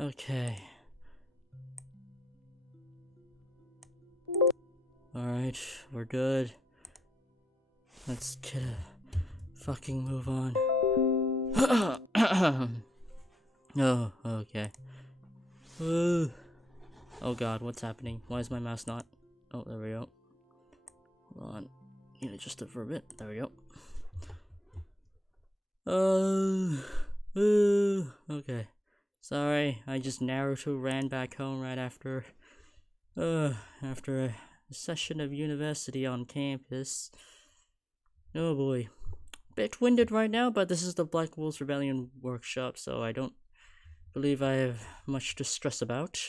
Okay. Alright, we're good. Let's get a fucking move on. Oh, okay. Oh god, what's happening? Why is my mouse not? Oh, there we go. Hold on. Need to adjust it for a bit. There we go. Okay. Sorry, I just Naruto ran back home right after a session of university on campus. Oh boy. Bit winded right now, but this is the Black Wolves Rebellion workshop, so I don't believe I have much to stress about.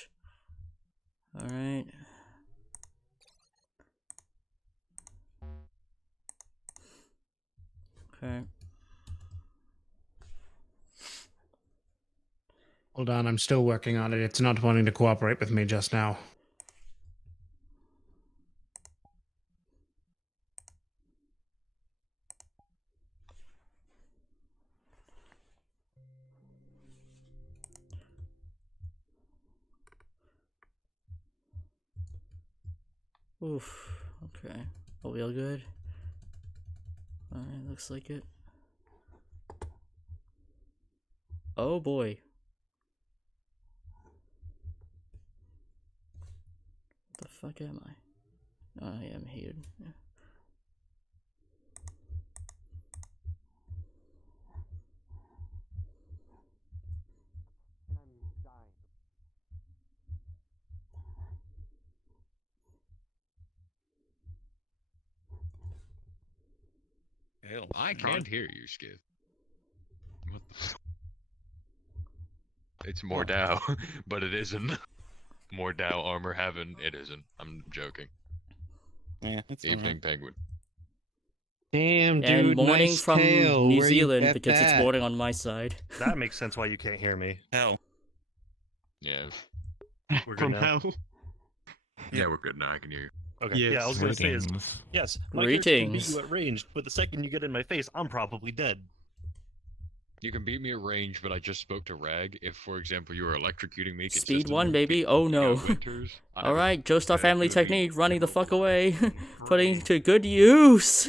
Alright. Okay. Hold on, I'm still working on it. It's not wanting to cooperate with me just now. Oof. Okay. Are we all good? Alright, looks like it. Oh boy. What the fuck am I? I am here. Yeah. Hell, I can't hear you, Skip. What the It's more Dow, but it isn't. More Dow armor heaven, it isn't. I'm joking. Yeah, that's Evening Penguin. Damn, dude. And morning nice from tail. New Where you Zealand get because it's that? morning on my side. That makes sense why you can't hear me. Hell. Yeah. We're good From now. hell. Yeah, we're good now, I can hear you. Okay. Yeah, I was gonna say is yes. My character can beat Greetings. you at range, but the second you get in my face, I'm probably dead. You can beat me at range, but I just spoke to Rag. If, for example, you were electrocuting me Speed 1, consistently, baby. Oh no. Winters, Alright, Joestar it family would be technique, running the fuck away. Free. Putting to good use.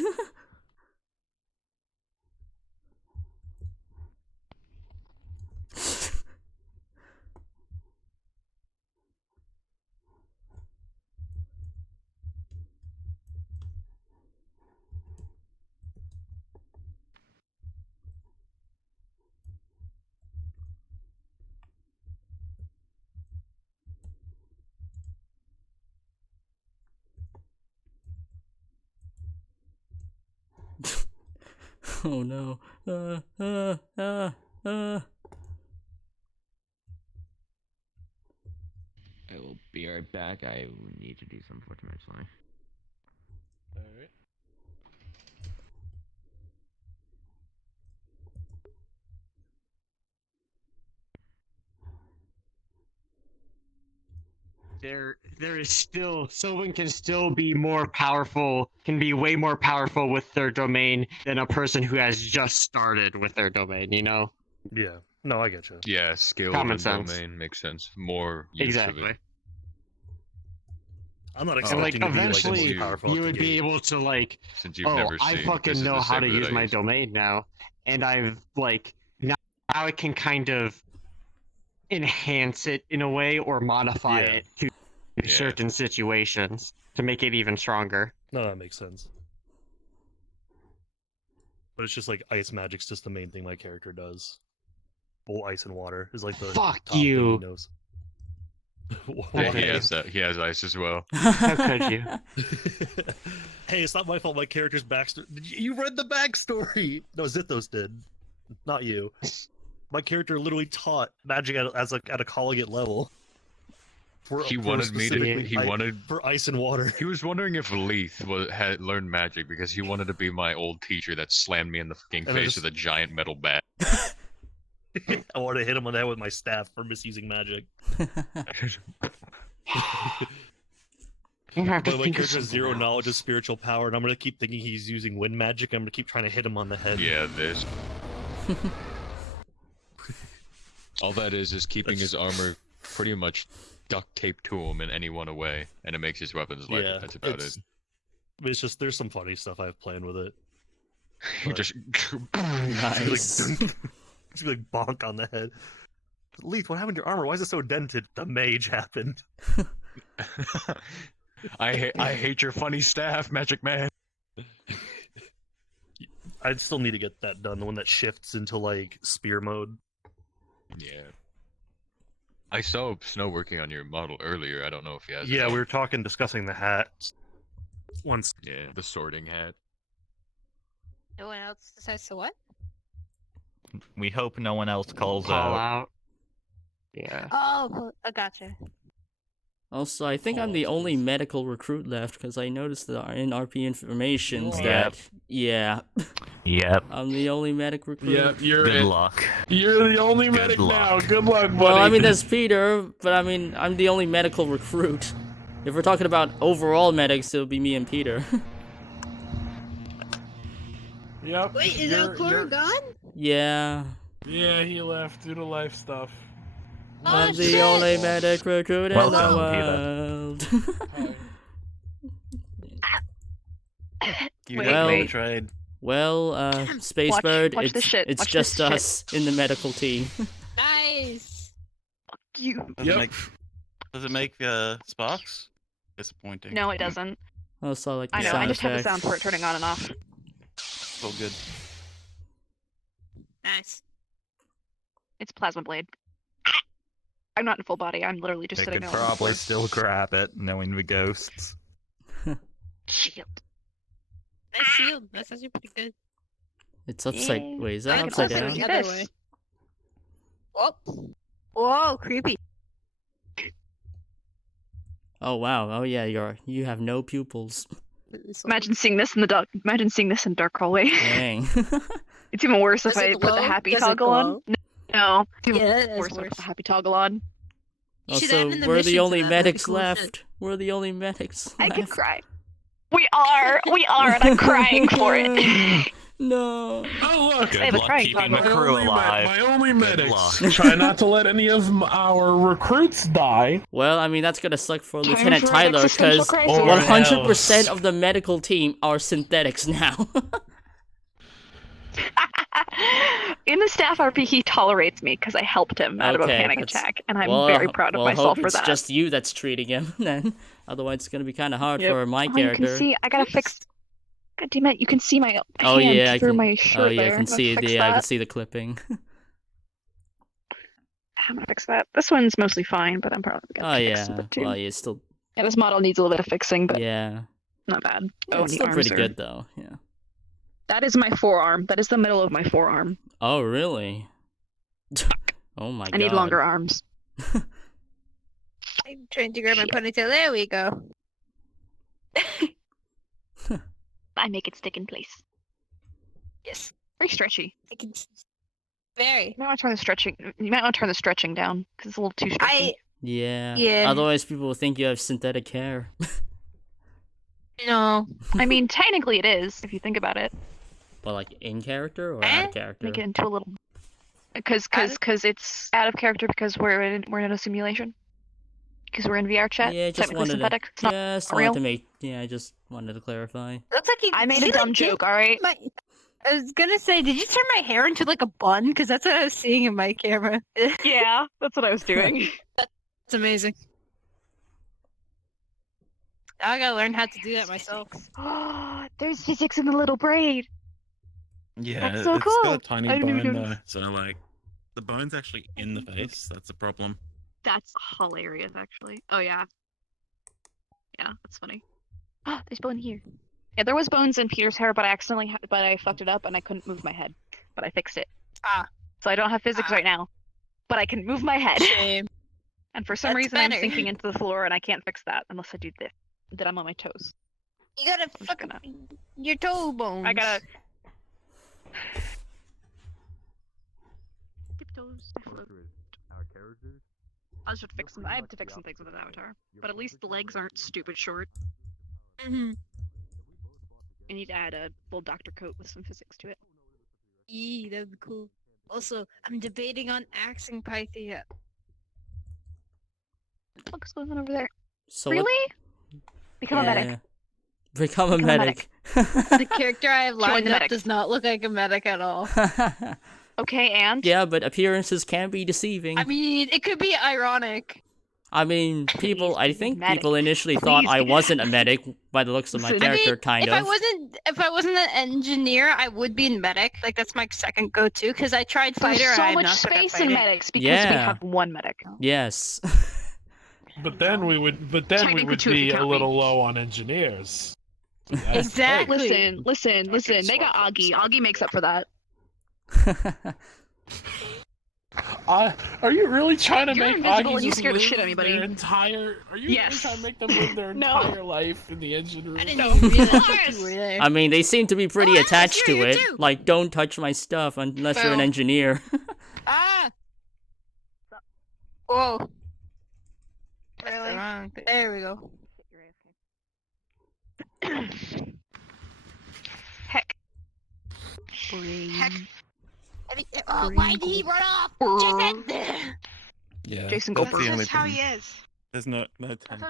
Oh no. I will be right back. I need to do some Fortnite flying. Alright. There is still, someone can still be more powerful, can be way more powerful with their domain than a person who has just started with their domain, you know? Yeah. No, I get you. Yeah, skill Common and sense. domain makes sense. More use Exactly. of it. I'm not And expecting like to be like the eventually most powerful. you at would the be gate. able to like, Since you've oh, never I seen, fucking this is know the how same to that use I my use. domain now, and I've like now I can kind of enhance it in a way or modify Yeah. it to Yeah. certain situations to make it even stronger. No, that makes sense. But it's just like ice magic's just the main thing my character does. Well, ice and water is like the Fuck top thing you. he knows. Yeah, Why? he has that. He has ice as well. How could you? Hey, it's not my fault. My character's backstory. You read the backstory. No, Zithos did, not you. My character literally taught magic at a collegiate level. He wanted me to. specifically He wanted. for ice and water. He was wondering if Leith had learned magic because he wanted to be my old teacher that slammed me in the fucking And I face just- with a giant metal bat. I wanted to hit him on the head with my staff for misusing magic. You have to But my think of character has zero something knowledge of else. spiritual power, and I'm gonna keep thinking he's using wind magic. I'm gonna keep trying to hit him on the head. Yeah, this. All that is keeping his armor pretty much duct taped to him in any one way, and it makes his weapons lighter. Yeah, That's about it. It's just there's some funny stuff I have planned with it. You But- just Nice. Just be like bonk on the head. Leith, what happened to your armor? Why is it so dented? The mage happened. I hate your funny staff, Magic Man. I'd still need to get that done. The one that shifts into like spear mode. Yeah. I saw Snow working on your model earlier. I don't know if he has. it Yeah, up. we were discussing the hat. Once Yeah, the sorting hat. No one else decides to what? We hope no one else calls Call out. out. Yeah. Oh, I gotcha. Also, I think I'm Oh, the only jeez. medical recruit left because I noticed that in RP informations Yep. that yeah, Yep. I'm the only medic recruit. Yep, you're Good it. luck. You're the only Good medic now. luck. Good luck, buddy. Well, I mean there's Peter, but I mean I'm the only medical recruit. If we're talking about overall medics, it'll be me and Peter. Yep. Wait, is Alcora gone? Yeah, Yeah, he left due to life stuff. I'm Oh, the shit. only medic recruit in the Welcome, world. Wait. tried. Well, Spacebird, watch this shit, it's watch just this shit. us in the medical team. Nice. You. Yep. Does it make Sparks? Disappointing. No, it doesn't. Also, like the I know. sound I just have the effects. sound for it turning on and off. It's all good. Nice. It's Plasma Blade. I'm not in full body. I'm literally just They sitting could there. on the probably floor. still grab it, knowing the ghosts. Shield. Nice shield. That's actually pretty good. It's upside. Yeah. Wait, is I that can upside also down? do do other this. way. Whoa. Whoa, creepy. Oh wow. Oh yeah, you have no pupils. Imagine seeing this in the dark. Imagine seeing this in dark hallway. Dang. It's even worse if Does it I put the glow? happy Does it toggle on. glow? No. It's even Yeah, that is worse if I worse. put the happy toggle on. You should add Also, in the we're mission the to only that, that'd be medics cool as shit. left. We're the only medics I left. could cry. We are, and I'm crying for it. No. Oh look, I have a luck crying keeping toggle. the crew alive. my only Good medics. luck. Try not to let any of our recruits die. Well, I mean that's gonna suck for Time Lieutenant for an Tyler existential because crisis. Or 100% else. of the medical team are synthetics now. In the staff RP, he tolerates me because I helped him out of a Okay, panic that's- attack, and I'm well, very proud of well, myself hope for it's that. just you that's treating him then. Otherwise, it's gonna be kind of hard Yep. for my Oh, you character. can see. I gotta fix. God damn it! You can see my Oh hand yeah, I through can. my shirt Oh yeah, there. I can Gotta see. fix Yeah, I can that. see the clipping. I'm gonna fix that. This one's mostly fine, but I'm probably gonna Oh fix yeah. it too. Well, yeah, still. Yeah, this model needs a little bit of fixing, but Yeah. not bad. Yeah, Oh, it's and the still arms pretty are- good though. Yeah. That is my forearm. That is the middle of my forearm. Oh really? Oh my god. I need longer arms. I'm trying to grab my Shit. ponytail. There we go. I make it stick in place. Yes. Very stretchy. I can. Very. You might want to turn the stretching. You might want to turn the stretching down because it's a little too stretchy. Yeah. Yeah. Otherwise, people will think you have synthetic hair. No. I mean, technically it is if you think about it. Well, like in character or Eh? out of character? Make it into a little. Because it's out of character because we're in a simulation. Because we're in VR chat. Yeah, just technically wanted synthetic. to. It's not Just real. wanted to make. Yeah, I just wanted to clarify. Looks like you. I made you, a dumb like, did joke. All right. My, I was gonna say, did you turn my hair into like a bun? Because that's what I was seeing in my camera. Yeah, that's what I was doing. It's amazing. Now I gotta learn how to do that myself. Oh, there's physics in the little braid. Yeah, That's so it's cool. got a tiny I didn't even bone notice. though, so like the bone's actually in the face. That's the problem. That's hilarious, actually. Oh yeah. Yeah, that's funny. Ah, there's bone here. Yeah, there was bones in Peter's hair, but I fucked it up and I couldn't move my head. But I fixed it. Ah. So I don't have physics Ah. right now, but I can move my head. Shame. And for some That's reason, I'm better. sinking into the floor, and I can't fix that unless I do this. Then I'm on my toes. You gotta just fuck gonna- your toe bones. I gotta. Tiptoes. I should fix some. I have to fix some things with an avatar, but at least the legs aren't stupid short. Mhm. I need to add a little doctor coat with some physics to it. Eee, that'd be cool. Also, I'm debating on axing Pythia. What the fuck's going on over there? So Really? Become a medic. Become a Become a medic. The character I have Join lined the up medic. does not look like a medic at all. Okay, and? Yeah, but appearances can be deceiving. I mean, it could be ironic. I mean, people. I think medic. people initially thought Please I be- wasn't a medic by the looks of my Listen. character, kind if of. if I wasn't an engineer, I would be in medic. Like that's my second go-to because I tried fighter. There's and I so am much not good at space in fighting. medics because we Yeah. have one medic. Yes. But then we would Technically two if you be a count little me. low on engineers. Exactly. Listen. They got Augie. Augie makes up for that. Are you really trying to You're make invisible and you Augies scare the shit out of live anybody. their entire? Are you Yes. really trying to make them live their No. entire life in the engine room? I didn't even realize you were there. I mean, they seem to be pretty Alice, attached you're to here it. too. Like, don't touch my stuff unless you're an Well. engineer. Ah! Whoa. Really? There we go. Heck. Oh, why did he run off? Jason! Yeah. Jason, go that's for the it. only how thing. he is. There's no time.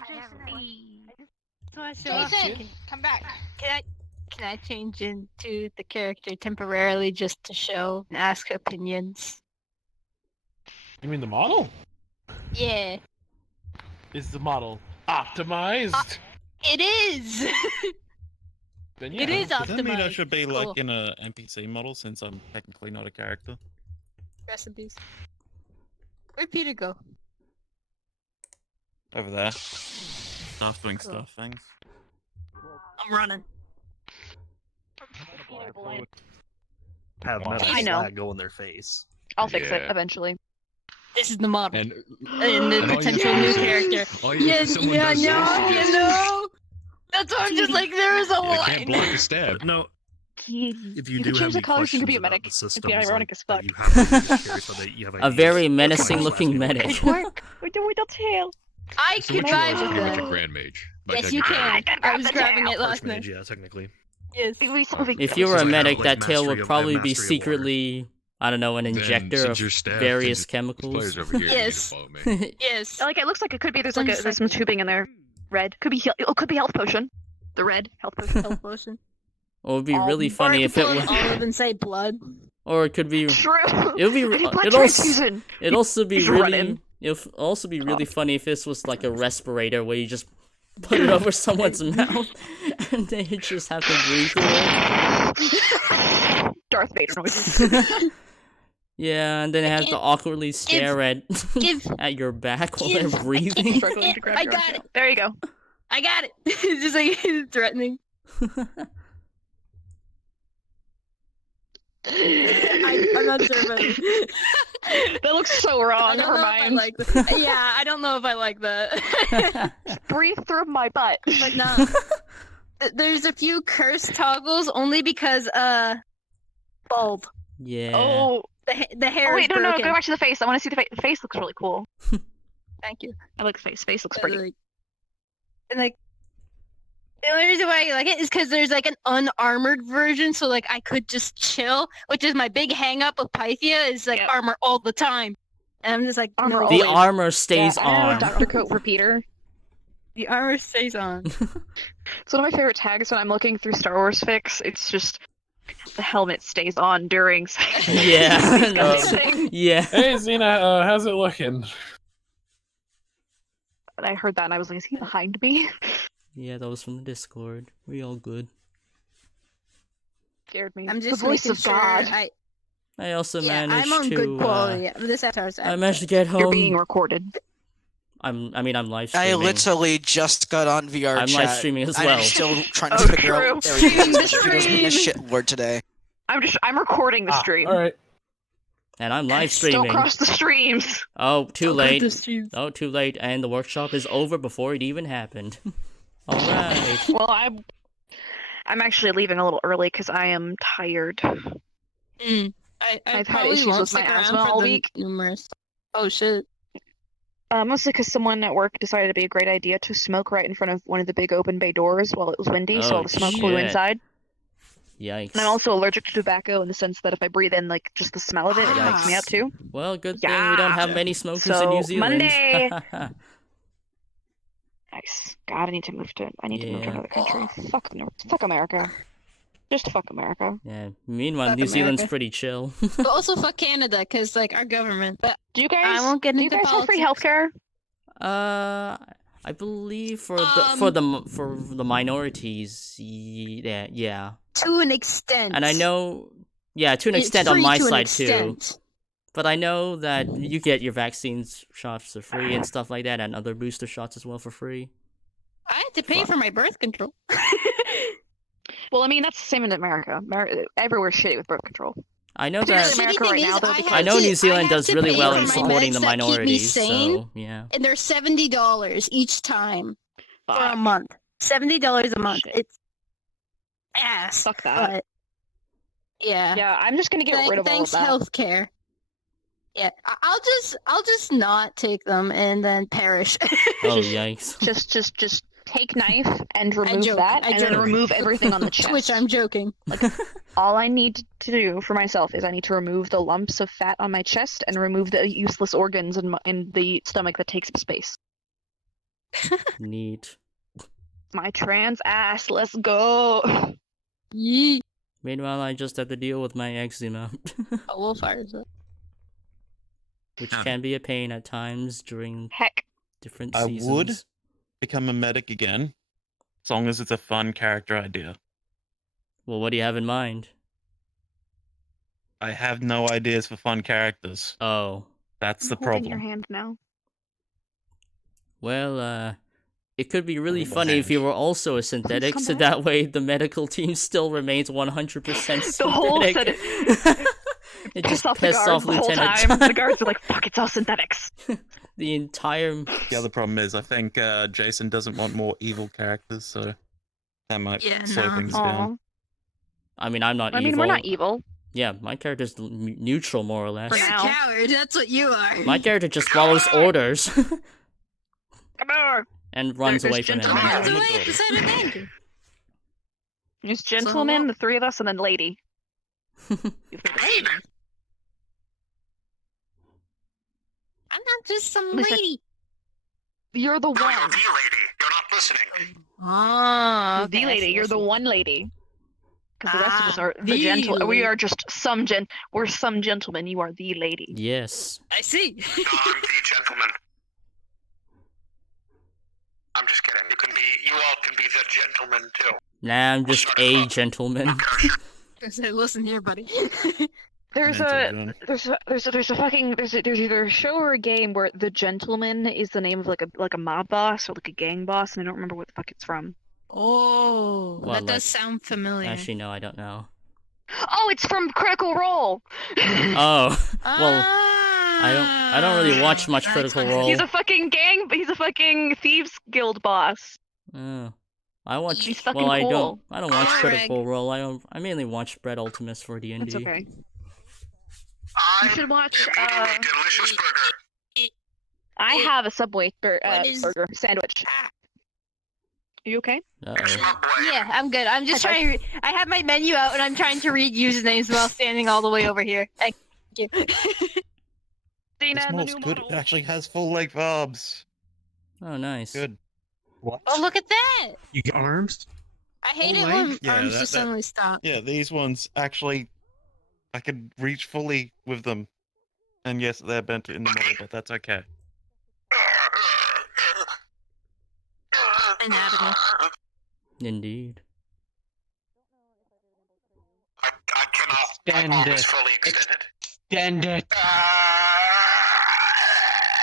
Jason, come back. Can I change into the character temporarily just to show and ask opinions? You mean the model? Yeah, Is the model optimized? it is. Then It is Does that mean I optimized. should be Cool. like in a NPC model since I'm technically not a character? Recipes. Where'd Peter go? Over there. Stuff doing Cool. stuff things. I'm running. Have metal I know. slag go in their face. I'll fix it Yeah. eventually. This is the model. And And the and all you potential do new is- character. all you do Yeah, is someone yeah, does this, no, you you just- know. That's why I'm just like, there is a I can't block line. the stab. No, You if you could do change have the any colors, you could be a questions about medic. the It'd systems be ironic like, as that fuck. you have in your character so that you have A ideas, very please menacing let looking me know. medic. Work. We're doing the tail. I So can what you vibe want with Pretty much a that. grand mage. by Yes, you technical can. I I was grab the grabbing tail. it last First mage, night. yeah, technically. Yes. If you were a Doesn't have, medic, like, that tail mastery would of- probably be mastery of water. secretly, I don't know, an Then, injector since of you're staffed, various these chemicals. players over here, Yes. you need to follow me. Yes. Like it looks like it could be. There's like One there's some second. tubing in there. Red could be it could be health potion. The red health potion. Health potion. Or it would be really Or I funny could if it pull an was. olive and say blood. Or it could be. True. It would be. I need blood It'd also, transfusion. it'd also be He's really. running. It'd also be really funny if this was like a respirator where you just put it over someone's mouth and they just have to breathe through it. Darth Vader noises. Yeah, and then it has to awkwardly stare at give- at your back while give- they're breathing. Struggling to grab I your own got tail. it. There you go. I got it. It's just like threatening. I'm not sure about it. That looks so I wrong. don't Never know if I mind. like that. Yeah, I don't know if I like that. Breathe through my butt. But no. There's a few curse toggles only because bald. Yeah. Oh. The hair Oh is wait, no, broken. go back to the face. I want to see the face. The face looks really cool. Thank you. I like the face. Face looks pretty. Like the only reason why I like it is because there's like an unarmored version, so like I could just chill, which is my big hang up with Pythia is like armor all the time. And I'm just like Armor no. The always. armor stays I have on. a doctor coat for Peter. The armor stays on. It's one of my favorite tags when I'm looking through Star Wars fics. It's just the helmet stays on during. Yeah. no, Thing. yeah. Hey, Xena, how's it looking? But I heard that and I was like, is he behind me? Yeah, that was from the Discord. We all good. Scared me. I'm just the voice making of sure God. I also Yeah, managed I'm on to. good quality. This avatar's I managed to get home. You're being recorded. I'm live I streaming. literally just got on VR I'm chat. live streaming as well. I'm still trying to Oh, figure true. out everything. Stream the This computer's being a stream. shit word today. I'm recording the stream. Alright. And I'm live Still streaming. across the streams. Oh, too late. The streams. Oh, too late. And the workshop is over before it even happened. Alright. Well, I'm actually leaving a little early because I am tired. I I've had probably issues won't with my stick around asthma for all the week. Numerous. Oh shit. Mostly because someone at work decided it'd be a great idea to smoke right in front of one of the big open bay doors while it was windy, so Oh, all the smoke flew shit. inside. Yikes. And I'm also allergic to tobacco in the sense that if I breathe in like just the smell of it, it wakes me up too. Well, good thing we don't have Yeah. many smokers So, in New Zealand. Monday. Nice. God, I need to move to another country. Fuck America. Just fuck America. Yeah. Meanwhile, Fuck New Zealand's America. pretty chill. But also fuck Canada, because like our government. But Do you guys? I won't get do you into guys have free politics. healthcare? I believe for the minorities, yeah. To an extent. And I know, yeah, to an It's extent on free my to an side too. extent. But I know that you get your vaccines shots for free and stuff like that, and other booster shots as well for free. I had to pay for my birth control. Well, I mean that's the same in America. Everywhere's shitty with birth control. I know The that. shitty America thing right now, is, though, I because- I know have New to- Zealand I have does to really pay well for in my supporting meds the that keep me minorities. sane, So yeah. and they're $70 each time for a Fuck. month. $70 a month. Shit. It's ass. Fuck that. But yeah. Yeah, I'm just gonna get rid of all of Thanks, that. healthcare. Yeah, I'll just not take them and then perish. Oh yikes. Just take knife and remove joke, that, I and then joke. remove everything on the chest. Which I'm joking. All I need to do for myself is I need to remove the lumps of fat on my chest and remove the useless organs in the stomach that takes up space. Neat. My trans ass, let's go. Yee. Meanwhile, I just have to deal with my eczema, Oh, we'll fire it. which can be a pain at times during Heck. different I seasons. would become a medic again, as long as it's a fun character idea. Well, what do you have in mind? I have no ideas for fun characters. Oh, That's the I'm holding your problem. hand now. well, it could be really Horrible funny if hands. you were also a synthetic, come so back. that way the medical team still remains 100% synthetic. The whole It Pissed just off the pissed guards off the whole Lieutenant time. The John. guards are like, fuck, it's all synthetics. The entire... The other problem is, I think Jason doesn't want more evil characters, so that might Yeah, slow no. things Aw. down. I mean, I'm not I evil. mean, we're not evil. Yeah, my character's neutral, more or less. For You're a now. coward, that's what you are. My character just follows orders Come here. and runs There's away from gentlemen. enemies. Runs away at the sight of danger. There's gentlemen, the three of us, and then lady. Lady. I'm not just some Listen. lady. You're the one. lady. You're not listening. Oh, The lady. You're the one lady. Because the rest of us are the the gentle. We lady. are just some We're some gentlemen. You are the lady. Yes. I see. No, I'm the gentleman. I'm just kidding. You all can be the gentleman too. Nah, I'm just a gentleman. I said, listen here, buddy. There's Mental a fucking there's either a show or a game where the gentleman is the name of like a mob boss or like a gang boss, and I don't remember what the fuck it's from. Oh, Well, that like- does sound familiar. Actually, no, I don't know. Oh, it's from Critical Role. Oh, well, I don't really watch much Critical Role. He's a fucking thieves guild boss. Oh. I watch. He's fucking well, cool. I don't watch Alright. Critical Role. I mainly watch Spread Ultimus for D&D. It's okay. I You should watch. am eating a delicious burger. I have a Subway What is- burger sandwich. Are you okay? It's Uh-oh. not bland. Yeah, I'm good. I'm just trying to. I have my menu out and I'm trying to read usernames while standing all the way over here. Thank you. Dana, This the model's new good. model. It actually has full-length arms. Oh, nice. Good. What? Oh, look at that! You get arms? I hate Full it when length? Yeah, arms that- just that- suddenly stop. Yeah, these ones actually, I could reach fully with them. And yes, they're bent in the model, but that's okay. Anatomy. Indeed. I cannot. Extend My arm is it. fully extended. Extend it.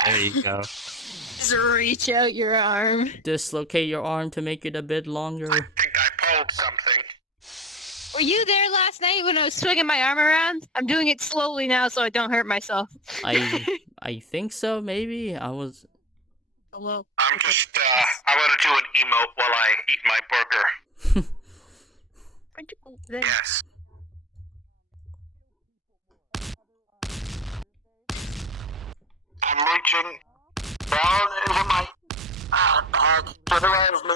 There you go. Just reach out your arm. Dislocate your arm to make it a bit longer. I think I pulled something. Were you there last night when I was swinging my arm around? I'm doing it slowly now so I don't hurt myself. I think so, maybe? I was... Hello. I'm just, I want to do an emote while I eat my burger. Where'd you go there? Yes. I'm reaching down into my... get away from me.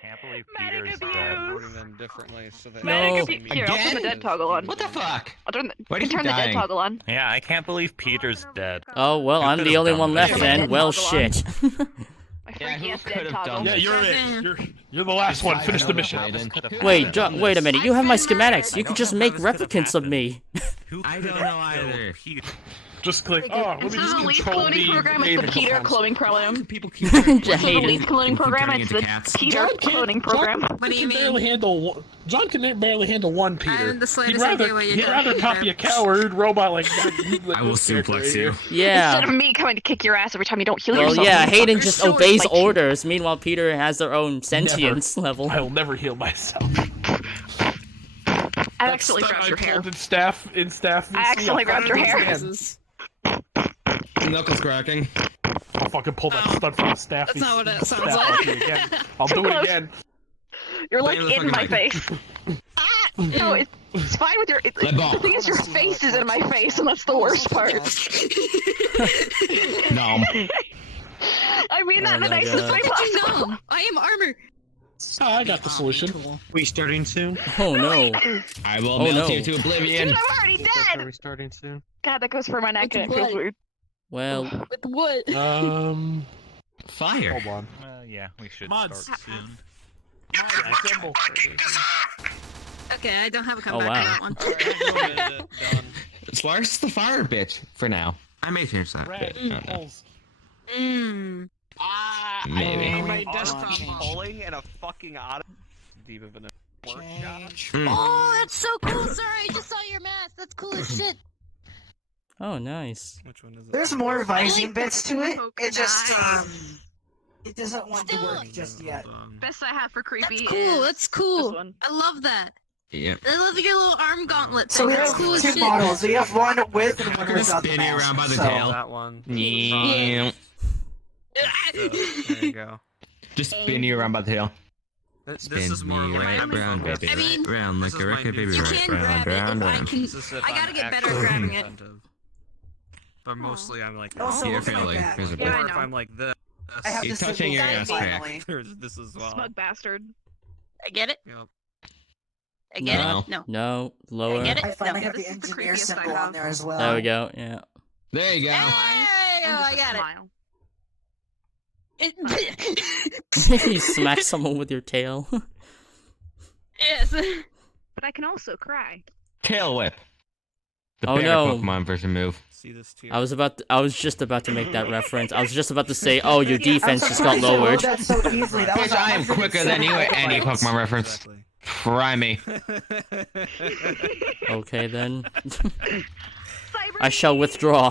Can't believe Medic Peter's abuse. dead. More than differently so that. No. Here, I'll turn the dead toggle on. What the fuck? I'll turn the, Why do you turn keep the dead dying? toggle on. Yeah, I can't believe Peter's dead. Oh, well, I'm the only one left then. Well, shit. My freaky ass dead toggle. Yeah, you're it. You're the last one. Finish the mission. Wait, wait a minute. You have my schematics. You could just make replicants of me. I don't know either. Just click. Oh, let me This is just the least control cloning the program. It's the David Peter compounds. cloning program. People keep This is the least cloning keep program. turning It's into the cats. Peter cloning program. John can barely handle one. John can barely handle one Peter. the He'd slightest idea what you're he'd doing. rather copy a coward robot like that. I will suplex you. Yeah. Instead of me coming to kick your ass every time you don't heal Well, yourself. yeah, you Hayden fucker. just Sword obeys fight you. orders. Meanwhile, Peter has their own sentience level. I will never heal myself. I accidentally grabbed your hair. In staff. I accidentally grabbed your hair. Knuckles cracking. I'll fucking pull that stunt from the staff. That's not what it sounds staff like. off you again. I'll do it again. You're like Blame the in my fucking face. No, it's fine with your. Let go. The thing is, your face is in my face, and that's the worst part. No. I mean that in the Oh my nicest God. way possible. No, I am armor. Oh, I got the solution. We starting soon? Oh no. I will Oh, melt no. you to oblivion. Dude, I'm already Are dead. we starting soon? God, that goes for my neck, and it feels What? weird. Well, With what? Fire. Hold on. Yeah, we should Mods. start soon. Yeah, assemble. Okay, I don't have a oh comeback wow. for that one. Slark's the fire bitch for now. I may change that. Red but, no. holes. Mmm. Maybe. My desktop pulling and a fucking auto. Deep of an workshop. Oh, that's so cool. Sorry, I just saw your mask. That's cool as shit. Oh, nice. Which one is it? There's more Visine bits to it. It just Nice. it doesn't want to work just yet. Best I have for creepy. That's cool. That's cool. This one. I love that. Yep. I love your little arm gauntlet So thing. we That's have cool as two shit. models. We have one with and one without the Spin you mask. around by the so- tail. That one. Yeah. There you go. Just spin you around by the tail. This Spin is more me of a right family round, focus. baby. I mean, right round like this a is my record, new baby. You Right can round, grab it, round, and I round. can. This is if I gotta I'm get better at actually grabbing it. attentive. But mostly I'm like, Also, You're look at my failing. back. There's a Yeah, or I if know. I'm like this. I have You're the touching your simple ass guide crack. finally. There's this as well. Smug bastard. I get it. Yep. I get No. it. No. No, lower. I get it. I finally No. have the This is the engineer creepiest I symbol on have. there as well. There we go. Yeah. There you go. Hey, And oh, I just a got smile. it. You smack someone with your tail. Yes. But I can also cry. Tail whip. The Oh, better no. Pokemon version move. See this too. I was just about to make that reference. I was just about to say, oh, your I'm defense just got surprised you lowered. rolled that so easily. That was Bitch, I am quicker than you at any 107 Pokemon reference. Exactly. Try me. Okay then. Cyber I shall withdraw.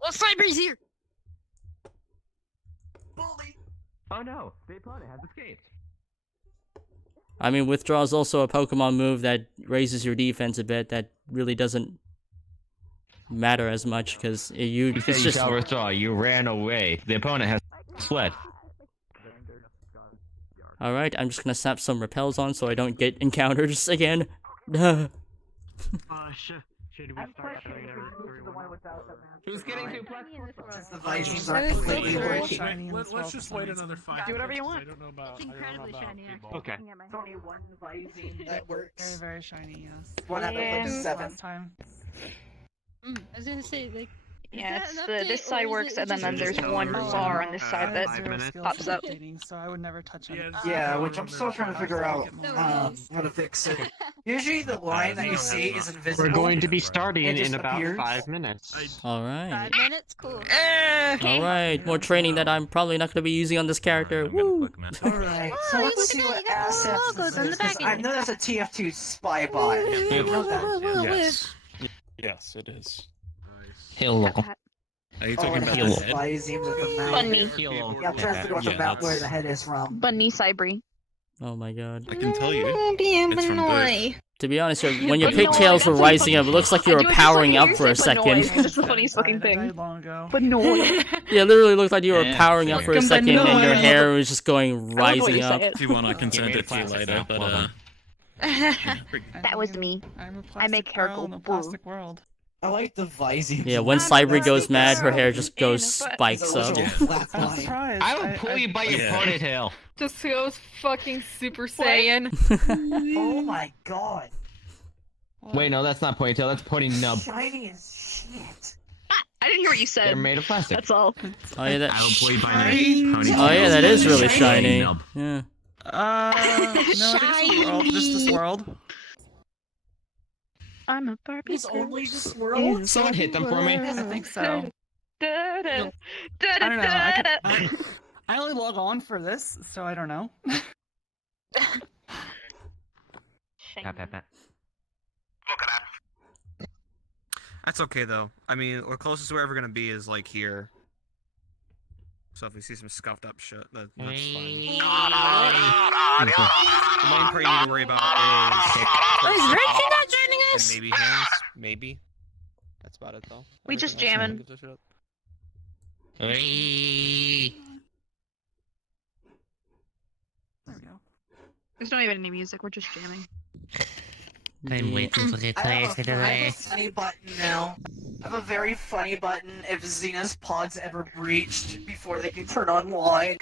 Well, Cyber's here. Oh no, Vaporeon has escaped. I mean, withdraw is also a Pokemon move that raises your defense a bit. That really doesn't matter as much because You said it's you just. shall withdraw. You ran away. The opponent has fled. All right, I'm just gonna snap some repels on so I don't get encounters again. Should we start doing Who's getting two The Visines aren't completely working. Let's just wait another 5 Do whatever you minutes, 'cause want. I don't know about. It's incredibly shiny, T-ball. Okay. There's only one Visine that works. Very shiny, yes. One out of Yeah. like 7. Last time. I was gonna say, like, Yeah, is it's that an this update, side or is works, it and then just- there's one bar on this side that pops up. So I would never touch it. Yeah, which I'm still trying to figure out So how to fix it. Usually the line that you see is invisible. We're going to be starting It just in about appears. 5 minutes. All right. 5 minutes, cool. All right. More training that I'm probably not gonna be using on this character. Woo. Alright, so Oh, let's look see at that, what you got little assets logos this on the is, back 'cause of I it. know that's a TF2 spy bot. I know that. Yes. Yes, it is. Hello. Are you Oh, talking and it about has the head? Visines with the mouth. Bunny. Yeah, I'm trying to figure out the map where the head is from. Bunny Cybri. Oh my god. I can tell you. It's from both. To be honest, when your But no, pigtails were that's rising so up, it looks like you I were do it just powering like up you for a said, but no, second. It's the funniest fucking Died thing. long ago. But no. Yeah, it literally looked like you were Yeah, powering up fair. for a second, and your hair was just going I love when rising you say up. it. If you want, I can Give me send the it to you classics later. now. But Well done. That was me. I'm a I make plastic hair girl go in a boo. plastic world. I like the visor. Yeah, when Cyber goes mad, her hair just goes spikes up. I'm surprised. I will pull you by your ponytail. Just goes fucking Super Saiyan. Oh my god. Wait, no, that's not ponytail. That's pony nub. Shiny as shit. I didn't hear what you said. They're made of plastic. That's all. Oh yeah, that. I will pull you by ponytail. Oh yeah, that is really shiny. Nub. Yeah. No, I think it's world. Just this world. I'm a Barbie. It's only this world. Someone hit them for me. I think so. I I don't know. I only log on for this, so I don't know. That's okay though. I mean, the closest we're ever gonna be is like here. So if we see some scuffed up shit, that's fine. The main part you need to worry about is. Is Richie not joining us? And maybe hands, maybe. That's about it though. We just Everything else jamming. gives a shit. There we go. There's not even any music. We're just jamming. I'm waiting for the I have a funny button now. I have a very funny button if Xena's pods ever breached before they can turn online.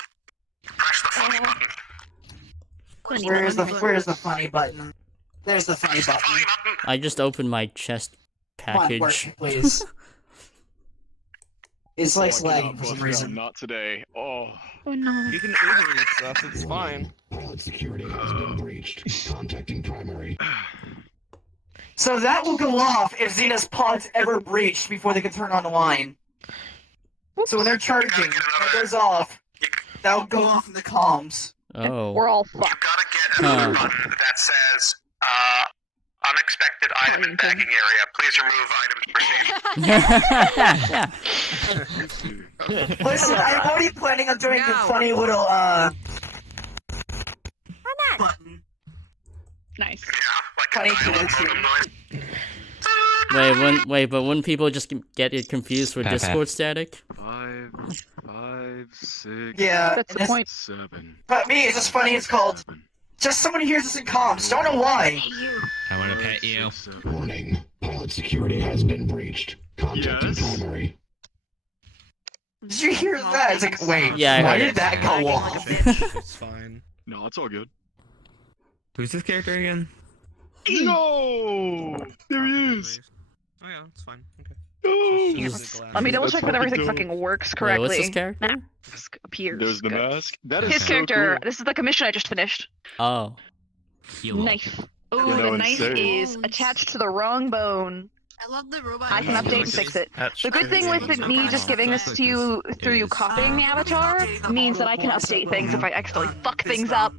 Where's the funny button? There's the funny button. I just opened my chest package. Come on, work, please. It's like lagging for some reason. Not today. Oh. Oh no. You can Uber eat stuff. It's fine. Pilot security has been breached. Contacting primary. So that will go off if Xena's pods ever breached before they can turn online. So when they're charging, when it goes off, that'll go off in the comms. Oh. We're all fucked. You gotta get another button that says, unexpected item in bagging area. Please remove items for safety. Listen, I'm already planning on doing a funny little, button. Nice. Funny connection. Wait, but wouldn't people just get it confused with Discord static? 5, 6. Yeah, That's the point. 7. But me, it's just funny, it's called, just someone hears us in comms, don't know why. I want to pet you. Warning. Pilot security has been breached. Contacting primary. Did you hear that? It's like, wait, Yeah, I why heard did it. that go off? It's fine. No, it's all good. Who's this character again? No! There he is! Oh yeah, it's fine. Okay. Let me double check that everything fucking works correctly. Wait, what's this character? Mask appears. There's the Good. mask. That is His so character. cool. This is the commission I just finished. Oh. Knife. Oh, You know, the knife insane. is attached to the wrong bone. I love the robot. I can update and fix it. The good thing with me just giving this to you through you copying the avatar means that I can update things if I accidentally fuck things up.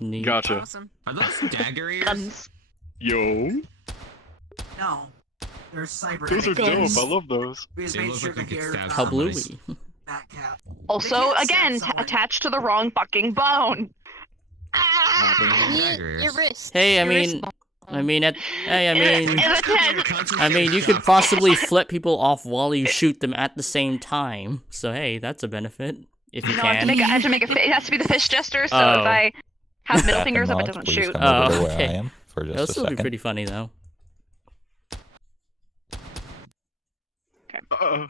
Neat. Gotcha. Awesome. Are those dagger ears? Guns. Yo. No. There's cyber Those are dope. I love those. We just They made look sure like they to could hear stab How somebody. bluey. that cap. Also, again, attached to the wrong fucking bone. Your wrist. Hey, I Your wrist mean, bone. I mean, you could possibly flip people off while you shoot them at the same time. So hey, that's a benefit if you No, I have can. to make a it has to be the fist gesture, so Oh. if I have middle fingers up, it doesn't shoot. Oh, okay. That'll still be pretty funny though. I'm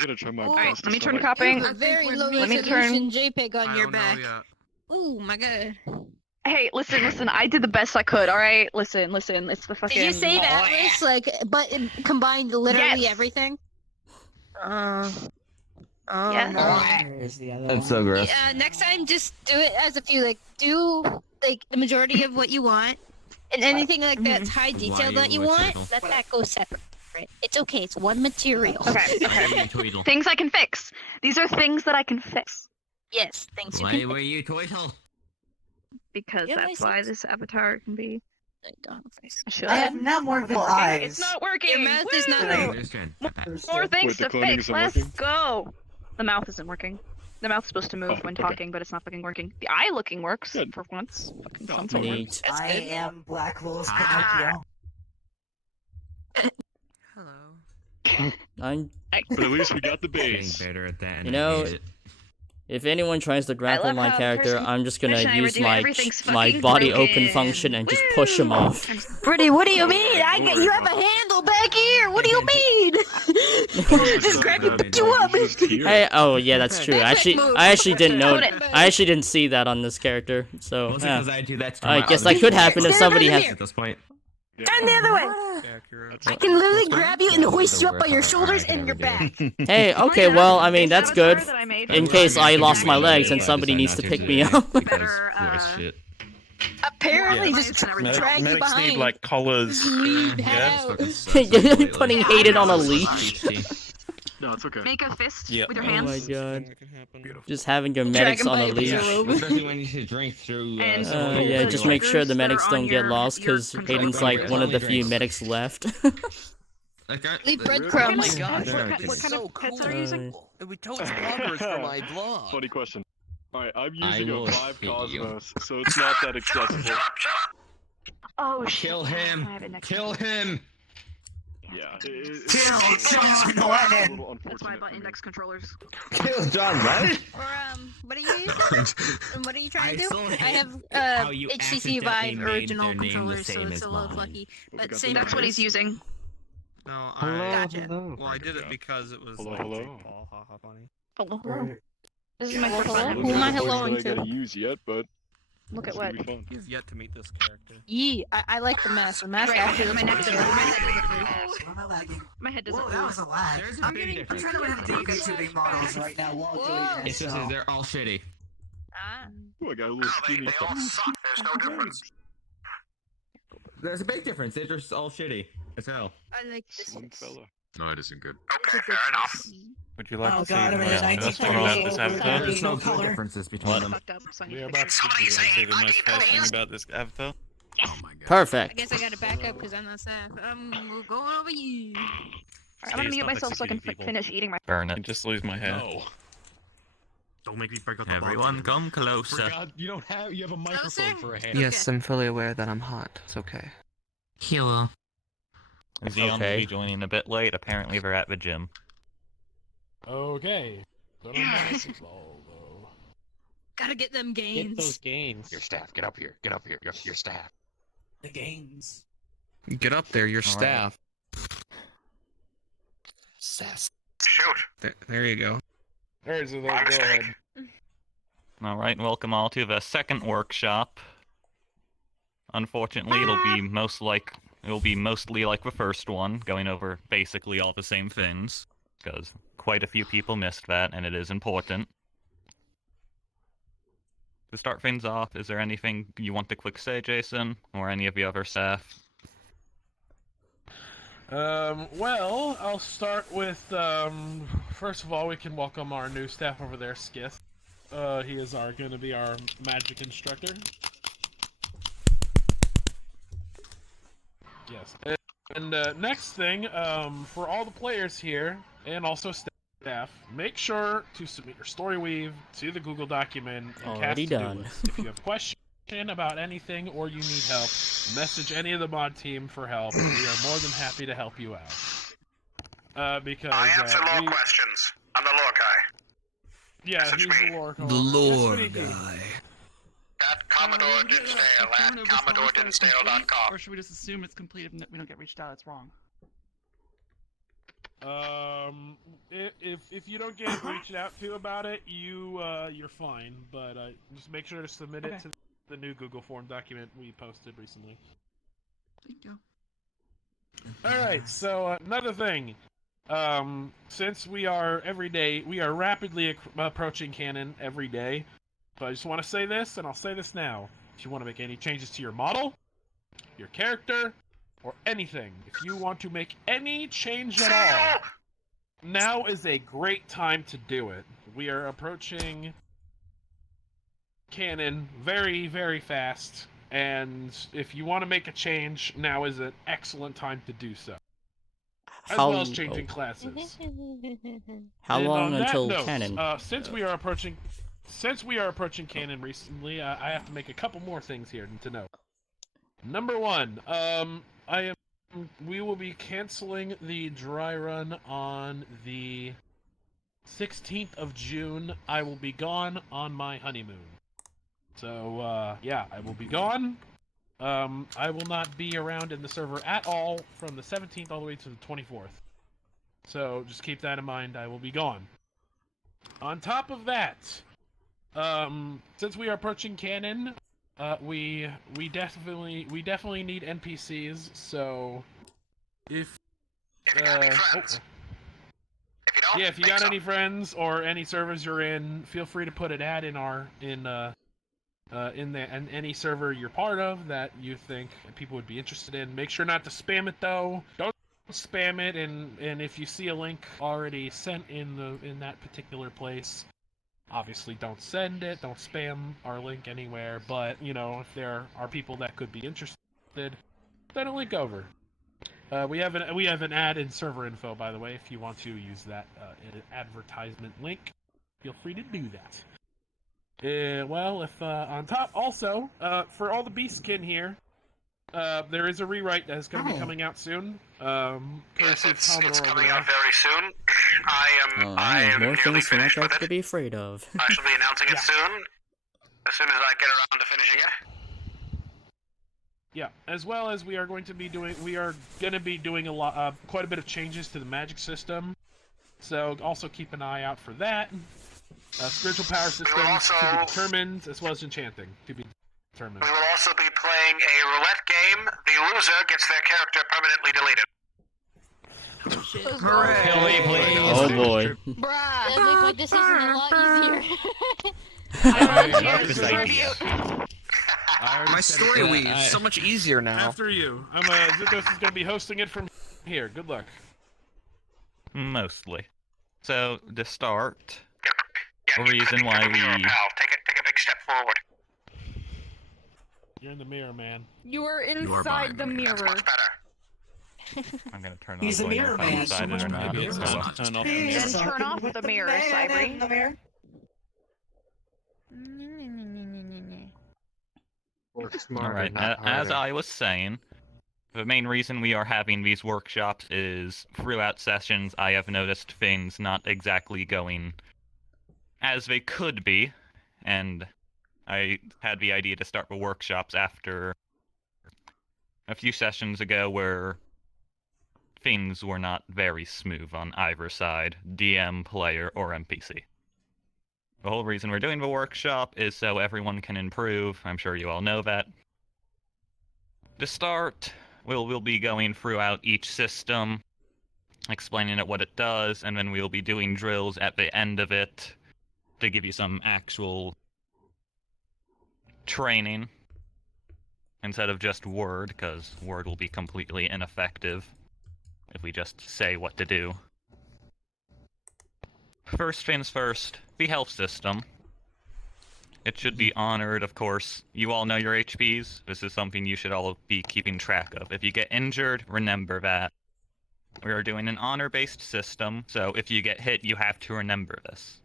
gonna try my Alright, best. let me to turn sound copying. A very low Let me resolution turn. JPEG on I your don't know back. yet. Oh my god. Hey, listen. I did the best I could. All right, listen. It's the fucking. Did you save Atlas? Like, but it combined literally Yes. everything? Yes. Where's the other That's so gross. Next time, just do it as a few. Like, do like the majority of what you want, and anything like that's high detail that you want, let that go separate. It's okay. It's one material. Okay. Things I can fix. These are things that I can fix. Yes, things you Why can. were you Toitle? Because Yeah, that's why this avatar can be. I have now more visible eyes. It's not working. Your mouth is not Woo! working. More things Wait, the to cloning fix. isn't Let's working? go. The mouth isn't working. The mouth's supposed to move Oh, when okay. talking, but it's not fucking working. The eye looking works Good. for once. Fucking Oh, something Neat. works. I am Black Will's Ah. Pinocchio. Hello. I'm. But at least we got the Getting base. better at that. And You know, I hate it. If anyone tries to grapple love my how character, person- I'm just gonna person I ever use do, my everything's my fucking body open broken. function and just push him off. Pretty, what do you mean? You have a handle back here. What do you mean? Just grab you, pick you up. Hey, oh yeah, that's true. I actually didn't know. I actually didn't see that on this character. So Mostly yeah. 'cause I do that to I my guess other that could characters. happen if somebody has. At this point. Turn the other way. I can literally grab you and hoist you up by your shoulders and your back. Hey, okay, well, I mean that's good. In case I lost my legs and somebody needs to pick me up. Apparently, just drag you Medics behind. need like collars. Yeah. Putting Hayden on a leash. No, it's okay. Make a fist Yeah. with your Oh hands. my god. Just having your medics him on a by leash. your robe. Especially when you should drink through. And Yeah, the just make sure the triggers that medics are don't on get your- lost your because control Hayden's panel. like one of the few medics left. Leave breadcrumbs. Oh my gosh, They're that not was kidding. so What cool. kind of pets are you using? It would totally progress for my blog. Funny question. Alright, I'm I using will a 5 hit you. Cosmos, so it's not that accessible. Oh shit. Kill I him! have it next Kill to me. him! Yeah. Kill John it's a Lennon! little That's why I unfortunate bought for me. index controllers. Kill John Lennon? Or what are you using? And what are you trying to do? still I hate have how you HTC accidentally Vive made original their name the controllers, so same it's as a little mine. plucky. But got same the That's what he's purpose. using. No, Gotcha. Well, I did it because it was Hello, like hello. Jake Paul, haha funny. Hello. This is my Hello, first hello. time. Who am I There's helloing that I gotta to? use yet, but Look at it's what. gonna be fun. You've yet to meet this character. Yee, I like the mask. The mask Right, actually my looks neck pretty doesn't. good. My head doesn't move. My head doesn't Whoa, that was move. a lag. There's a big I'm difference. trying to remember the big 2D models right now while doing this. It's just that they're all shitty. Ah. Oh, I got a little steamy stuff. suck. There's no difference. There's a big difference. They're just all shitty as hell. I like this Slim one. fella. No, it isn't good. Okay, fair enough. Would you like Oh to see god, I'm in the a best thing about 1928 this over avatar? there's no color. differences between them. Fucked up. So I need We to are fix about it. to see the most best thing about this avatar. Oh my god. I Perfect. guess I gotta back up because I'm not staff. We'll go over you. Alright, I'm gonna Stay, mute stop myself so I can executing people. finish eating my. Burn I it. just lose my hair. No. Don't make me break out the Everyone, bottle. come closer. Forgot you don't have. You have a Closer? microphone for a hand. Yes, I'm fully aware that I'm hot. It's okay. Hello. Xeon will Okay. be joining a bit late. Apparently, they're at the gym. Okay. Yes. gotta get them gains. gains. Your staff, get up here. Get up here. Your staff. The games. Get up there, your All right. staff. Sass. Shoot. There you go. Alright, so My go mistake. ahead. All right, welcome all to the second workshop. Unfortunately, it'll be mostly like the first one, going over basically all the same things, because quite a few people missed that, and it is important. To start things off, is there anything you want to quick say, Jason, or any of the other staff? Well, I'll start with, first of all, we can welcome our new staff over there, Skith. He is gonna be our magic instructor. Yes. And next thing, for all the players here, and also staff, make sure to submit your story weave to the Google document and Already cast done. list. If you have questions about anything or you need help, message any of the mod team for help. We are more than happy to help you out. Because I answer lore we- questions. I'm the lore guy. Yeah, Message he's me. the lore. The lore guy. At Commodore Dinsdale at CommodoreDinsdale.com. Or should we just assume it's complete if we don't get reached out? It's wrong. If you don't get reached out to about it, you're fine. But just make sure to submit it to the new Google form document we posted recently. Thank you. All right. So another thing, since we are rapidly approaching canon every day. But I just want to say this, and I'll say this now. If you want to make any changes to your model, your character, or anything, if you want to make any change at all, now is a great time to do it. We are approaching canon very, very fast, and if you want to make a change, now is an excellent time to do so. As well as changing classes. How And long on that until note, canon? Since we are approaching canon recently, I have to make a couple more things here to note. Number one, we will be canceling the dry run on the 16th of June, I will be gone on my honeymoon. So, yeah, I will be gone. I will not be around in the server at all from the 17th all the way to the 24th. So, just keep that in mind, I will be gone. On top of that, since we are approaching canon, we definitely need NPCs, so if if you got any friends or any servers you're in, feel free to put an ad in any server you're part of that you think people would be interested in. Make sure not to spam it though. Don't spam it, and if you see a link already sent in that particular place, obviously don't send it. Don't spam our link anywhere. But you know, if there are people that could be interested, send a link over. We have an ad in server info, by the way. If you want to use that advertisement link, feel free to do that. Well, if on top also for all the beast skin here, there is a rewrite that is going to be coming out soon. Yes, it's coming out very soon. I am more nearly things for my finished with character it. to be afraid of. I shall be announcing it soon, as soon as I get around to finishing it. Yeah, as well as we are going to be doing a lot, quite a bit of changes to the magic system. So also keep an eye out for that. Spiritual power systems to be determined, as well as enchanting to be determined. We will also be playing a roulette game. The loser gets their character permanently deleted. Hooray. Oh boy. Bruh. Like, this isn't a lot easier. My story weave so much easier now. After you, Zitos is going to be hosting it from here. Good luck. Mostly. So, to start, the reason why we... Take a big step forward. You're in the mirror, man. You are inside the mirror. I'm gonna turn He's on a mirror man. inside it or not. Maybe it's time to turn off the Then mirror. turn off the mirror, Cybri. Alright, as I was saying, the main reason we are having these workshops is throughout sessions I have noticed things not exactly going as they could be, and I had the idea to start the workshops after a few sessions ago where things were not very smooth on either side, DM, player, or NPC. The whole reason we're doing the workshop is so everyone can improve. I'm sure you all know that. To start, we'll be going throughout each system, explaining it what it does, and then we'll be doing drills at the end of it to give you some actual training instead of just word, because word will be completely ineffective if we just say what to do. First things first, the health system. It should be honored, of course. You all know your HPs. This is something you should all be keeping track of. If you get injured, remember that. We are doing an honor-based system, so if you get hit, you have to remember this.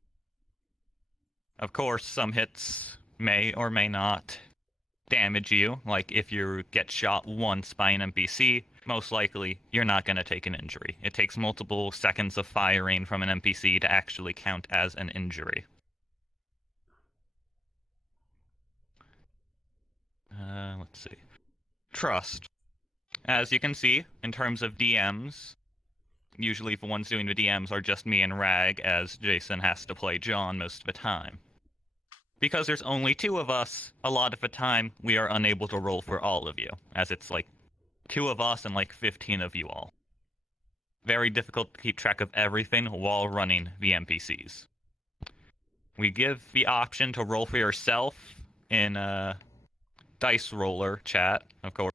Of course, some hits may or may not damage you, like if you get shot once by an NPC, most likely you're not going to take an injury. It takes multiple seconds of firing from an NPC to actually count as an injury. Let's see. Trust. As you can see, in terms of DMs, usually the ones doing the DMs are just me and Rag, as Jason has to play John most of the time. Because there's only 2 of us, a lot of the time we are unable to roll for all of you, as it's like 2 of us and like 15 of you all. Very difficult to keep track of everything while running the NPCs. We give the option to roll for yourself in a dice roller chat, of course,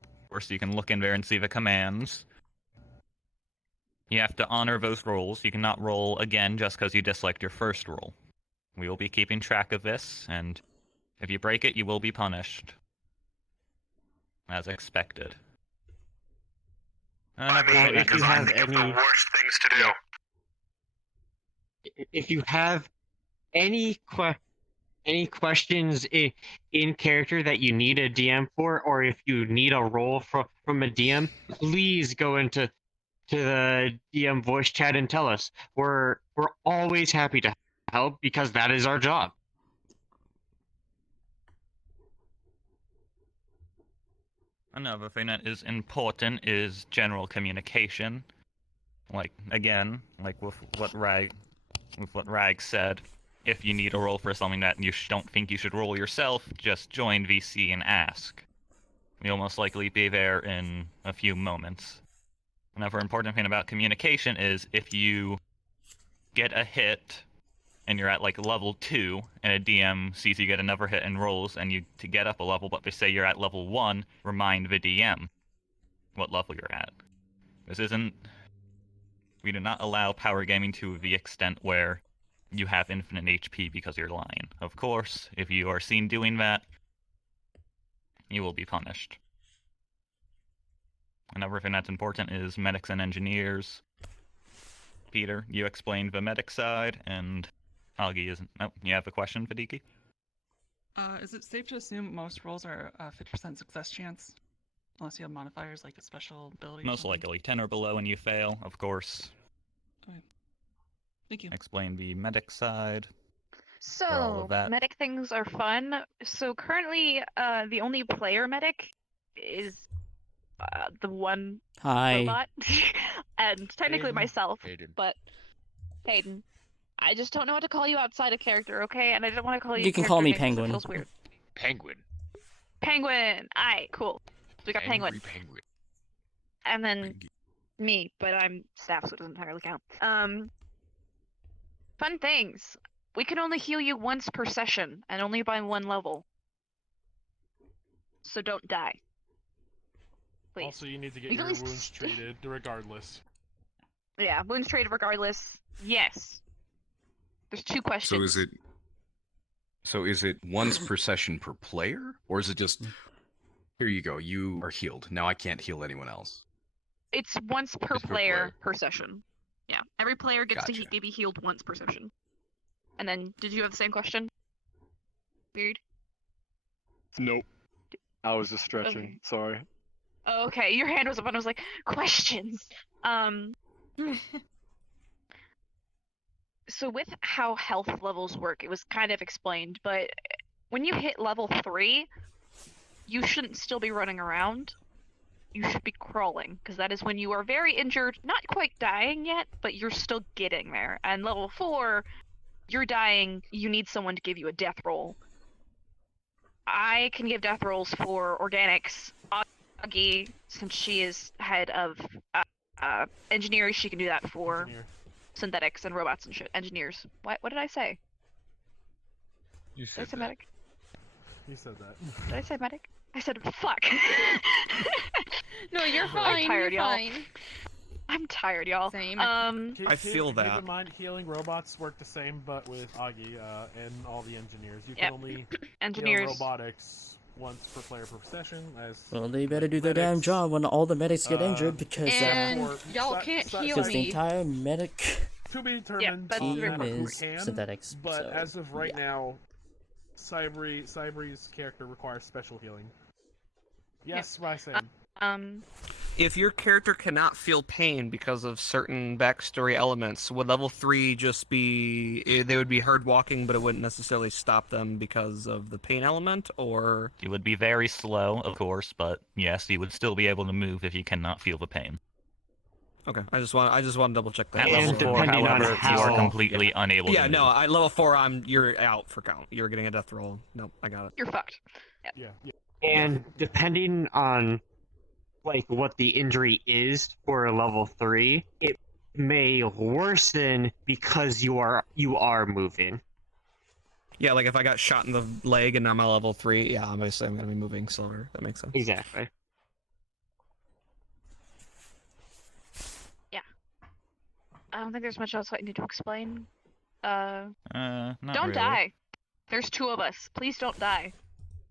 you can look in there and see the commands. You have to honor those rolls. You cannot roll again just because you disliked your first roll. We will be keeping track of this, and if you break it, you will be punished. As expected. If you have any worst things to do. If you have any questions in character that you need a DM for, or if you need a role from a DM, please go into to the DM voice chat and tell us. We're always happy to help because that is our job. Another thing that is important is general communication. Like, again, like with what Rag said, if you need a roll for something that you don't think you should roll yourself, just join VC and ask. You'll most likely be there in a few moments. Another important thing about communication is if you get a hit and you're at like level 2 and a DM sees you get another hit and rolls and you to get up a level, but they say you're at level 1, remind the DM what level you're at. We do not allow power gaming to the extent where you have infinite HP because you're lying. Of course, if you are seen doing that, you will be punished. Another thing that's important is medics and engineers. Peter, you explained the medic side, and Augie isn't. Oh, you have a question, Fadiki? Is it safe to assume most rolls are 50% success chance? Unless you have modifiers like a special ability? or Most something? likely. 10 or below and you fail, of course. Okay. Thank you. Explain the medic side. all So, of that. medic things are fun. So currently, the only player medic is the one Hi. robot, and technically Hayden. myself. Hayden. But Hayden, I just don't know what to call you outside of character, okay? And I don't want to call you. You can call me character names 'cause Penguin. It feels weird. Penguin. Penguin. Aight, cool. So we got Penguin. Angry penguin. And then me, but I'm staff, so it doesn't entirely count. Fun things. We can only heal you once per session, and only by 1 level. So don't die. Please. Also, you need to get You can your at least wounds treated regardless. Yeah, wounds traded regardless. Yes. There's 2 questions. So is it once per session per player, or is it just here you go, you are healed. Now I can't heal anyone else. It's once per Just per player player. per session. Yeah, every player gets to Gotcha. be healed once per session. And then, did you have the same question? Weird. Nope. I was just stretching. Okay. Sorry. Oh, okay, your hand was up and I was like, questions! So with how health levels work, it was kind of explained, but when you hit level 3, you shouldn't still be running around. You should be crawling, because that is when you are very injured, not quite dying yet, but you're still getting there. And level 4, you're dying, you need someone to give you a death roll. I can give death rolls for organics. Augie, since she is head of engineering, she can do that for Engineer. synthetics and robots and shit. Engineers. What did I say? You Did I said say that. medic? You said that. Did I say medic? I said fuck. No, you're I'm fine. tired, You're y'all. fine. I'm tired, y'all. Same. Keep in mind, healing robots work the same, but with Augie and all the engineers. You Yep. can only Engineers. heal robotics once per player per session. As Well, they better do their damn job when all the medics get injured because And for- y'all si- can't si- heal because the me. entire medic to be determined that's on very how team who is can, synthetics. but so, as of right yeah. now, Cybree's character requires special healing. Yes, Rysam. If your character cannot feel pain because of certain backstory elements, would level 3 just be they would be hard walking, but it wouldn't necessarily stop them because of the pain element, or You would be very slow, of course, but yes, you would still be able to move if you cannot feel the pain. okay? I just want to double check that. At level 4, however, you are completely unable Yeah, to no, move. at level 4, you're out for count. You're getting a death roll. Nope, I got it. You're fucked. Yeah. And depending on like what the injury is for a level 3, it may worsen because you are moving. Yeah, like if I got shot in the leg and I'm at level 3, yeah, obviously I'm gonna be moving slower. That makes sense. Exactly. Yeah. I don't think there's much else I need to explain. Not Don't really. die. There's 2 of us. Please don't die.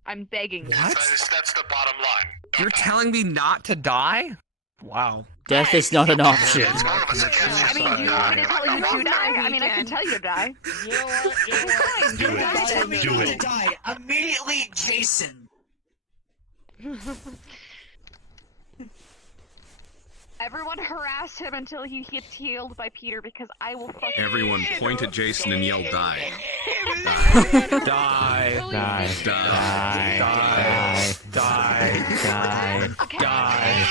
I'm begging. That's the bottom line. You're telling me not to die? Wow. Death is not an option. I mean, do you want me to tell you to die? I mean, I can tell you to die. You know what? Do You guys tell me Do to it. die. Immediately, Jason. Everyone harass him until he gets healed by Peter because I will fucking. Everyone point at Jason and yell die. Die. Die. Die. Die. Die.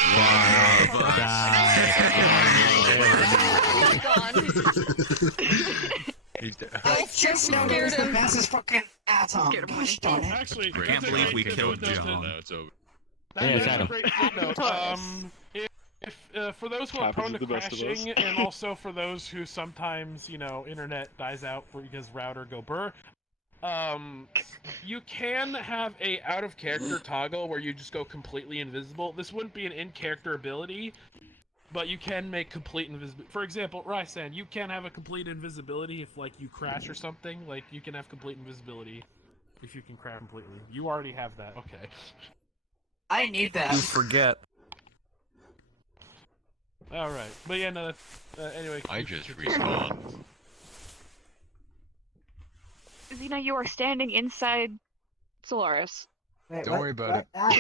I just noticed the massive fucking atom. Gosh darn it. Actually, Can't that's a believe great we killed footnote John. to- No, it's over. That Yeah, is Shadow. a great footnote. If for those who are Happens prone to to the best of us. crashing, and also for those who sometimes, internet dies out because router go burr, you can have a out of character toggle where you just go completely invisible. This wouldn't be an in character ability, but you can make complete invisibility. For example, Rysan, you can have a complete invisibility if you crash or something. You can have complete invisibility if you can crash completely. You already have that. Okay. I need that. You forget. All right, but yeah, no. Anyway. I just respawned. Xena, you are standing inside Solaris. Wait, Don't worry about it. My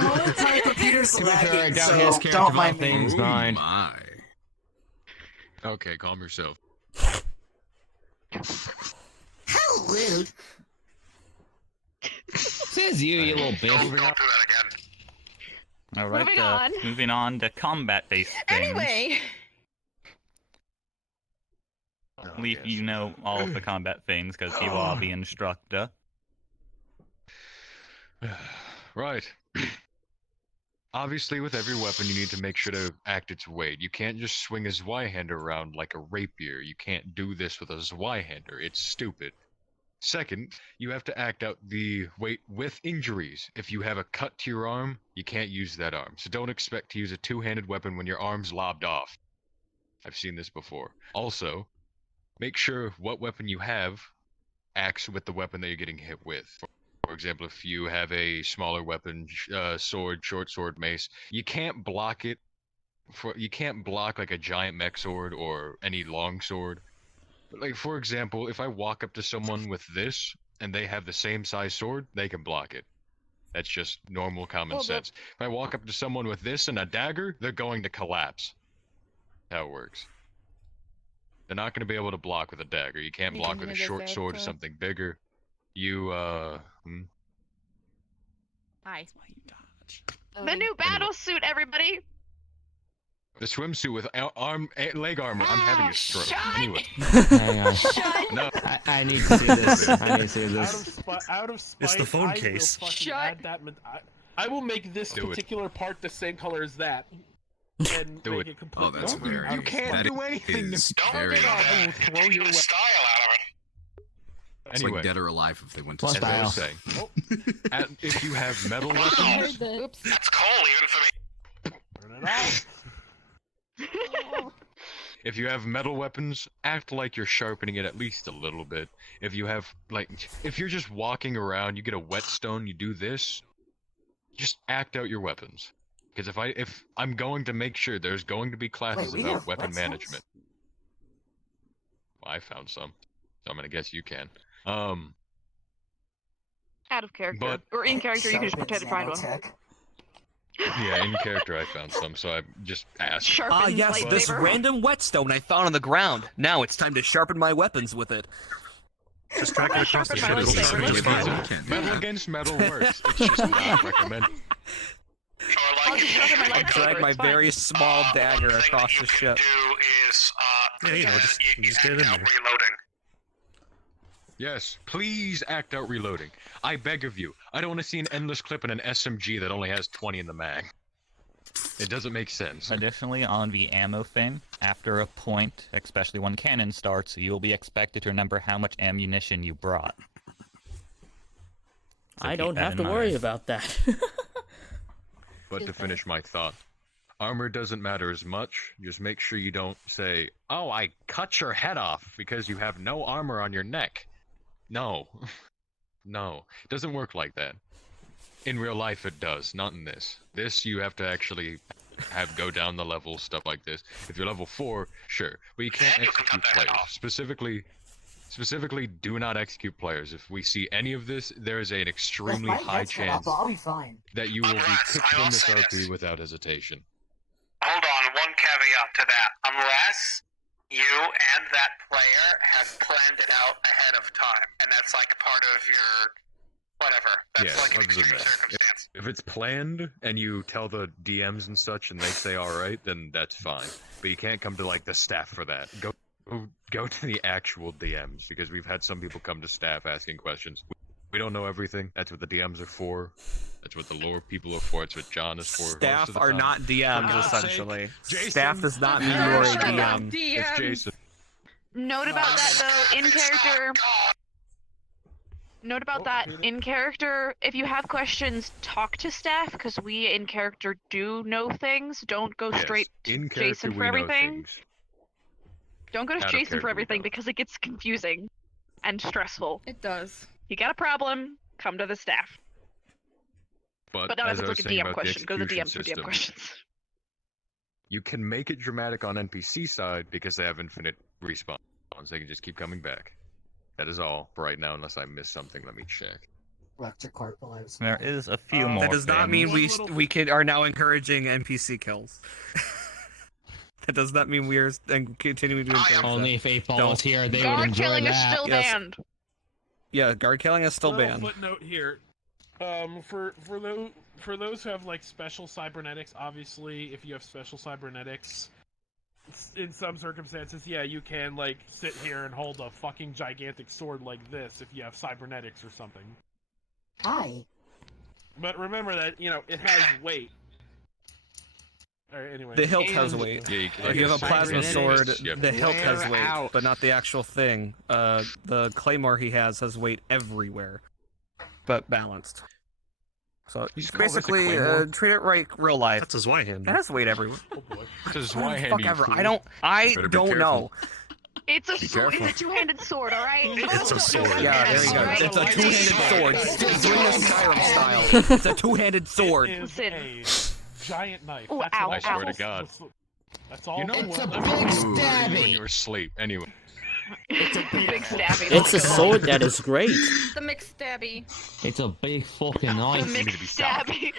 whole entire computer's To be fair, I lagging, doubt so his character don't mind me. thing's mine. My. Okay, calm yourself. How rude. Says you little bitch. Alright, Moving on. moving on to combat-based things. Anyway. Leaf, you know all of the combat things because you are the instructor. Right. Obviously, with every weapon, you need to make sure to act its weight. You can't just swing a Zweihander around like a rapier. You can't do this with a Zweihander. It's stupid. Second, you have to act out the weight with injuries. If you have a cut to your arm, you can't use that arm. So don't expect to use a two-handed weapon when your arm's lobbed off. I've seen this before. Also, make sure what weapon you have acts with the weapon that you're getting hit with. For example, if you have a smaller weapon, sword, short sword, mace, you can't block it. You can't block like a giant mech sword or any long sword. Like, for example, if I walk up to someone with this and they have the same size sword, they can block it. That's just normal common sense. If I walk up to someone with this and a dagger, they're going to collapse. That's how it works. They're not going to be able to block with a dagger. You can't block with a short sword or something bigger. You, Hi. The new battle suit, everybody! The swimsuit with leg armor. I'm having a stroke. Anyway. Hang on. No. I need to see this. I need to see this. Out of spite, It's the phone I case. Will fucking add that. I will make this particular part the same color as that. And Do make it. it completely Oh, that's different. very. You can't that do anything. is to very. I will throw your weapon. Style out of it. It's Anyway. like Dead or Alive if they went to As I was space. saying, if you have metal weapons, That's cold even for me. Turn it off. if you have metal weapons, act like you're sharpening it at least a little bit. If you have, if you're just walking around, you get a whetstone, you do this, just act out your weapons. Because if I'm going to make sure there's going to be classes we about have weapon whetstones? management. Well, I found some, so I'm gonna guess you can. Out of character. But- or in character, you can just pretend to find one. Yeah, in character I found some, so I just asked. Ah, yes, this random whetstone I found on the ground. Now it's time to sharpen my weapons with it. Just track it across the Sharpen my shoulders. lightsaber. Metal against metal works. It's just not recommended. I'll just sharpen my I lightsaber, drag my it's fine. very small dagger One thing across that the you ship. can do is Yeah, you know, just you get it in act out there. reloading. Yes, please act out reloading. I beg of you. I don't want to see an endless clip in an SMG that only has 20 in the mag. It doesn't make sense. Additionally, on the ammo thing, after a point, especially when cannon starts, you will be expected to remember how much ammunition you brought. So I keep don't that have in to worry mind. about that. But to finish my thought, armor doesn't matter as much. Just make sure you don't say, "Oh, I cut your head off because you have no armor on your neck." No. No. It doesn't work like that. In real life it does, not in this. This you have to actually have go down the level, stuff like this. If you're level 4, sure. But you can't execute players. Specifically, Specifically, do not execute players. If we see any of this, there is an extremely my high head's cut off, chance but I'll be fine. that you will be Unless, kicked I will from this say RP this. without hesitation. Hold on, one caveat to that. Unless you and that player have planned it out ahead of time, and that's like part of your whatever. That's Yeah, like an other than extreme that. circumstance. If it's planned and you tell the DMs and such and they say alright, then that's fine. But you can't come to like the staff for that. Go to the actual DMs, because we've had some people come to staff asking questions. We don't know everything. That's what the DMs are for. That's what the lore people are for. It's what John is for. most Staff of the are time. not DMs, For God's sake, essentially. Jason, Staff does not mean you're a DM. It's Jason. Note about that though, in character. Note about that in character. If you have questions, talk to staff, because we in character do know things. Don't go Yes, straight in to character Jason we for know everything. things. Don't go to Out of Jason character for we everything because it gets confusing and stressful. It does. You got a problem, come to the staff. But not as if I it's was like a saying DM about the question. Go to the execution DM for DM system, questions. You can make it dramatic on NPC side because they have infinite respawns. They can just keep coming back. That is all for right now, unless I missed something. Let me check. There is a few more. That does not mean we are now encouraging NPC kills. That does not mean we are continuing to encourage Only that. if 8-Ball Don't. was here, they would Guard enjoy killing that. is still Yes. banned. Yeah, guard killing is still Little banned. footnote here. For those who have like special cybernetics, obviously, if you have special cybernetics, in some circumstances, yeah, you can like sit here and hold a fucking gigantic sword like this if you have cybernetics or something. Hi. But remember that it has weight. Alright, anyway. The hilt has weight. Yeah, If you have a plasma sword, the hilt has weight, out. but not the actual thing. The claymore he has weight everywhere, but balanced. So you call this a basically claymore? treat it like real life. That's a Zweihander. It has weight everywhere. Oh boy. It's a What the Zweihander, fuck you ever. fool. I Better be don't know. It's a Be sword. careful. It's a two-handed sword, all right? It's a sword. Yeah, there you go. Alright? It's a two-handed sword. It's doing the Skyrim style. It's a two-handed sword. It is a giant knife. Ooh, That's ow, all- I swear to God. That's all. You know It's what? a Let big me ruin stabby. your sleep. Anyway. It's a big stabby. It's a sword that is great. The McStabby. It's a big fucking The knife. McStabby.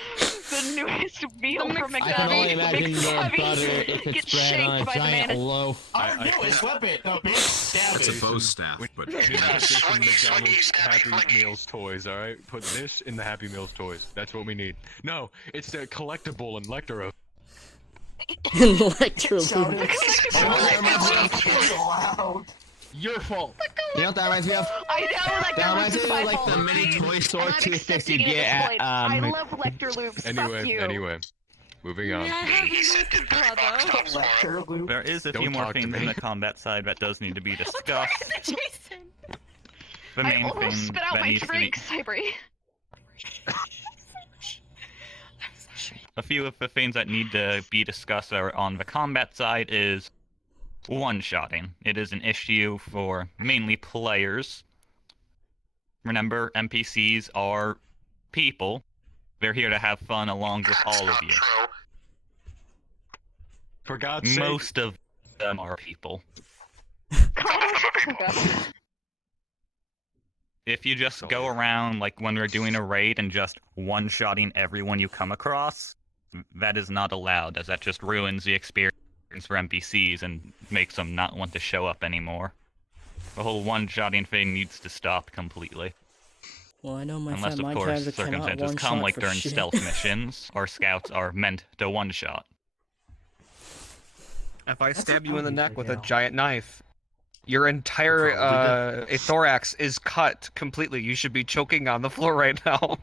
The newest meal from I can only McStabby. imagine the McStabby butter if it's gets spread on a shaped by the giant man. loaf. Our newest weapon, the big stabby. It's a bow staff, but McDonald's Happy Meals toys, alright? Put this in the Happy Meals toys. That's what we need. No, it's the collectible and Lectoro. Your fault. You know what that reminds me of? I know, like That reminds me my of like fault. the mini toy store I'm toothpicks you accepting it get at at this point. I love Lecter loops. Fuck you. Anyway, moving on. There is a Don't few more talk to things in me. the combat side that does need to be discussed. Jason. The I main almost thing spit out that my needs to be drink, Cybery. a few of the things that need to be discussed are on the combat side is one-shotting. It is an issue for mainly players. Remember, NPCs are people. They're here to have fun along with all of you. For God's sake. Most of them are people. If you just go around like when we're doing a raid and just one-shotting everyone you come across, that is not allowed, as that just ruins the experience for NPCs and makes them not want to show up anymore. The whole one-shotting thing needs to stop completely. Well, I know my Unless, of my course, character cannot circumstances come one-shot like for during shit. stealth missions, or scouts are meant to one-shot. If I stab you in the neck with a deal. giant knife, your entire thorax is cut completely. You should be choking on the floor right now.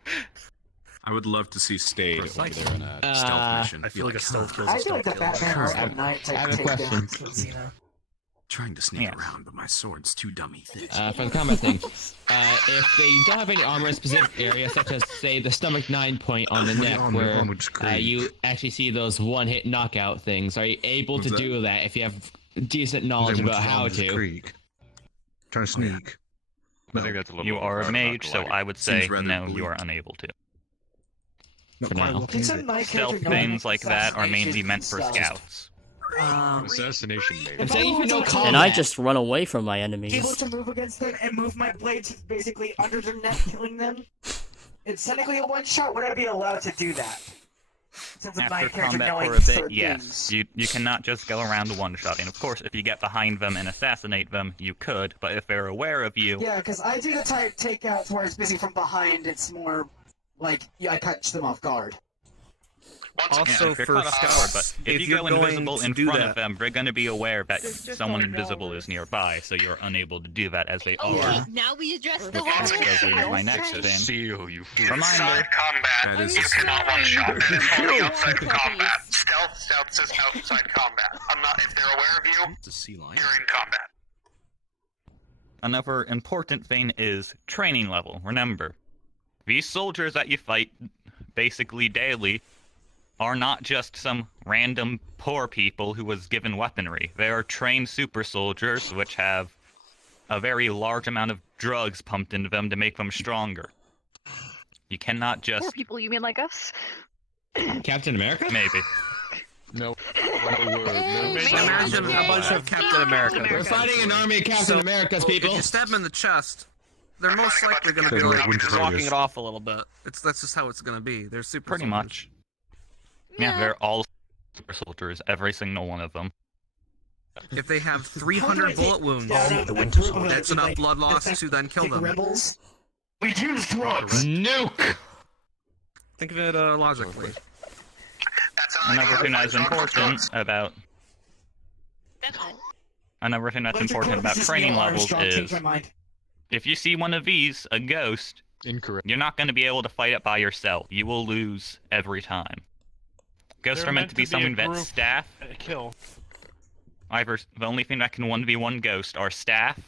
I would love to see Stade over there in a stealth mission. I feel like a stealth kill. I feel like the Batman Arkham Knight type I have a takedown question. from Xena. Trying to sneak around, but my sword's too dummy thick. For the combat thing, if they don't have any armor in a specific area, such as, say, the stomach 9 point on the neck, where you actually see those one-hit knockout things, are you able What's to that? do that if you have decent knowledge about how to? Trying to sneak. I think that's a little You are a overpowered, not mage, to so lie. I would say Seems rather no, you bleak. are unable to. For now. Except my Stealth character things like that are mainly assassinations meant for and stuff. scouts. Assassination, maybe. I'm saying if you know And combat. I just run away from my Able enemies. to move against them and move my blade to basically under their neck, killing them. It's technically a one-shot. Would I be allowed to do that? Since of my After character combat knowing for a bit, certain yes. things. You cannot just go around one-shotting. Of course, if you get behind them and assassinate them, you could, but if they're aware of you... Yeah, because I do the type takeouts where it's busy from behind. It's more like I catch them off guard. Also, if you're for caught off guard, scouts, but if you you're go going invisible to in do front that, of them, they're going to be aware that just someone going invisible is nearby, so you're unable to do that as they Okay, are. now we address the Which whole goes into my thing. next thing. Seal, you fool. Reminder. Inside combat, you cannot one-shot. It is only outside combat. Stealth is outside combat. I'm not. If they're aware of you, It's a sea lion. you're in combat. Another important thing is training level. Remember, these soldiers that you fight basically daily are not just some random poor people who was given weaponry. They are trained super soldiers which have a very large amount of drugs pumped into them to make them stronger. You cannot Poor just... people, you mean like us? Captain America? Maybe. No. Imagine a bunch of Captain America. We're fighting an army of Captain Americas, people. If you stab them in the chest, they're most likely going to be like walking it off a little bit. That's just how it's going to be. They're super Pretty soldiers. much. Yeah, they're all super soldiers, every single one of them. If they have 300 bullet wounds, that's enough blood loss to then kill them. Rebels. We use drugs. Nuke! Think of it logically. Another thing that's important about... Another thing that's important about training levels is... If you see one of these, a ghost, Incorrect. You're not going to be able to fight it by yourself. You will lose every time. Ghosts They're are meant to be something that group staff... kill. Either the only thing that can 1v1 ghost are staff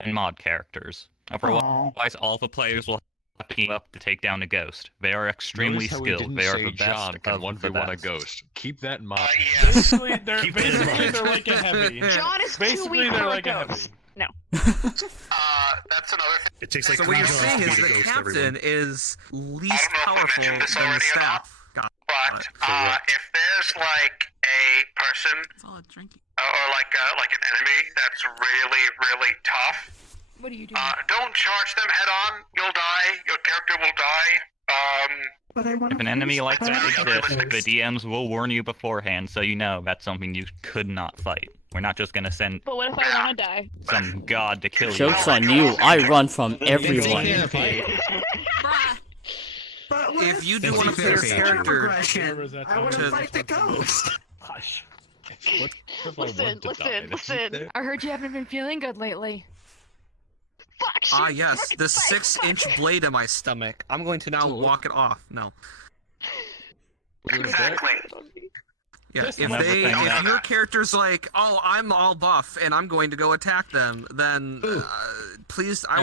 and mod characters. Otherwise, all the players will have to team up to take down a ghost. They are extremely Notice how he skilled. didn't They are say the best John can of the 1v1 a best. ghost. Keep that in mind. Basically, they're like a heavy. John is too Basically, weak they're for a like a heavy. ghost. No. That's another thing. It takes like So what you're 3 saying shots is to the beat a ghost, captain everyone. is least powerful than the staff. Got But if there's like a person or like an enemy that's really tough, What are you doing? don't charge them head on. You'll die. Your character will die. If an enemy like that exists, the DMs will warn you beforehand, so you know that's something you could not fight. We're not just gonna send But what if I want to die? some god to kill you. Joke's on you, I run from everyone. If you do want to play your character I want to fight the ghost. Listen. I heard you haven't been feeling good lately. Ah yes, the 6-inch blade in my stomach. I'm going to now walk it off. No. Exactly. Yeah, Just if another they, thing if on your that. character's like, oh, I'm all buff and I'm going to go attack them, then please, I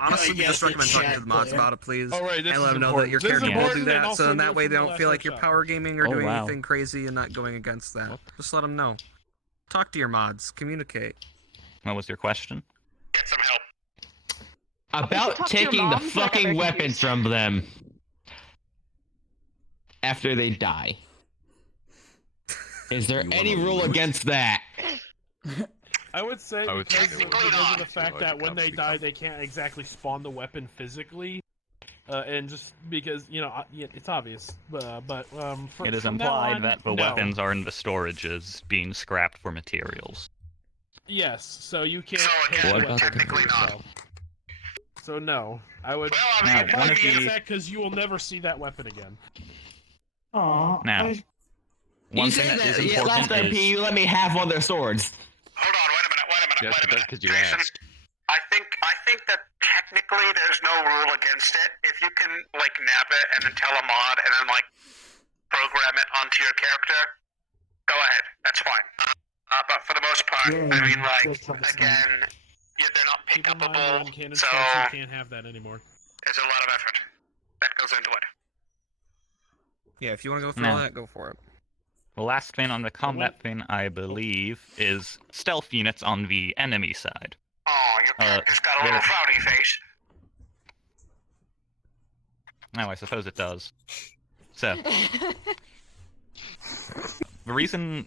honestly would just recommend talking to the mods about it, please, All right, this and let is them know that your important. This is character will do important, and that, also so in that news way from they the don't last feel like you're workshop. power gaming or Oh, doing wow. anything crazy and not going against that. Just let them know. Talk to your mods. Communicate. What was your question? Get some help. About talk to your taking the mom, so I got fucking very weapons from them after they die. Is there any rule against that? I would say I would because, think because it would of be the fact like that a when they copy die, they can't exactly spawn the weapon physically, and just because yeah, it's obvious. It is from now implied on, that the no. weapons are in the storages being scrapped for materials. Yes, so you can't. So take again, the What about weapon technically for not. yourself. So no, I would. Well, I mean, Now, if one you of use the- that because you will never see that weapon again. Aw. Now, You one thing said that is that last important MP is... you let me have one of their swords. Hold on, wait a minute. Yes, but that's because you Jason, asked. I think that technically there's no rule against it. If you can like nab it and then tell a mod and then like program it onto your character, go ahead. That's fine. But for the most part, Yeah, I mean, like just have this again, they're not pick Keep in mind, upable, in canon so spots, you can't have that anymore. there's a lot of effort that goes into it. Yeah, if you want to go through No. all that, go for it. The last thing on the combat thing, I believe, is stealth units on the enemy side. Oh, your character's got a little they're- frowny face. No, I suppose it does. So, the reason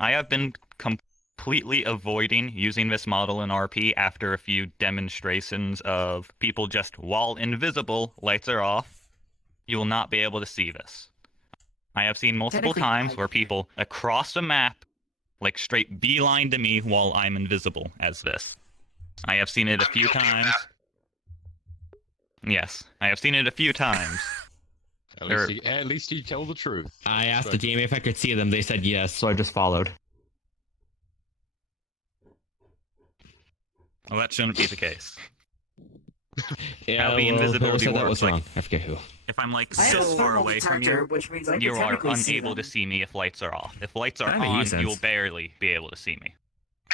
I have been completely avoiding using this model in RP after a few demonstrations of people just, while invisible, lights are off. You will not be able to see this. I have seen multiple times where people across the map, like straight beeline to me while I'm invisible as this. I have seen it a few times. Yes, I have seen it a few times. At least you tell the truth. I asked the team if I could see them. They said yes, so I just followed. Well, that shouldn't be the case. Yeah, I'll be well, invisibility whoever said that works was like wrong. I forget who. if I'm like I have so far thermal away from detector, you, which means I can you are technically see unable them. to see me if lights are off. If lights are That makes on, sense. you will barely be able to see me.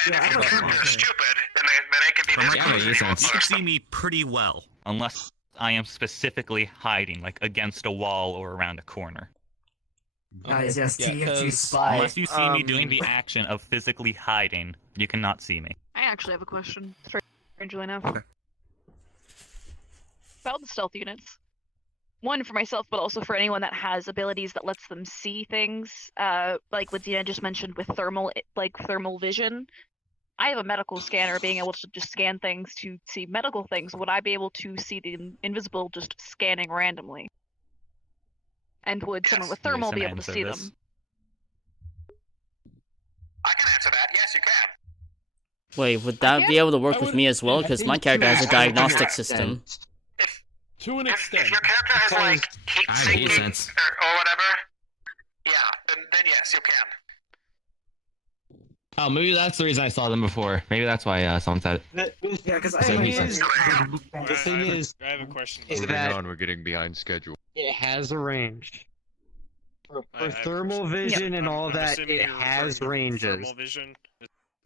Yeah, I don't know. You're stupid, then they can be Yeah, that makes sense. You can see me pretty well, unless I am specifically hiding, like against a wall or around a corner. Guys, yes, Yeah, TFG 'cause spy. Unless you see me doing the action of physically hiding, you cannot see me. I actually have a question, strangely enough. About the stealth units. One, for myself, but also for anyone that has abilities that lets them see things, like what Dina just mentioned with thermal vision. I have a medical scanner being able to just scan things to see medical things. Would I be able to see the invisible just scanning randomly? And would someone with thermal be able to see them? I can answer that. Yes, you can. Wait, would that be able to work with me as well? Because my character has a diagnostic system. To an extent. If your character has like heat I make sinking sense. or whatever, yeah, then yes, you can. Oh, maybe that's the reason I saw them before. Maybe that's why someone said it. Yeah, because So it makes sense. The thing is, I have a question. is that we're getting behind schedule. it has a range. I For have a thermal question. vision and all I'm that, assuming it you're has referring to ranges. Thermal vision.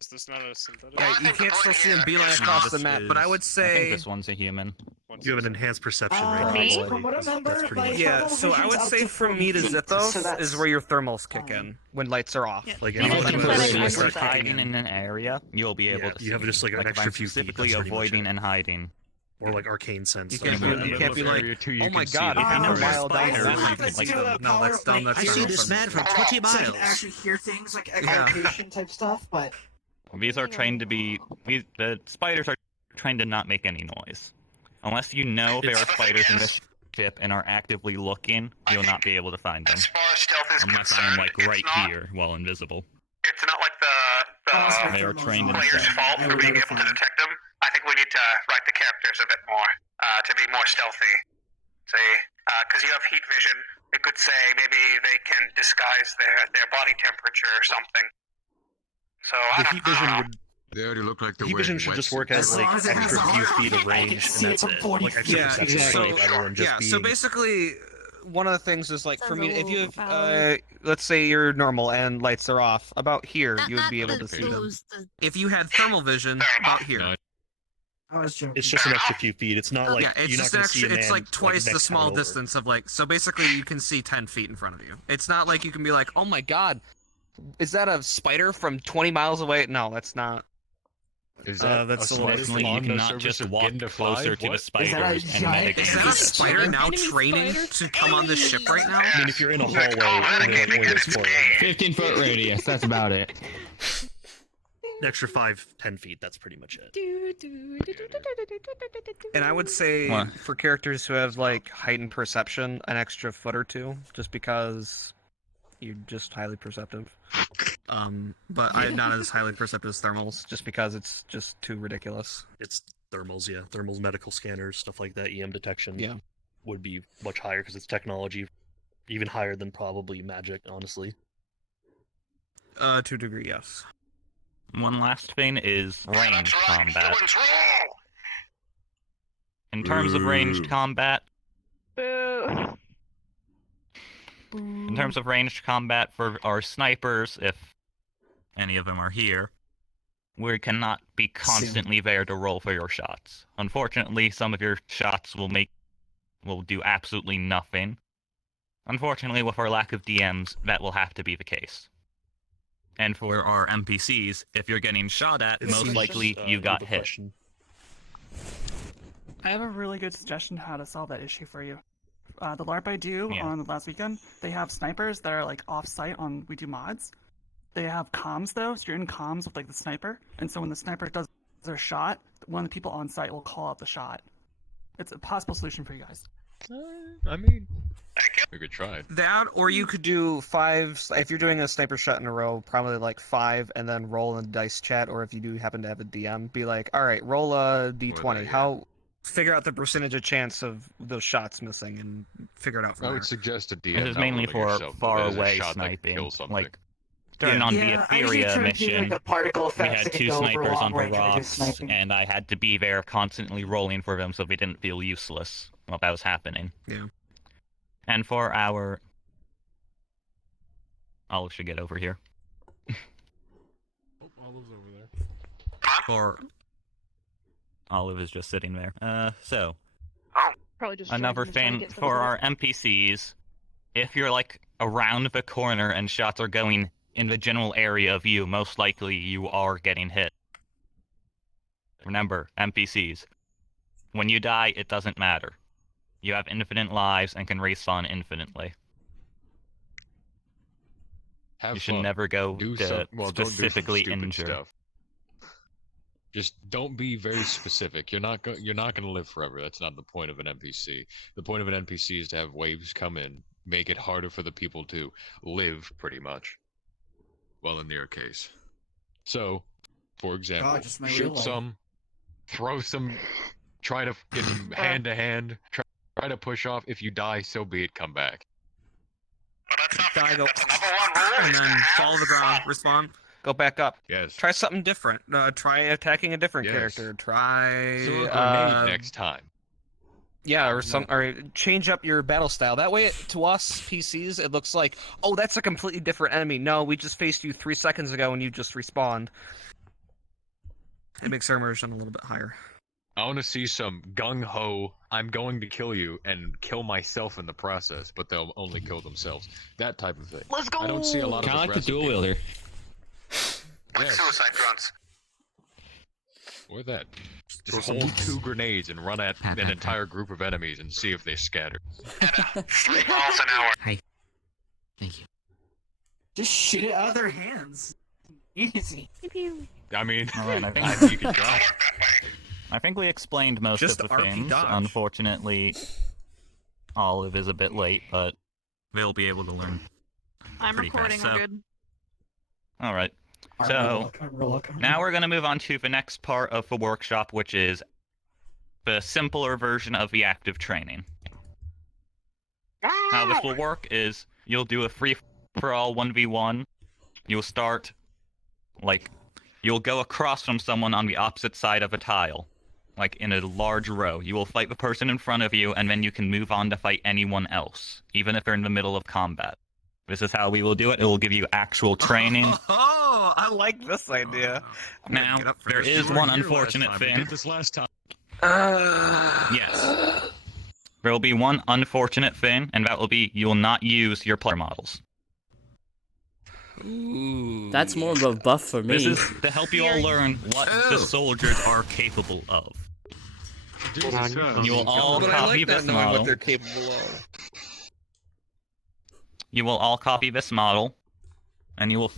Is this not a synthetic? Yeah, you can't still see him beeline across the map, but I would I think say this one's a human. You have an enhanced perception, right? Me? From what I remember, like, yeah. thermal So I vision's would up say to from 40 me to feet, so Zithos that's, is where your thermals kick in when lights are off. Like Yeah, if I you think have that a- I If you're understand. hiding in an area, you'll be able Yeah, to you see have me. just like an if extra I'm few feet, specifically that's pretty much avoiding it. and hiding. Or like arcane sense. You stuff can't, like you that. can't be like, oh my god, them. he's a Oh, mile down spider. the I road. think Like, that's no, that's dumb. That's I see dumb. this man from 20 So you miles. can actually hear things like Yeah. echolocation type stuff, but These are trained to be. The spiders are trained to not make any noise. Unless you know there are spiders in this ship and are actively looking, you'll not be able to find them. As far as stealth is Unless concerned, I'm like it's right not, here while invisible. It's not like the They are trained in player's stealth. fault for being able to detect them. I think we need to write the characters a bit more to be more stealthy. See, because you have heat vision, it could say maybe they can disguise their body temperature or something. So I The don't, heat I vision don't know. would. They already look like they're Heat vision wearing should just wetsuits. work as As long like as it has extra a few heart feet of beat, I can range, see and it that's from it. 40 Like extra Yeah, perception, exactly. rather than just Yeah, being. so basically, one of the things is like for Sounds me, a if you little have, let's say you're normal and lights are off, about here you would be able to the see them. tools, If you had thermal vision, about here. I was joking. It's just an extra few feet. It's not like Yeah, it's you're just not an going to see extra. a man It's like twice the next small town over. distance of like. So basically, you can see 10 feet in front of you. It's not like you can be like, oh my god, is that a spider from 20 miles away? No, that's not. Is that's a little- Additionally, you cannot just walk closer to the spiders and mitigate Is that a it. spider now training to come on this ship right now? I mean, if you're in a hallway, only there's 4 15-foot radius. That's about it. An extra 10 feet. That's pretty much it. And I would say What? for characters who have like heightened perception, an extra foot or two, just because you're just highly perceptive. But I'm not as highly perceptive as thermals, just because it's just too ridiculous. It's thermals, yeah. Thermals, medical scanners, stuff like that. EM detection Yeah. would be much higher because it's technology, even higher than probably magic, honestly. To a degree, yes. One last thing is ranged combat. In terms of ranged combat, Boo. in terms of ranged combat for our snipers, if any of them are here, we cannot be constantly there to roll for your shots. Unfortunately, some of your shots will do absolutely nothing. Unfortunately, with our lack of DMs, that will have to be the case. And for our NPCs, if you're getting shot at, It most seems likely just, you got the hit. question. I have a really good suggestion how to solve that issue for you. The LARP I do Yeah. on the last weekend, they have snipers that are like off-site on We Do Mods, they have comms though, so you're in comms with like the sniper, and so when the sniper does their shot, one of the people on site will call out the shot. It's a possible solution for you guys. I mean, we could try it. That, or you could do 5. If you're doing a sniper shot in a row, probably like 5, and then roll in the dice chat. Or if you do happen to have a DM, be like, all right, roll a d20. How? Figure out the percentage of chance of those shots missing, and figure it out from I there. would suggest a DM. This is not mainly rolling for yourself, but far there's a away shot that could sniping. kill something. Like during on the Yeah, I usually Etheria try to do, like, mission, the particle we effects had that can 2 go over snipers long on the range when I do rocks, sniping. and I had to be there constantly rolling for them so they didn't feel useless while that was happening. Yeah. And for our... Olive should get over here. Olive's over there. For Olive is just sitting there. So... Probably just Another thing for our NPCs, if you're like around the corner and shots are going in the general area of you, most likely you are getting hit. Remember, NPCs, when you die, it doesn't matter. You have infinite lives and can respawn infinitely. Have you should fun. never go Do to some, well, don't do some specifically stupid injure. stuff. Just don't be very specific. You're not gonna live forever. That's not the point of an NPC. The point of an NPC is to have waves come in, make it harder for the people to live, pretty much. Well, in their case. So, for example, God, just my real shoot life. some, throw some, try to get hand to hand, try to push off. If you die, so be it. Come back. Die, go, and then fall to the ground, respawn, go back up. Yes. Try something different. Try attacking a different Yes. character. Try Throw a grenade next time. Yeah, or change up your battle style. That way, to us PCs, it looks like, oh, that's a completely different enemy. No, we just faced you 3 seconds ago and you just respawned. It makes our immersion a little bit higher. I want to see some gung-ho, I'm going to kill you, and kill myself in the process, but they'll only kill themselves. That type of thing. Let's go! I don't see a lot of Kind of like the aggressive dual people. wielder. Like suicide drones. Or that. Just hold 2 grenades and run at an entire group of enemies and see if they scatter. 3 miles an hour. Hi. Thank you. Just shoot it out of their hands. Easy. I mean, Alright, I you can try. I think we explained most Just of the RP things. dodge. Unfortunately, Olive is a bit late, but they'll be able to learn. I'm pretty recording. fast, We're so- good. Alright, so now we're going to move on to the next part of the workshop, which is the simpler version of the active training. How this will work is you'll do a free-for-all 1v1. You'll start, like, you'll go across from someone on the opposite side of a tile, like in a large row. You will fight the person in front of you, and then you can move on to fight anyone else, even if they're in the middle of combat. This is how we will do it. It will give you actual training. Oh, I like this idea. I'm gonna Now, get up for there this. is one unfortunate We thing. did this last time. Yes. There will be one unfortunate thing, and that will be you will not use your player models. That's more of a buff for me. This is to help you all learn what the soldiers are capable of. You will all But I copy like that this knowing model. what they're capable of. You will all copy this model, and you will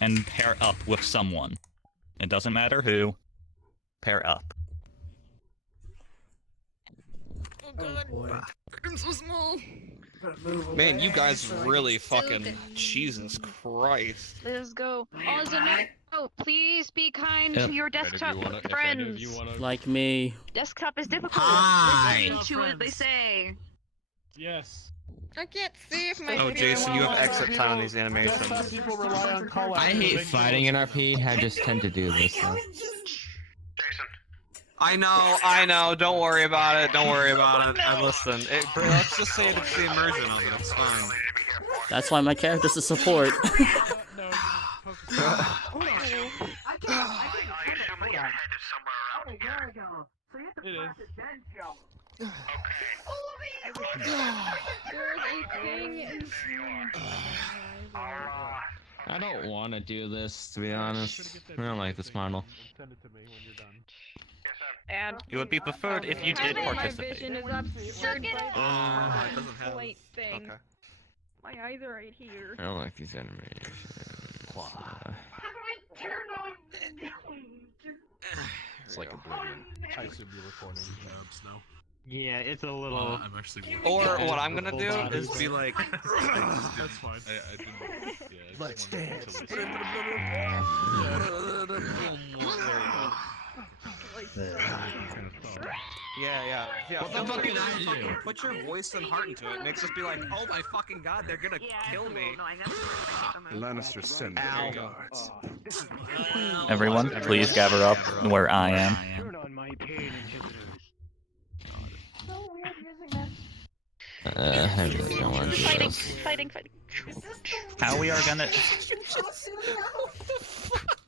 and pair up with someone. It doesn't matter who. Pair up. Oh god. I'm so small. Man, you guys really fucking... Jesus Christ. Let's go. Oh, please be kind Yep. to your desktop friends. Like me. Desktop is difficult. Hi. Listen to what they say. Yes. I can't see if my Oh, Jason, you have exit time on these animations. I hate fighting in RP. I just tend to do this. Though. I know. Don't worry about it. Don't worry about it. Listen, let's just say it's the immersion of it. It's fine. That's why my character's a support. It is. I don't want to do this, to be honest. I don't like this model. Send it to me when you're done. And It would be preferred if you did my participate. vision is obscured by it doesn't have... white thing. Okay. My eyes are right here. I don't like these animations. It's like Oblivion. I assume you're recording Snow. Yeah, it's a little. I'm actually. Or what I'm gonna do is be like. That's fine. I didn't. Yeah, Let's dance. Yeah. What the fuck can I do? Put your voice and heart into it. Makes us be like, oh my fucking god, they're gonna kill me. Lannister sent Ow. guards. Everyone, please gather up where I am. Turn on my pain inhibitors. I really don't want to do Fighting, this. fighting. How we are gonna...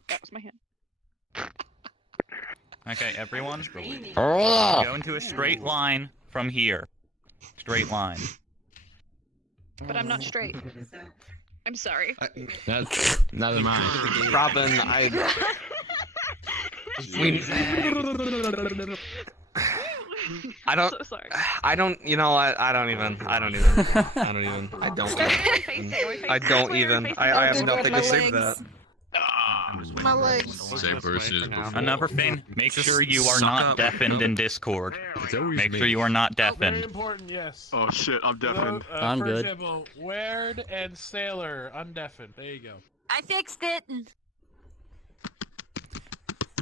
That was my hand. Okay, everyone, Oh! go into a straight line from here. Straight line. But I'm not straight. I'm sorry. That's never mind. Robin, I don't. So sorry. I don't. You know what? I don't even. I don't even. I don't even. I have nothing to say to that. My legs. Same person as before. Another thing, make Just sure you are suck not up. deafened in Discord. Make me. sure you are not Very deafened. important, yes. Oh shit, I'm deafened. I'm for good. example, Weird and Sailor, undeafened. There you go. I fixed it.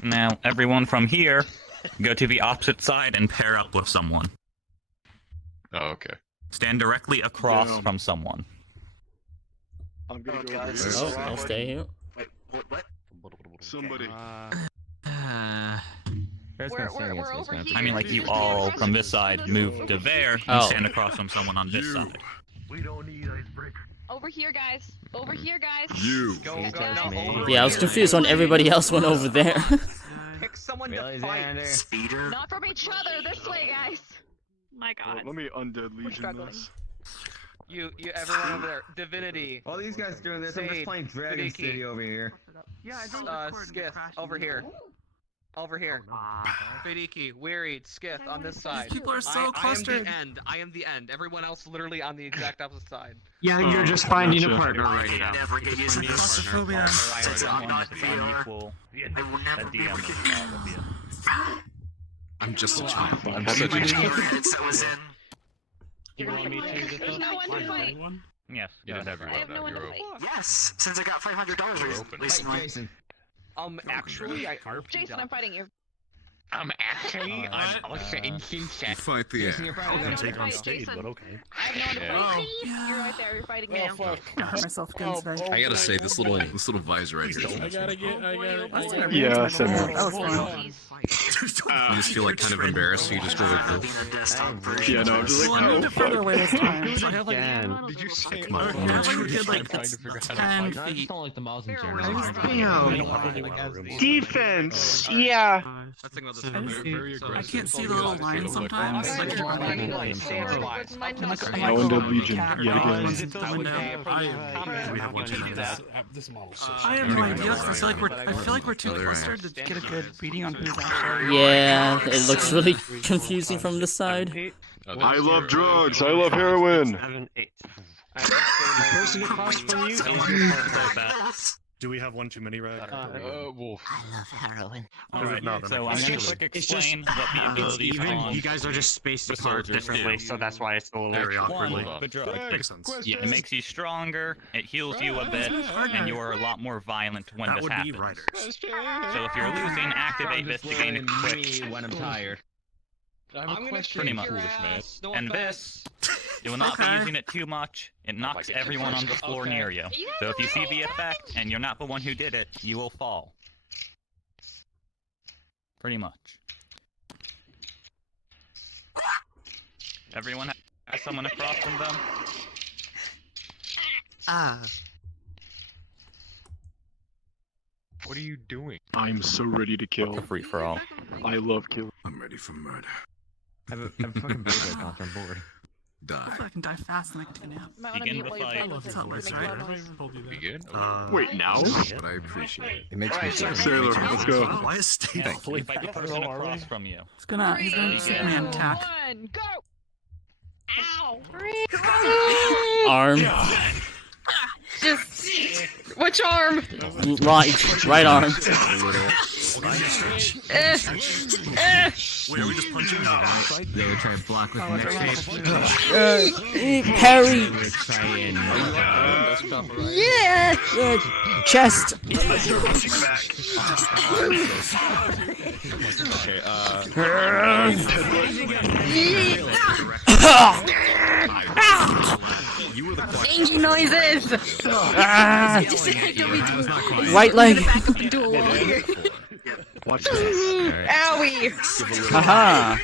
Now, everyone from here, go to the opposite side and pair up with someone. Oh, okay. Stand directly across from someone. I'm gonna go guys, over this here. is I'll stay here. Wait, what? Somebody. We're over here. I mean, like, you all from this side move to there and Oh. stand across from someone on this side. We don't need icebreaker. Over here, guys. Over here, guys. You. Go, Guys. Yeah, I was confused when everybody else went over there. Pick someone to fight. Speeder. Not from each other. This way, guys. My God. Let me undead legion struggling. this. You, everyone over there. Divinity. While these guys doing this, I'm just Sage, playing Dragon Siddiqui. City over here. Yeah, I don't Skith, over here. Over here. Fidiki, Wearied, Skith on this side. people are so I am clustered. the end. I am the end. Everyone else literally on the exact opposite side. Yeah, you're just finding gotcha. a partner I right can now. never get used to this. Claustrophobia. Since I'm not VR, I will never be I'm just a child. I'm Have you such a been to child. your heads that was in? There's no one to fight. Yes. Yeah, I have no one to fight. Yes, since I got $500 recently. Jason. Actually, Jason, I'm fighting you. I'm also You fight the Jason, air. you're probably I'm gonna gonna Take on fight stage, Jason. but okay. I have no one to Yeah. fight. You're right there. You're fighting me Oh now. fuck. I hurt myself again today. I gotta say, this little visor right here. I gotta get. Yeah, same here. That was fun. You just feel like kind of embarrassed, so you just go like Being this. a desktop version. Yeah, no, I'm just Well, I like, moved oh it further fuck. away this time. Did So I have like you say I have like a good like I'm trying to figure out how to 10 fight. I just feet. don't like the mouse in Defense. Yeah. Let's think about this. Very I aggressive. can't see the little lines sometimes. Like, Stance wise. Mine No not- undead legion cat yet again. runs into the window. This model. I have no idea. I feel like we're too clustered to get a good reading on who's actually. Yeah, it looks really confusing from this side. I love drugs. I love heroin. 7, 8. The person across from you is your partner. Do we have one too many, Rag? Wolf. I love heroin. Alright, So I'm gonna quick explain what the It's abilities even. on You guys are just spaced the apart soldiers differently, do. so that's why it's a little Very awkwardly. One, the drug. Makes sense. It makes you stronger, it heals you a bit, and you are a lot more violent when That this would be happens. writers. So if you're losing, activate this to gain a quick. when I'm tired. Pretty much. And this, you will not be using it too much. It knocks everyone on the floor near you. So if you see the effect and you're not the one who did it, you will fall. Pretty much. Everyone has someone across from them? What are you doing? I'm so ready to kill. Free for all. I love killing. I'm ready for murder. I have a fucking Beyblade launcher on board. Die. Hopefully I can die fast and I can take a nap. Might wanna Begin mute the while you're fight. playing with That's it, how it works, make a right? loud noise. You good? Wait, now? But I appreciate it. It makes me so Sailor, let's go. Why is Steve? Yes, you fight the person across from you. He's gonna Superman attack. 1, go! Ow! Arm. Just which arm? Right arm. Wait, are we just punching? They would try to block with the next Parry. They would try and Yeah. Chest. Angry noises. Right leg. Watch this. Owie. Haha.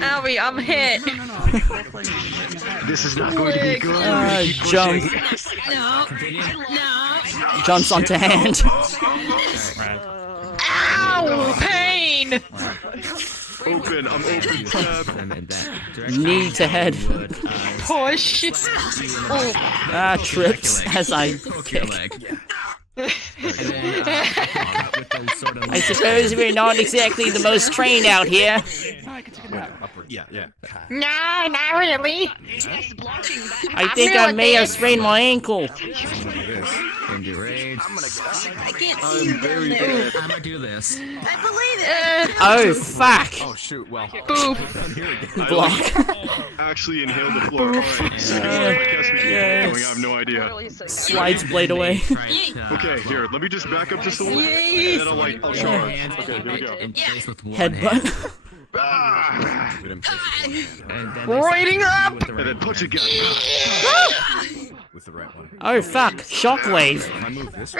Owie, I'm hit. This is not going to be good. Jump. No. Jumps onto hand. Ow! Pain. Open. I'm open. Tab. Knee to head. Push. Oh. Trips as I kick. I suppose we're not exactly the most trained out here. Yeah. No, not really. I think I may have sprained my ankle. I can't see you down there. I'm gonna do this. I believe it. Oh, fuck. Oh, shoot. Well. Block. Actually inhaled the floor. Alright. I guess we keep going. I have no idea. Slides blade away. Okay, here. Let me just back up just a little bit. And then I'll charge. Okay, here we go. Headbutt. Waiting up. And then punch again. With the right one. Oh, fuck. Shockwave. I move this.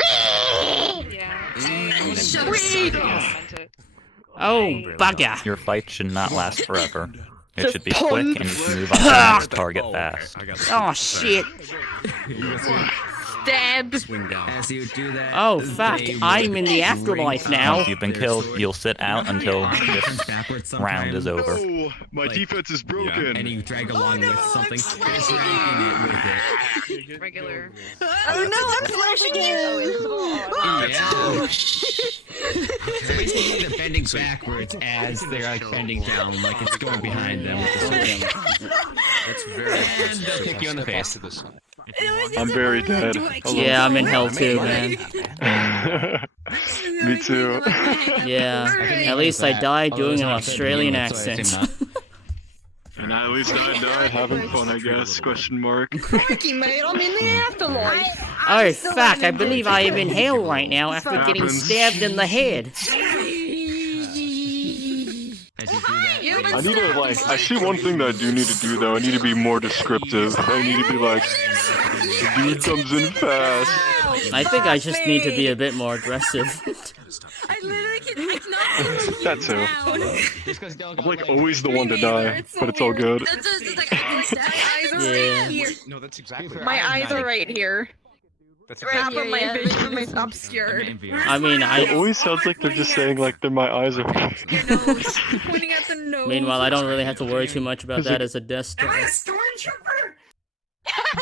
Oh, bugger. Your fight should not last forever. It should be quick and you can move on to the next target fast. Oh, shit. Stab. As you do that, Oh, fuck. I'm in the afterlife now. Once you've been killed, you'll sit out until this round is over. Oh, my defense is broken. and you drag along with something. Just dragging it with it. Regular. Oh no, I'm flashing you! Yeah. So basically, they're bending backwards as they're like bending down, like it's going behind them. That's very. And they'll kick you in the face. I'm very dead. Yeah, I'm in hell too, man. Me too. Yeah, at least I died doing an Australian accent. And at least I died having fun, I guess. Question mark. Crikey, mate, I'm in the afterlife. Oh, fuck, I believe I am in hell right now after getting stabbed in the head. I need to, like, I see one thing that I do need to do, though. I need to be more descriptive. I need to be like, the dude comes in fast. I think I just need to be a bit more aggressive. I literally can like nothing. That too. I'm like always the one to die, but it's all good. Yeah. No, that's exactly My eyes are right here. That's Half of my vision is obscured. I mean, It always sounds like they're just saying like my eyes are. Pointing at the nose. Meanwhile, I don't really have to worry too much about that as a death star.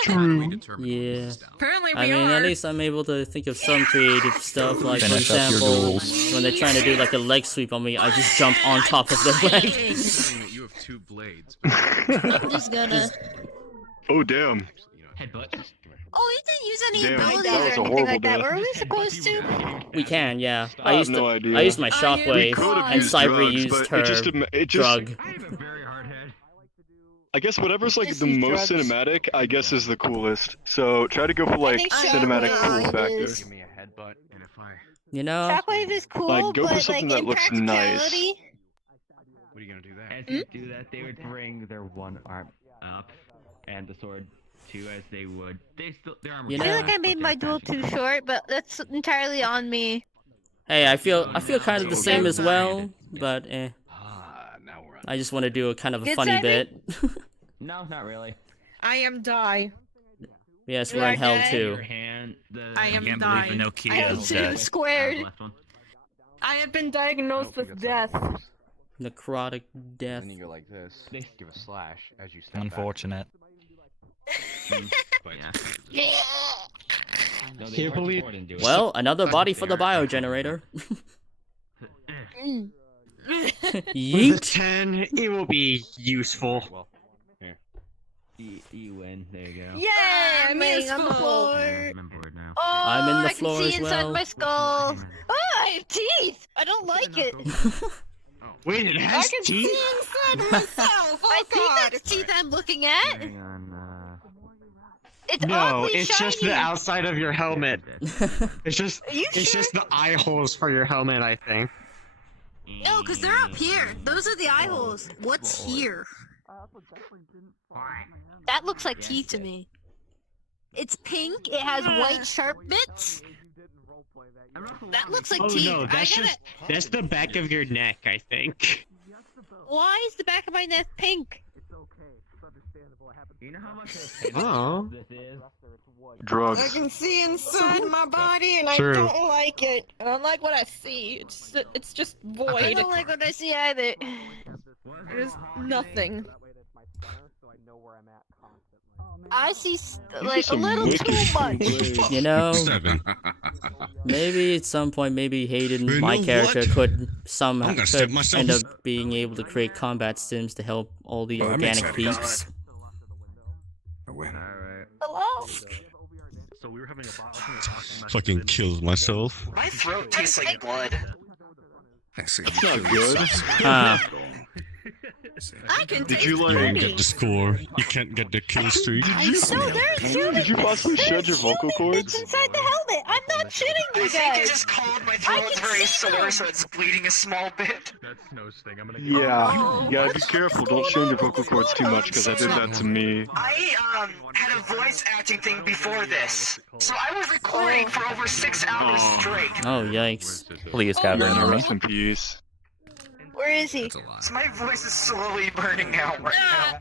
True. Yeah. Apparently I mean, at least I'm able to think of some creative stuff. Like, for Finish up your example, duels. when they're trying to do like a leg sweep on me, I just jump on top of their leg. You have two blades. I'm just gonna. Oh damn. Headbutt. Oh, you didn't use any Damn, abilities that was or a anything horrible like that. death. Were we supposed to? We can, yeah. I I have used no to. idea. I used my We shockwave, could have and used Cyber drugs, used but her it just drug. I guess whatever's like the use most drugs. cinematic, I guess is the coolest. So try to go for like think cinematic Shockwave cool factor. is- me a headbutt, and if I. You know? Shockwave is cool, Like, go for but something like that in looks nice. practicality, What are you gonna do that? As you do that, they would bring their one arm up, and the sword too, as they would. Their armor. You I know- feel like I made my duel too short, but that's entirely on me. Hey, I feel kind of the same as well, but I just want to do a kind of a Good funny Cyber? bit. No, not really. I am die. Yes, You we're are in hell dead? too. I am Can't believe dying. Inoki I am is too dead. squared. Left one. I have been diagnosed with death. Necrotic death. Then you go like this. Give a slash as you step Unfortunate. But No, they Can't march believe- forward and do it. Well, another body for the biogenerator. With a Yeet. 10, it will be useful. well, here. You win. There you go. Yeah, I'm laying on the floor. I'm bored now. Oh, I'm in the I floor can see as inside well. my skull. Oh, I have teeth. I don't like it. Wait, it I has can teeth? see inside myself. I think that's teeth I'm looking at. Hang on. It's No, oddly it's just the shiny. outside of your helmet. It's just Are you it's sure? just the eye holes for your helmet, I think. No, because they're up here. Those are the eye holes. What's here? That looks like teeth to me. It's pink. It has white sharp bits. That looks like Oh teeth. no, that's the back of your neck, I think. Why is the back of my neck pink? You know how much Oh. this is? Drugs. I can see inside my body, and True. I don't like it. I don't like what I see. It's just void. I don't like what I see either. There's nothing. I see like a little too much. You know, maybe at some point, maybe Hayden, You my know character, what? could somehow I'm gonna step could myself end up as- being able to create combat sims to help all the Oh, that makes organic sense. peeps. I win. Hello? So we were having a Fucking killed myself. My throat tastes like blood. That's not good. I can Did taste you You like? won't get the score. You can't get the kill streak. Did you possibly shed your vocal cords? Inside the helmet. I'm not shitting I you think it guys. just called my throat very sore, so it's bleeding a small bit. That's Snow's thing. I'm gonna Yeah, you gotta be careful. Don't strain your vocal cords too much, because I did that to me. I had a voice acting thing before this, so I was recording for over 6 hours straight. Oh yikes! Please, God, Yeah, remember me. rest in peace. Where is he? So my voice is slowly burning out right now.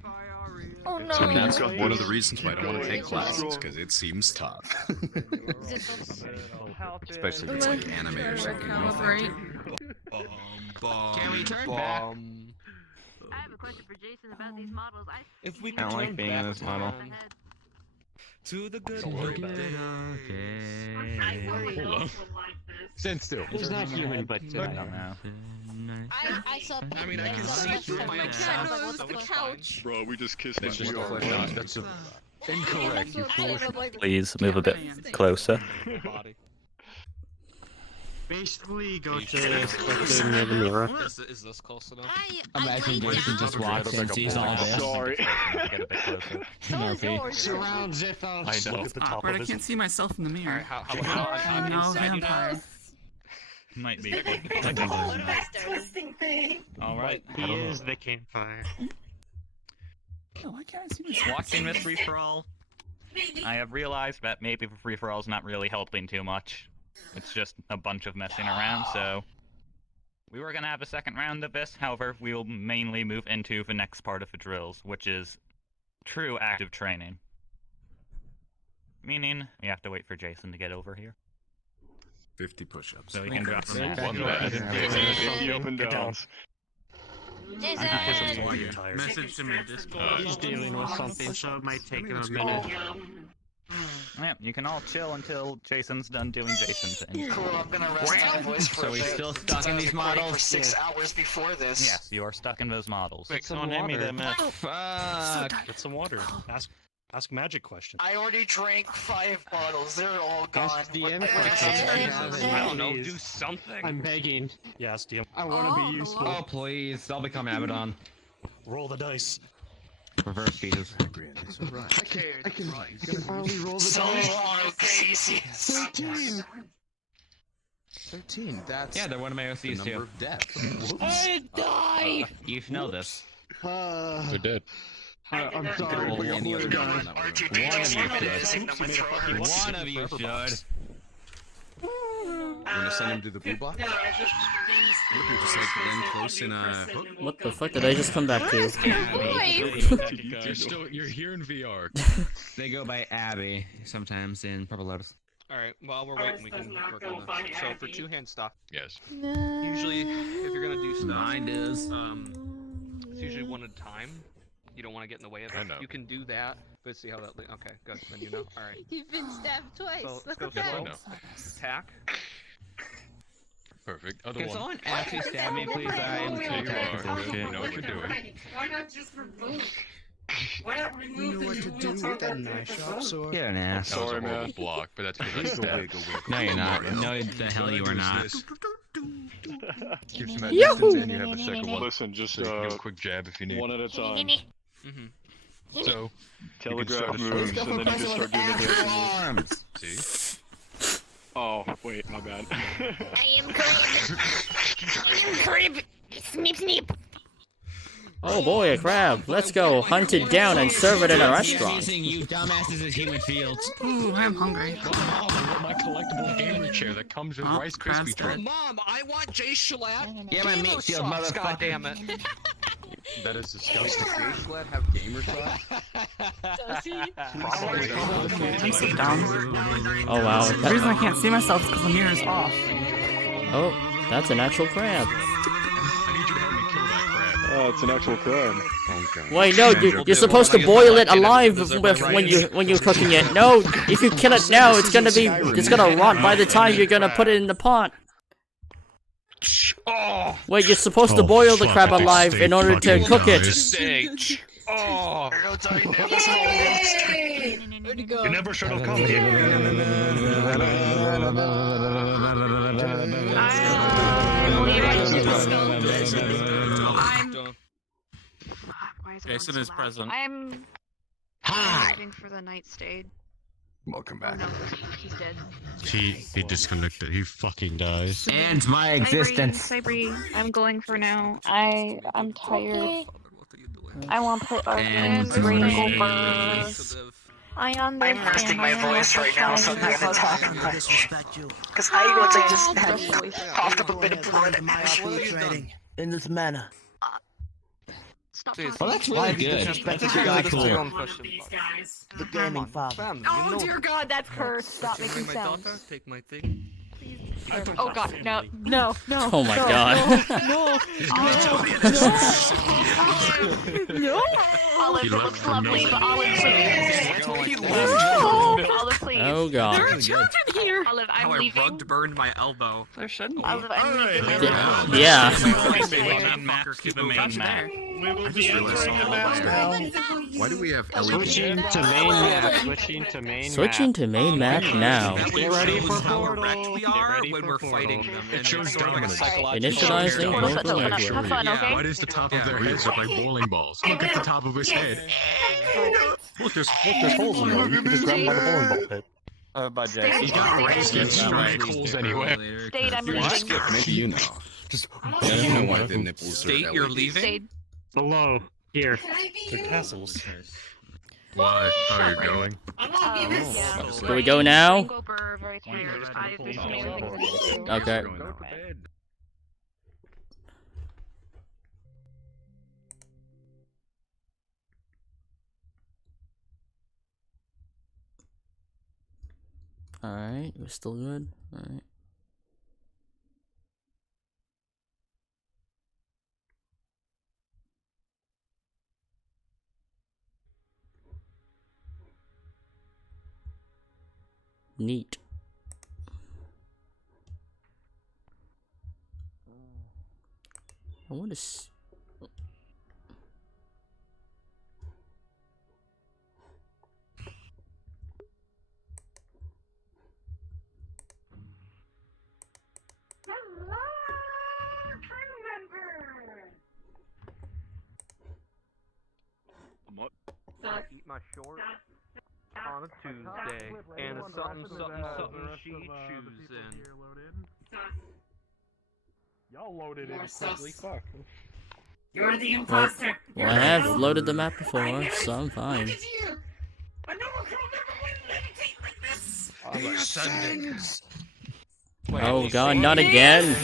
Oh no. So that's one of the reasons why I don't want to take classes, because it seems tough. Especially if it's like anime or something. No thank you. Can we turn back? I have a question for Jason about these models. If we I don't like being in this model. To the good Don't worry about it. Hold on. Stand still. He's not human, but I don't know. I saw. I mean, I can see through my No, it's the couch. Bro, we just kissed That's the just a VR. flesh out. That's incorrect. You foolish. Please move a bit closer. Basically, go to near the mirror. Is this close enough? Imagine Jason just walks in, sees all this. Sorry. Get a bit closer. Murphy. Surround Zithos. I know. Look at the top Awkward, of I his. can't see myself in the mirror. How I'm now a vampire. Might be. Twisting thing. Alright. He is the campfire. Oh, why can't I see myself? Watching this free-for-all, I have realized that maybe the free-for-all is not really helping too much. It's just a bunch of messing around, so... We were gonna have a second round of this, however, we will mainly move into the next part of the drills, which is true active training. Meaning, we have to wait for Jason to get over here. 50 push-ups. So we can drop the One mat. bad. 50 up and downs. Message to me. He's dealing with something, so it might take him a minute. Yeah, you can all chill until Jason's done doing Jason things. Cool, I'm gonna rest my voice for So a we bit. still since stuck I in was these recording models? for 6 hours before this. Yes, you are stuck in those models. Quick, Some someone hand me water. that map. Fuck. Get some water. Ask magic questions. I already drank 5 bottles. They're all gone. Ask DM What- questions. I don't know. Do something. I'm begging. Yes, DM. I want to be useful. Oh please, I'll become Abaddon. Roll the dice. Reverse fetus. I can finally roll the So dice. long, Casey. 13. 13, that's Yeah, they're one of my the OCs number too. of deaths. I die. You should know this. They're dead. I'm sorry. Well, We're any other done. one that would have RTP just One of wanted you to sing them with throat hurts. One of you should. We're gonna send him to the blue box? What if we just like land close in a hook? What the fuck did I just come back to? You're here in VR. They go by Abby sometimes in Purple Lotus. Alright, while we're waiting, we can work on that. So for two-hand stuff, Yes. usually if you're gonna do stuff, Mine is. it's usually one at a time. You don't want to get in the way of I it. know. You can do that, but see how that. Okay, good. Then you know. All right. You've been stabbed twice. So let's Look go at slow. that. Attack. Perfect. Other Can one. someone actually stab me, please? I am too There you tired are. of this shit. You know what you're doing. Why not just for both? You know what to do with that knife shop, so You're an ass. That was a horrible block, but that's because I stabbed. No, you're not. No, the hell you are not. Keeps them at distance and you have a second one. Listen, just So you can do a quick jab if you need. one at a time. So, Telegraph moves, and then you just start doing the arms. See? Oh, wait, my bad. I am crib. I am crib. Sneep, sneep. Oh boy, a crab. Let's go hunt it down and serve it in a restaurant. Using you dumbasses as human fields. Ooh, I'm hungry. Mom, I want my collectible gamer chair that comes with Rice Krispie treats. Mom, I want Jay Shalat. Yeah, my meat shield, motherfucker. God damn it. That is disgusting. Does Jay Schlatt have gamer socks? Does he? Please sit down. Oh wow. The reason I can't see myself is because the mirror's off. Oh, that's an actual crab. Oh, it's an actual crab. Wait, no, you're supposed to boil it alive when you're cooking it. No, if you kill it now, it's gonna rot by the time you're gonna put it in the pot. Wait, you're supposed to boil the crab alive in order to cook it. Oh. Where'd he go? You never should have come here. Jason is present. I'm Hi. waiting for the night stage. Welcome back. No, he's dead. He disconnected. He fucking dies. And my existence. Cybree, I'm going for now. I'm tired. I want to put And Rainbow me. Burst. I'm resting my voice right now, so I'm not gonna talk because I want to just have coughed up a bit of blood. In this manner. Stop Well, that's really good. That's really cool. The gaming father. Oh dear God, that's cursed. Stop making sounds. Take my thing. Oh God, no, no, no. Oh my no, God. No, no, no. Olive, it looks lovely, but Olive, please. Olive, please. Oh God. There are children here. Olive, I'm How I leaving. rugged burned my elbow. There shouldn't be. Olive, I'm leaving. Yeah. Main map to the main map. We will be entering the map now. Why do we have Switching to main map. Switching to main map. Switching to main map now. Get ready for how portal. erect we Get are ready when for we're portal. fighting them. It shows dominance. Initializing Portal's about to local open up. Have network. fun, okay? Why does the top of their heads look like bowling balls? Look at the top of his head. Look, there's holes in there. You can just grab them like a bowling ball pit. By Jason. He's got Rice Get strike holes anywhere. State, I'm What? leaving. Maybe you know. Just you know why the nipples are State you're LEDs. leaving? State. Below. Here. They're tassels. Why are you going? Yeah. Do we go now? Rainbow Burr, very tired. There's so many other things I need to do. Okay. Going to bed. Alright, we're still good. Alright. Neat. I want to. Eat my short on a Tuesday, and a something she choosing. Y'all loaded in quickly. Fuck. You're the Well, imposter. well, I have loaded the map before, so I'm fine. Oh God, not again!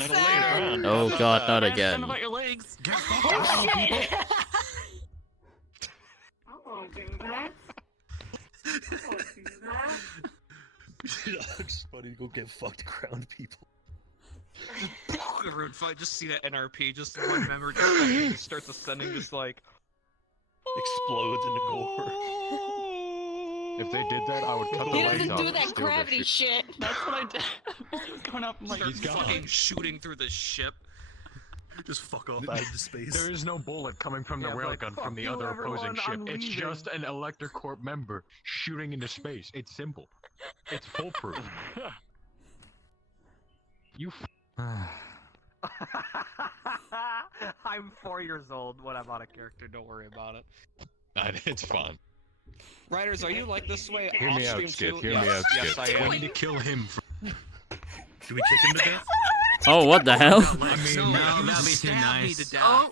Oh God, not again! About your legs. It's funny to go get fucked ground people. Everyone fight, just see that NRP, just one member just starts ascending, just like Explodes into gore. If they did that, I would cut the He legs doesn't off do and that steal their gravity shit. That's what I did. Going up, I'm like, starts fucking shooting through the ship. Just fuck off out into space. There is no bullet coming from the railgun from the other opposing ship. It's just an Elector Corp member shooting into space. It's simple. It's foolproof. You. I'm 4 years old when I'm on a character. Don't worry about it. It's fun. Writers, are you like this way? Hear me off out, stream Skip. too? Hear me Yes, out, yes, Skip. I am. We need to kill him. Do we kick him to death? Oh, what the hell? I mean, that'd be too nice.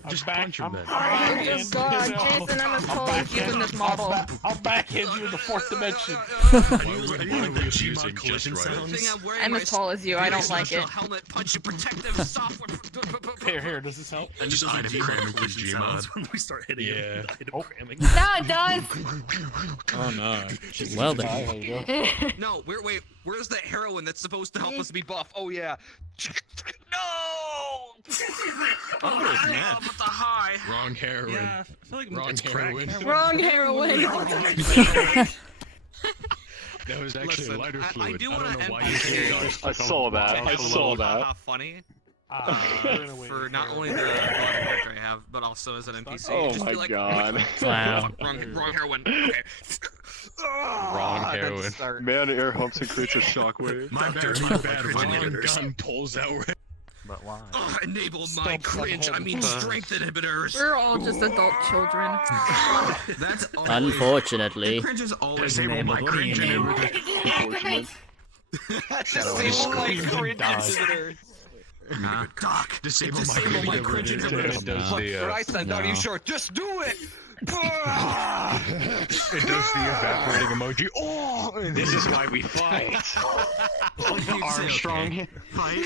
Just punch him then. Oh god, Jason, I'm as tall as you in this model. I'll backhand you in the fourth dimension. Why would we be using just right? I'm as tall as you, I don't like it. Helmet, punch, protective software. Here, does this help? And just item cramming for Gmod. When we start hitting him, item cramming. No, it does! Oh no. Well then. No, wait, where's that heroin that's supposed to help us be buff? Oh yeah. No! But the high. Wrong heroin. Yeah, I feel like Wrong it's heroin. Wrong heroin. That was actually Listen, lighter I fluid. do I wanna don't know end why this you video. did I saw that. I saw that. Funny. For not only the character I have, but also as an NPC. Oh Just my be like, god. Wow. Wrong heroin. Okay. Wrong heroin. Man air humps and creates a shockwave. My bad. Wrong gun pulls out. But why? Enable my cringe. I mean strength inhibitors. We're all just adult children. That's always, Unfortunately. cringe is always Disable my cringe inhibitor. Unfortunate. Disable my cringe inhibitor. Doc, disable my cringe inhibitor. It does the. I said, are you sure? Just do it. It does the evaporating emoji. Oh, this is why we fight. Armstrong fight.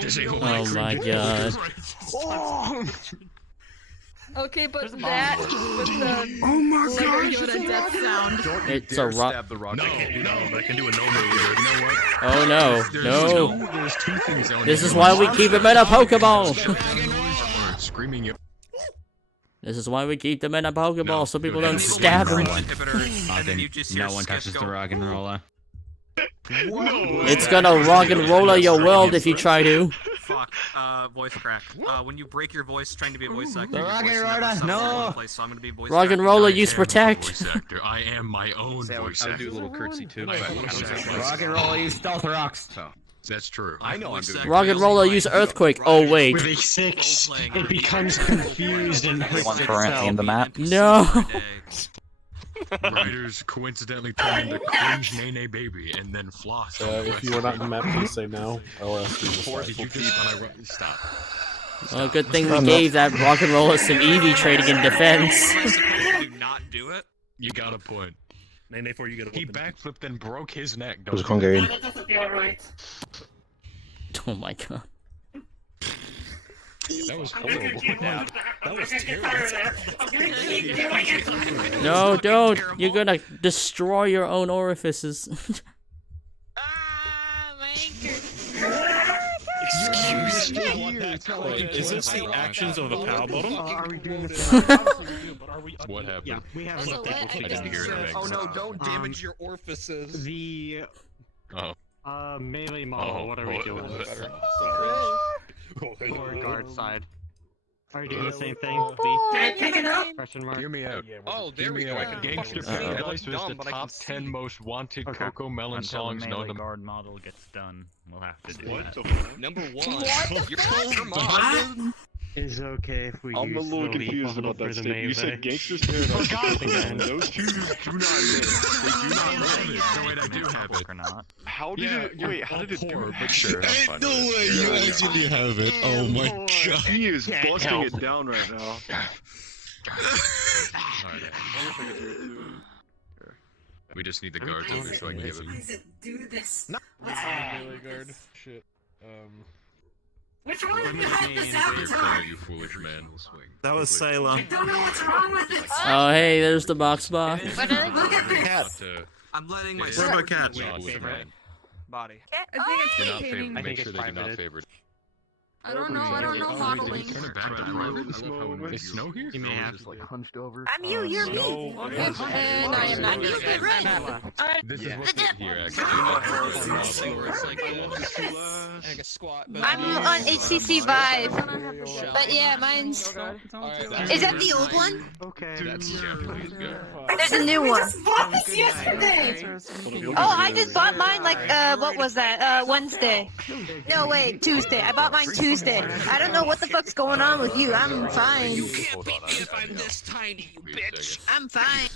Disable Oh my god. Oh. Okay, but that with the Oh my Lego gosh, Yoda death sound. It's a rock. No, but I can do a no. You know what? Oh no. No. There's two things on This it. is why we keep him in a Pokeball. Screaming it. This is why we keep them in a Pokeball so people don't stab them. No one touches the rock and roller. It's gonna rock and roll your world if you try to. Fuck. Voice crack. When you break your voice trying to be a voice actor, your Rock voice and never roller, sounds all over no. the place, so I'm gonna be voice Rock and acting. roller, I use am protect. Voice actor. I am my own voice I'll actor. do a little curtsy too. Rock and roller, use stealth rocks. That's true. I know I'm doing Rock and roller, use earthquake. Oh wait. With a 6, it becomes confused and hurts One currently in the map. No. Writers coincidentally turn into cringe Nene baby and then floss. If you were not in the map, please say no. Or else you will Did you just stop? Well, good thing we gave that rock and roller some EV trading in defense. Do not do it. You got a point. Nene, for you get a He weapon. backflipped and broke his neck. It was Don't do Hungarian. That doesn't feel right. Oh my god. That was horrible. That was terrible. I'm gonna keep doing it. No, don't. You're gonna destroy your own orifices. My anchor. Excuse me. Wait, is this the actions of the PAL bottom? Are we doing What happened? Yeah, we have So what? I didn't hear anything. Oh no, don't damage your orifices. the Oh. melee model. What are we doing? Or guard side. Are you doing the same thing? Can I pick it up? Question mark. Hear me out. Oh, there we go. Gangster Paradise was the top 10 most wanted Coco Melon Until the songs known melee to guard model gets done, we'll have to do What that. Number one. What Your character model. Is it okay if we I'm a use little the leap confused bundle about that for the statement. You said melee? Gangster's Paradise. Again. Those two do not fit. They do not have it. No, wait, I do have it. Or not. How did it? Wait, how did it do Poor, that? but sure. I'm fine with it. you actually have it. Oh my god. He is busting it down right now. Alright. We just need the guards over so I can give it. Do this. Melee guard. Shit. Which one of you had this out? You're clear, you foolish man. That was Sailor. I don't know what's wrong with it. Oh hey, there's the box box. Look at this. I'm letting my What about cat? body. I think it's You're not rotating. favored. Make sure they do not favor. I don't know modeling. Turn it back to private. Is Snow here? You may have just like hunched over. I'm you, you're me. And I am not you, get red. This is what's here, actually. like a squat. I'm on HCC Vive. But yeah, mine's. Is that the old one? Okay. There's a new one. just bought this yesterday. Oh, I just bought mine like what was that? Wednesday. No, wait, Tuesday. I bought mine Tuesday. I don't know what the fuck's going on with you. I'm fine. You can't beat me if I'm this tiny, you bitch. I'm fine.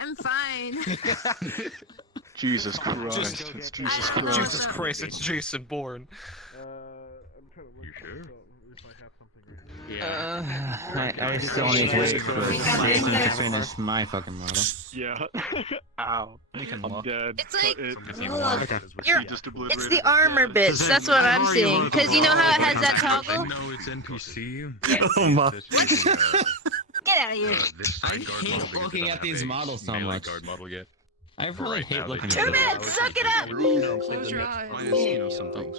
I'm fine. Jesus Christ. It's Jesus Christ. Jesus Christ, it's Jason Bourne. You sure? I still need to wait for Jason to finish my fucking model. Yeah. Ow. I'm dead. It's like, It's the armor bits. That's what I'm seeing. Because you know how it has that toggle? No, it's NPC. Oh my. Get out of here. I hate looking at these models so much. Model yet? I really hate looking at Too them. bad, suck it up! Close your eyes. Some things.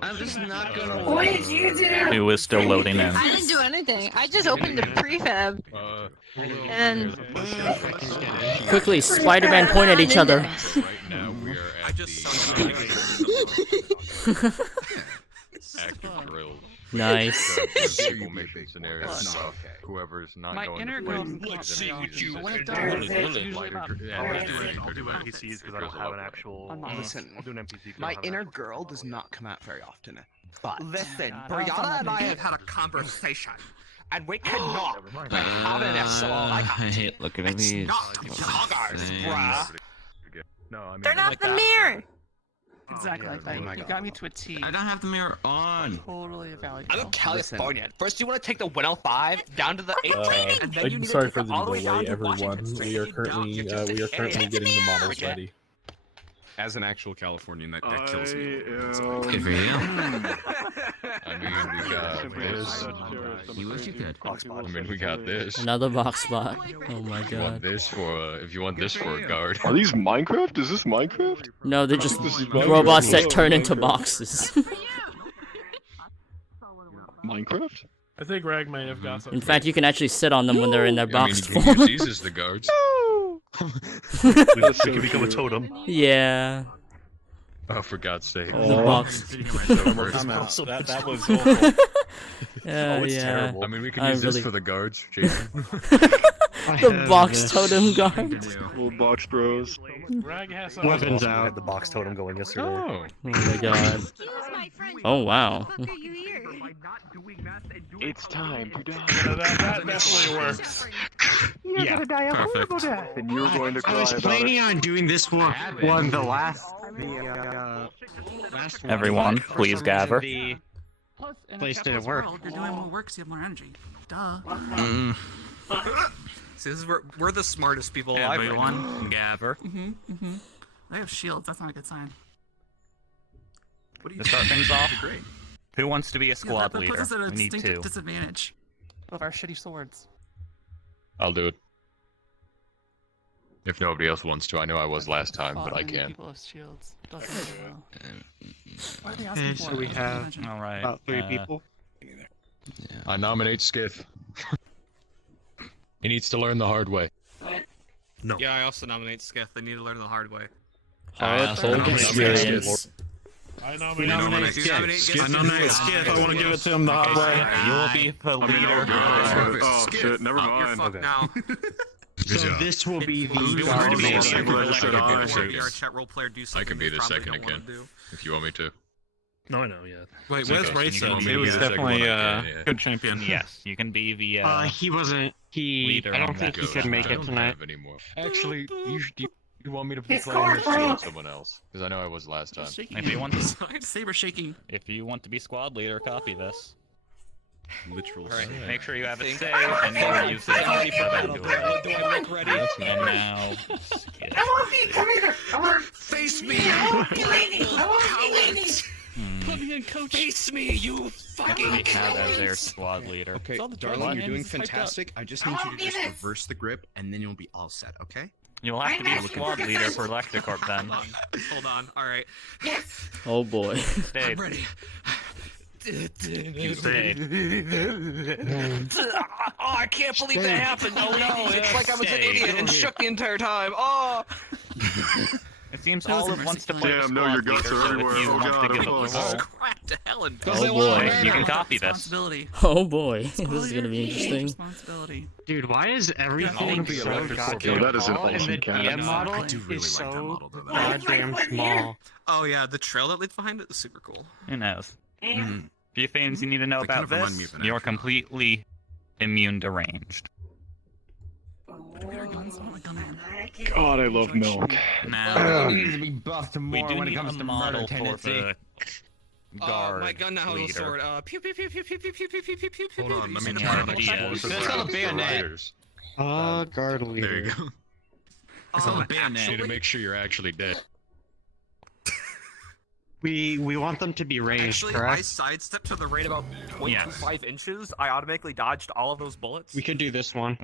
I'm just not gonna. What did you do? It was still loading in. I didn't do anything. I just opened the prefab. And Quickly, Spider-Man point at each other. Right now we are at active drills. Nice. Mission scenario. Whoever's not My going inner to girl. play. When it does, it's usually about. I'll do NPCs because I don't have an actual. Listen, I'll do an NPC. 'cause I my don't have an inner actual girl model. does not come out very often. But Listen, Yeah, Brianna and I have had a conversation, and we cannot have an episode like I hate looking at these. not poggers, bruh. No, I mean. turn off the mirror! Exactly like that. You got me to a T. I don't have the mirror on. Totally valuable. I'm a Californian. First, you want to take the 105 down to the 18, and then you I'm need sorry to for take the it all the way delay, down to Washington everyone. State. We are currently getting the models ready. As an actual Californian, that kills me. Good for you. I mean, we got this. You wish you could. I mean, we got this. Another box spot. Oh my If you want god. this for, if you want this for a guard. Are these Minecraft? Is this Minecraft? No, they're just This is Minecraft. robots that turn into boxes. Minecraft? I think Rag may have got something. In fact, you can actually sit on them when they're in their I mean, box you can form. use these as the guards. We can become a totem. Yeah. Oh, for God's sake. The box. That was awful. Yeah, it's yeah. terrible. I mean, we can I use this really- for the guards, Jason. The box totem guard. Little box bros. Rag has something. Weapons I out. had the box totem going yesterday. Oh. Oh my god. Oh wow. It's time to die. That definitely works. Yeah, Perfect. And you're going to I cry was about planning it. on doing this for last one. Everyone, please gather. The Plus, in a place didn't capitalist work. world, you're doing more work, so you have more energy. Duh. See, this is we're the smartest people alive right now. Everyone, gather. They have shields. That's not a good sign. To start things off, who wants to be a Yeah, squad that leader? puts us at a We need distinct two. disadvantage of our shitty swords. I'll do it. If nobody else wants to, I know I was last time, Fought but I many can. People with shields. Doesn't go well. What are they asking for? So we have All right. about 3 people. I nominate Skith. He needs to learn the hard way. No. Yeah, I also nominate Skith. They need to learn the hard way. Hard experience. I You nominate Skith. I nominate Skith. I want to give it to him the hard way. You will be the leader. Oh shit, never You're mind. fucked now. So this will be the You guard want to be leader. a second. second I can be the second. You're a chat role player. Do I something can be you the probably second don't wanna again. do. If you want me to. No, I know. Yeah. Wait, It's where's okay. Race You at? want me He to was be the second definitely one? a Yeah. good champion. Yes, you can be the. He wasn't. He. leader I on don't think that he could make I it don't tonight. have anymore. Actually, you want me to He's play with corporate. someone else? Because I know I was last time. If you want to, Saber shaking. if you want to be squad leader, copy this. Literal. Right. Alright. Make sure you have it Think- saved and you can use it. I'm ready for for battle. that Do duel. I look ready? That's And nice. now, I want to be. Come here. I want Face me, I want to be lady. I want to be lady. Put me in, coach. Face me, you fucking they have as their cowards. squad leader. Okay, What? darling, you're doing It's typed up. fantastic. I just need you to just reverse the grip, and then you'll be all set, okay? You'll have to be a squad leader for Lecticorp then. Hold on. All right. Oh boy. Stayed. I'm ready. You stayed. Oh, I can't believe that happened. Oh no, it's like I was an idiot and shook the entire time. Oh. It seems Olive wants to play the Damn, no, your squad guts leader, are so everywhere. if you Oh want god, to give I'm up the close. role, Crap to hell in oh boy, you can copy this. Responsibility. Oh boy, this is gonna be interesting. Responsibility. Dude, why is everything be so electric goddamn that is an small, and the awesome cat. DM model I do really is like that so model, though. goddamn small? Oh yeah, the trail that leads behind it is super cool. Who knows? Few things you need to know They kind about of remind me this. of an You're action. completely immune to ranged. God, I love milk. Now, it needs to be buffed We more do when it need comes a to model murder for tendency. the guard my gun now has a leader. sword. Pew pew pew pew pew pew pew pew pew pew pew. Hold on, let me Any try ideas? It's called a bayonet. Guard leader. There you go. It's called a bayonet. Need to make sure you're actually dead. We want them to be ranged, Actually, I correct? sidestepped to the rate about 0.25 inches. I automatically dodged all of those bullets. We could do this one.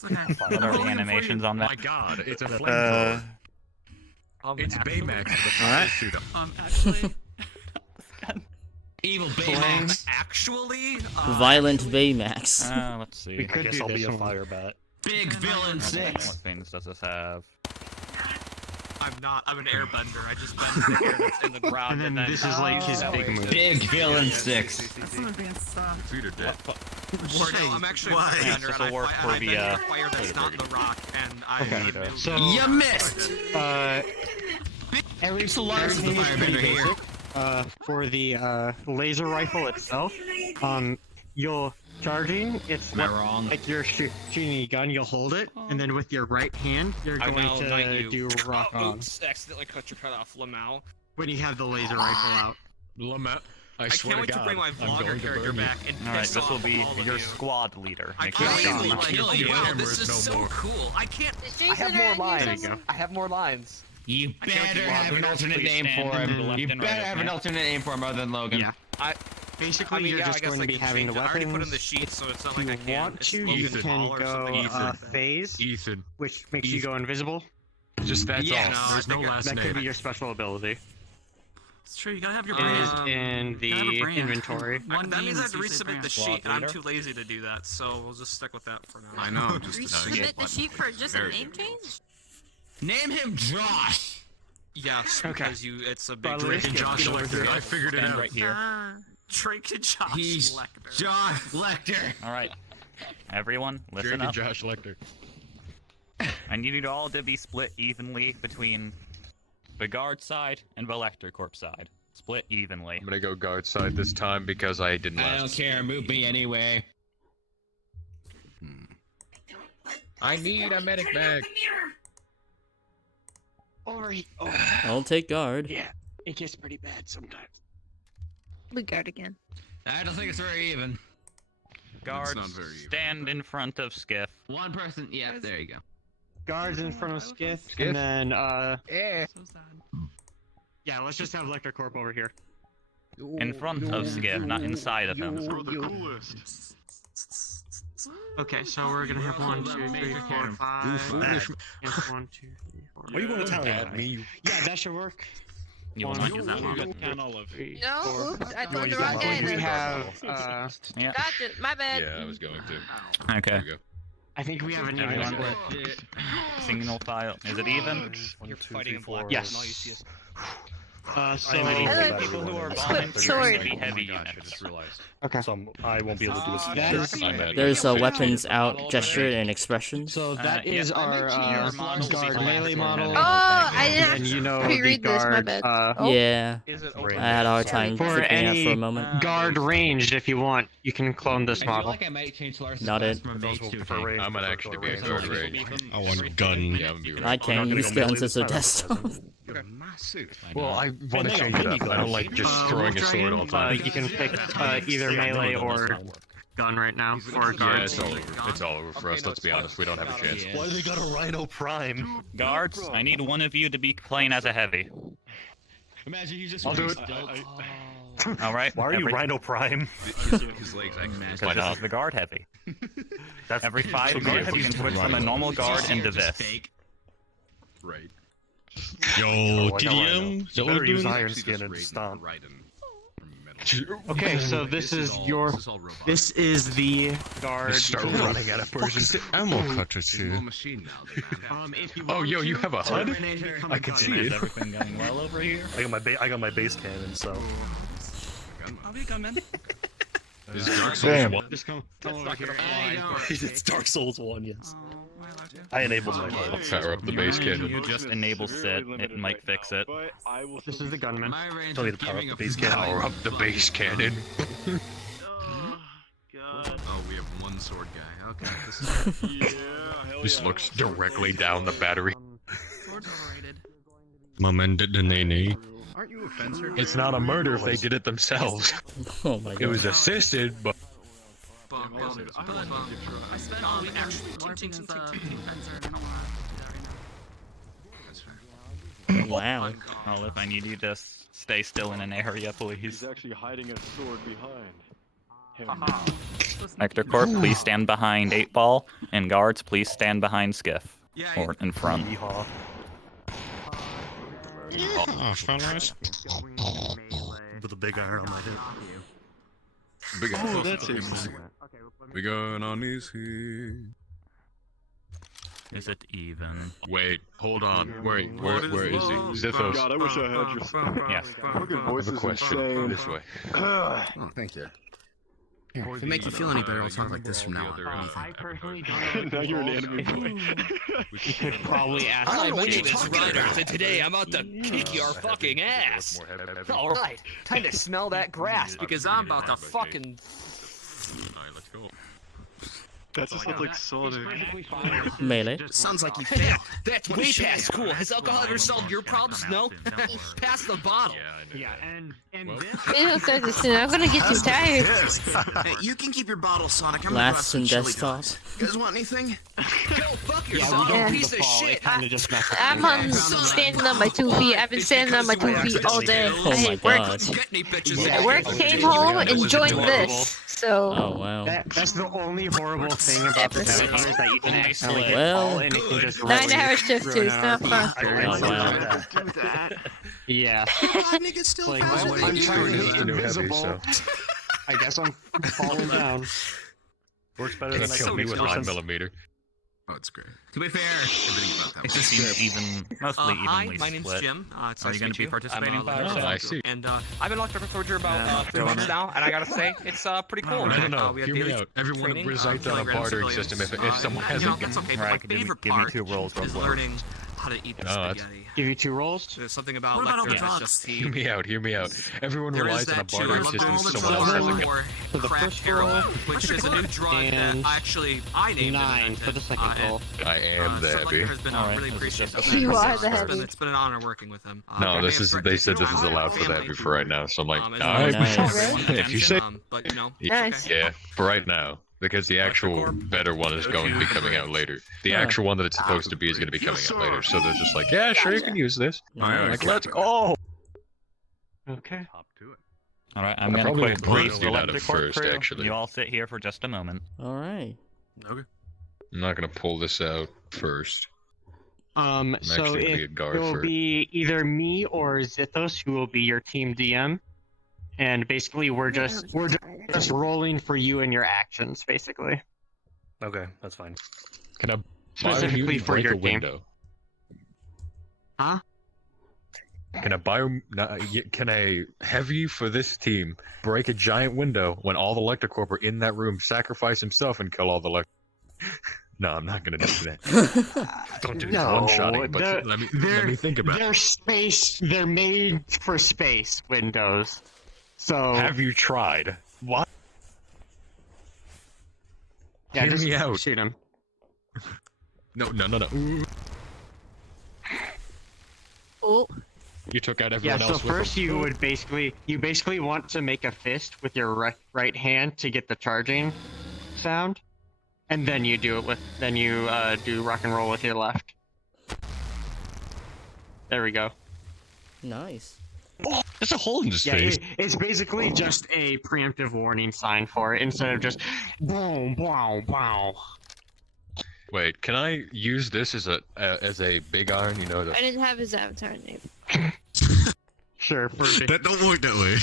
What are the animations on that? My god, it's a flamethrower. It's Baymax with a fire suit up. Actually, Evil Baymax. Actually, Violent Baymax. Let's see. We I could guess do I'll be this a one. fire bat. Big Villain What 6. things does this have? I'm not. I'm an airbender. I just bend the air that's in the ground, And then this is like his big move. Big Villain 6. that's some advanced stuff. Feet are dead. No, I'm actually a Yeah, airbender, this and will I work for bend the, the fire that's not in the rock, and I. Okay. So You missed. everything large is pretty firebender here. basic. For the laser rifle itself, you'll charging. It's Am I wrong? like you're shooting a gun. You'll hold it, and then with your right hand, you're I going now invite to you. do rock on. Oops! Accidentally cut your cut off, Lamau. When you have the laser rifle out. Lamette, I I swear can't wait to to bring God, my I'm vlogger going to character burn you. back and Alright, piss this will off be all of your you. squad leader. I Make sure can't you wait to don't- kill you. Cameras This is no so more. cool. I can't. I have more lines. I have more lines. You I can't better do have an Logan, alternate please name stand for to the him. left You and better right of have me. an alternate name for him other than Logan. Yeah. Basically, I mean, you're yeah, just I guess going I to be can having change the it. I already put in weapons. the sheet, so it's not If like I you can. want It's to, Logan's you can Ball or go something. phase, Ethan. which makes you Ethan. go invisible. Just that's Yes. all. There's no No, I last That name. could be your special ability. It's true. You gotta have your It is brand. in You gotta have a the brand. inventory. One That name means I is have to usually resubmit the brand. sheet, and I'm leader? too lazy to do that, so we'll just stick with that for now. I know, just a Resubmit the sheet for just a name change? Name him Josh. Yes, Okay. because it's a big But Drake let's and get Josh over Lecter. here. I figured it Stand out. right here. Drake and Josh He's Lecter. Josh Lecter. Alright. Everyone, listen Drake up. and Josh Lecter. I need you all to be split evenly between the guard side and the Lecter Corp side. Split evenly. I'm gonna go guard side this time because I didn't I don't last. care. Move me anyway. I need a medic bag. I'll take guard. Yeah, it gets pretty bad sometimes. We guard again. I don't think it's very even. Guards, not very even, stand in front of Skiff. One person. Yeah, there you go. Guards in front of Skiff, Skiff? and then So sad. yeah, let's just have Lecter Corp over here. In front of Skiff, not inside of him. You're the coolest. Okay, so we're gonna have 1, 2, 3, 4, 5. foolish And 1, 2, 3, 4. Why you want to tell at me? Yeah, that should work. You will One, not use that one. Count all of. 3, No, 4. oops, I You told wanna the use wrong that guy one? We then. have Yeah. Gotcha, my bad. Yeah, I was going to. Okay. I think we have an even Everyone? split. Single file. Is it even? You're fighting in black. Yes. Now you see us. So I need I like people who are split bombing sword. to be heavy I units. just realized. okay. So I won't be able to do this. That is- I'm bad. There's a weapons out gesture and expressions. So that is yeah. our Your model will be guard fine melee for model. heavy. Oh, I didn't And you know the pre-read this, my guard. bad. Oh. Yeah, Is it Right. I had a hard time For figuring it out any for a moment. guard ranged, if you want, you can clone this I feel model. like I might change Lars's Not class it. from a Those mage will to a prefer tank. range. I might actually be a guard range. I want gun. Yeah, I'm be I can use guns as a desktop. You're massive. I Well, know. I want to change it up. I don't like just throwing a sword all the time. You can pick either melee or gun right now for Yeah, guards. it's all over. It's all over for us. Let's be honest. We don't have a chance. Yeah. Why do they got a Rhino Prime? Guards, I need one of you to be playing as a heavy. Imagine you just. I'll do it. Alright? Why are you Rhino Prime? His legs actually. Because this is the guard heavy. Every 5 minutes you can switch from a normal guard into this. Right. Yo, TDM. You better use Iron Skin and stomp. Okay, so this is your. This is the guard. Start running out of person. Ammo cutter too. Oh, yo, you have a HUD? I can see Is it. everything going well over here? I got my base cannon, so. I'll be coming. Is it Dark Souls Damn. 1? Just come over here. It's Dark Souls 1, yes. I enabled my I'll power up the base cannon. You just enable sit, it might fix it. This is the gunman. Don't need to power up the base cannon. Power up the base cannon. Oh, we have one sword guy. Okay. Just looks directly down the battery. Sword's overrated. Aren't you a fencer? It's not a murder if they did it themselves. Oh my god. It was assisted, but. I spent all week actually teaching as a team fencer, and I don't want to do that right now. Wow. Well, if I need you to stay still in an area, please. He's actually hiding a sword behind him. Nectar Corp, please stand behind 8 Ball, and guards, please stand behind Skiff. Or in front. Fellas. With a big iron on my hip. Big Oh, that's it. We going on easy. Is it even? Wait, hold on. Where is he? Zithos. God, I wish I had your stuff. Yes. Fucking I voice have a is question. insane. This way. Oh, thank you. Here, if it makes you feel any better, I'll talk like this from now on. I personally don't. Now you're an anime boy. You could probably ask. Hi, my name is Ryder, and today I'm about to kick your fucking ass. Alright, time to smell that grass, because I'm about to fucking... Alright, let's go. That just sounds like Sonic. Melee. Sounds like you failed. That's way past cool. Has alcohol ever solved your problems? No? Pass the bottle. Yeah, and this. We don't start this soon. I'm gonna get too tired. Hey, you can keep your bottle, Sonic. I'm Last gonna and grab some chili desktop. dogs. You guys want anything? Go fuck yourself, Yeah. you piece of shit. I'm on standing on my 2 feet. I've been standing on my 2 feet all day. Oh I my hate work. god. I worked, came home, and joined this. So. Oh wow. That's the only horrible thing about the vampire is that you can accidentally get Well, fall and it can just 9-hour shift too. It's not fun. Oh wow. Yeah. Still Like, fast. well, I'm trying to be New heavy, invisible. so. I guess I'm falling down. Works better Can't than I kill me with 9mm. Oh, it's great. To be fair, everything about that It was just seems mostly Hi, evenly my name's split. Jim. It's Are nice you to going meet to be you. participating? I'm a I see. and I've been locked up for about 3 months now, and I gotta say, it's pretty cool. No, We have hear me daily out. Everyone training, resides on a killing bartering civilians. system if someone has you a know, that's okay, but Right, my give me favorite 2 part rolls real is quick. learning how to eat the No, that's- spaghetti. Give you 2 rolls. There's something about What about all the Lecter that's drugs? just Hear me out, hear me out. Everyone There is relies on a that too. I bartering love system all the if someone else has a gun. or For the crack first heroin, roll, which is a new drug that and I named 9 and for the second invented. roll. I am the Lecter heavy. has been Alright, really that's appreciative. acceptable. You are the It's heavy. it's been an honor working with him. No, they this have is. threatened They to said kill this is my allowed for the family. heavy for right now. So I'm like, It's alright. Nice. If you say, but you know, Nice. yeah, for right now, because the actual better one is going to be coming out later. The Huh. actual one that it's supposed to be is going to be coming out later. So they're just like, yeah, sure, you can use this. Nice. Like, let's go. Okay. Alright, I I'm going to probably quick would brief do the that Lecter at Corp first, crew. actually. You all sit here for just a moment. Alright. Okay. I'm not going to pull this out first. So actually gonna be a guard it will for it. be either me or Zithos who will be your team DM, and basically we're just rolling for you and your actions, basically. Okay, that's fine. Can I Specifically buy you for break your a game. window? Huh? Can I buy? Can a heavy for this team break a giant window when all the Lecter Corp are in that room, sacrifice himself, and kill all the Lecter? No, I'm not gonna do that. Don't do No, one-shotting, but let me think about it. They're made for space windows. So Have you tried? What? yeah, Hear just me out. shoot him. No. Oh. You took out Yeah, everyone so else with first them. you basically want to make a fist with your right hand to get the charging sound, and then you do rock and roll with your left. There we go. Nice. Oh, there's a hole in his Yeah, face. it's basically just a preemptive warning sign for it instead of just boom, boom, boom. Wait, can I use this as a big iron? You know I the. didn't have his avatar name. Sure. That don't work that way.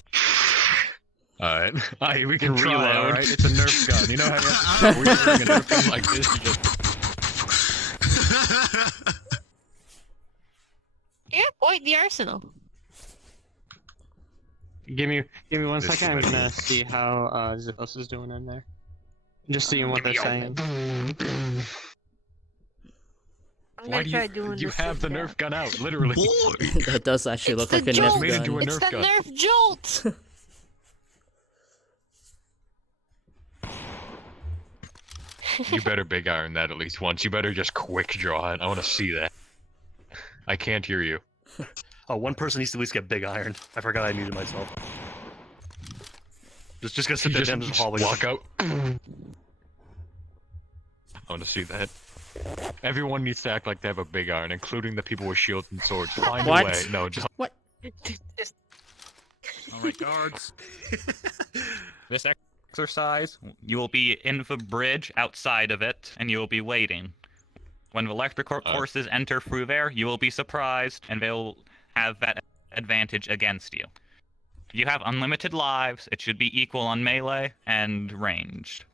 Alright. Alright, we can try, Reload. alright? It's a Nerf gun. You know how you we're using a Nerf gun like this? You just... Yeah, point the arsenal. Give me 1 This second. I'm is gonna see how Ziphos is doing in there. Just seeing what they're saying. Why do you have the Nerf gun out? Literally. That does actually look like a jolt. Nerf Made into gun. a It's Nerf the gun. Nerf jolt. You better big iron that at least once. You better just quick draw it. I want to see that. I can't hear you. Oh, one person needs to at least get big iron. I forgot I muted myself. Just gonna sit there down in the hallway. Walk out. I want to see that. Everyone needs to act like they have a big iron, including the people with shields and swords. Find What? a way. No, just What? Alright, guards. This exercise, you will be in the bridge outside of it, and you will be waiting. When the electrical courses enter through there, you will be surprised, and they will have that advantage against you. You have unlimited lives. It should be equal on melee and ranged.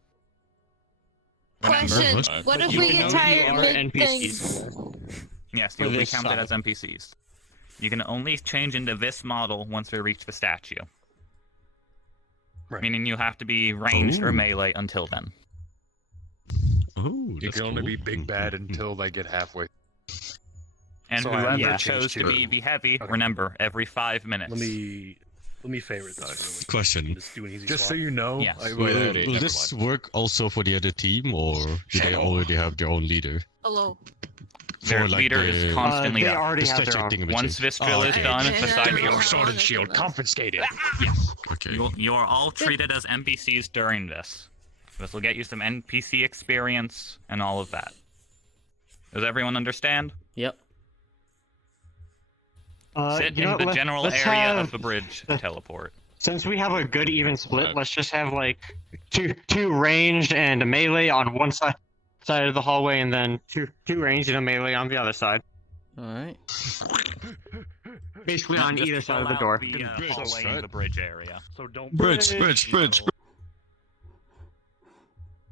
Question: Remember, what if you we can get only tired are mid NPCs. things? Yes, For you'll be this counted side. as NPCs. You can only change into this model once we reach the statue. Right. Meaning you have to be ranged or Ooh. melee until then. you can only be big bad until they get halfway. And So I have whoever to chose change to to- be the heavy, Okay. remember, every 5 minutes. Let me favorite this. Question. Just do an easy Just swap. so you know, Yes. Will this work also for the other team, or do they already have their own leader? Hello. Their leader is constantly they up. already have their own. Once this drill is done, the side Your sword and shield confiscated. Yes. Okay. You are all treated as NPCs during this. This will get you some NPC experience and all of that. Does everyone understand? Yep. Sit you in know the what, general let's area have- of the bridge to teleport. Since we have a good even split, let's just have like two ranged and a melee on one side of the hallway, and then two ranged and a melee on the other side. Alright. Basically No, on just either fill side of the out door. The hallway in the bridge area. So don't Bridge.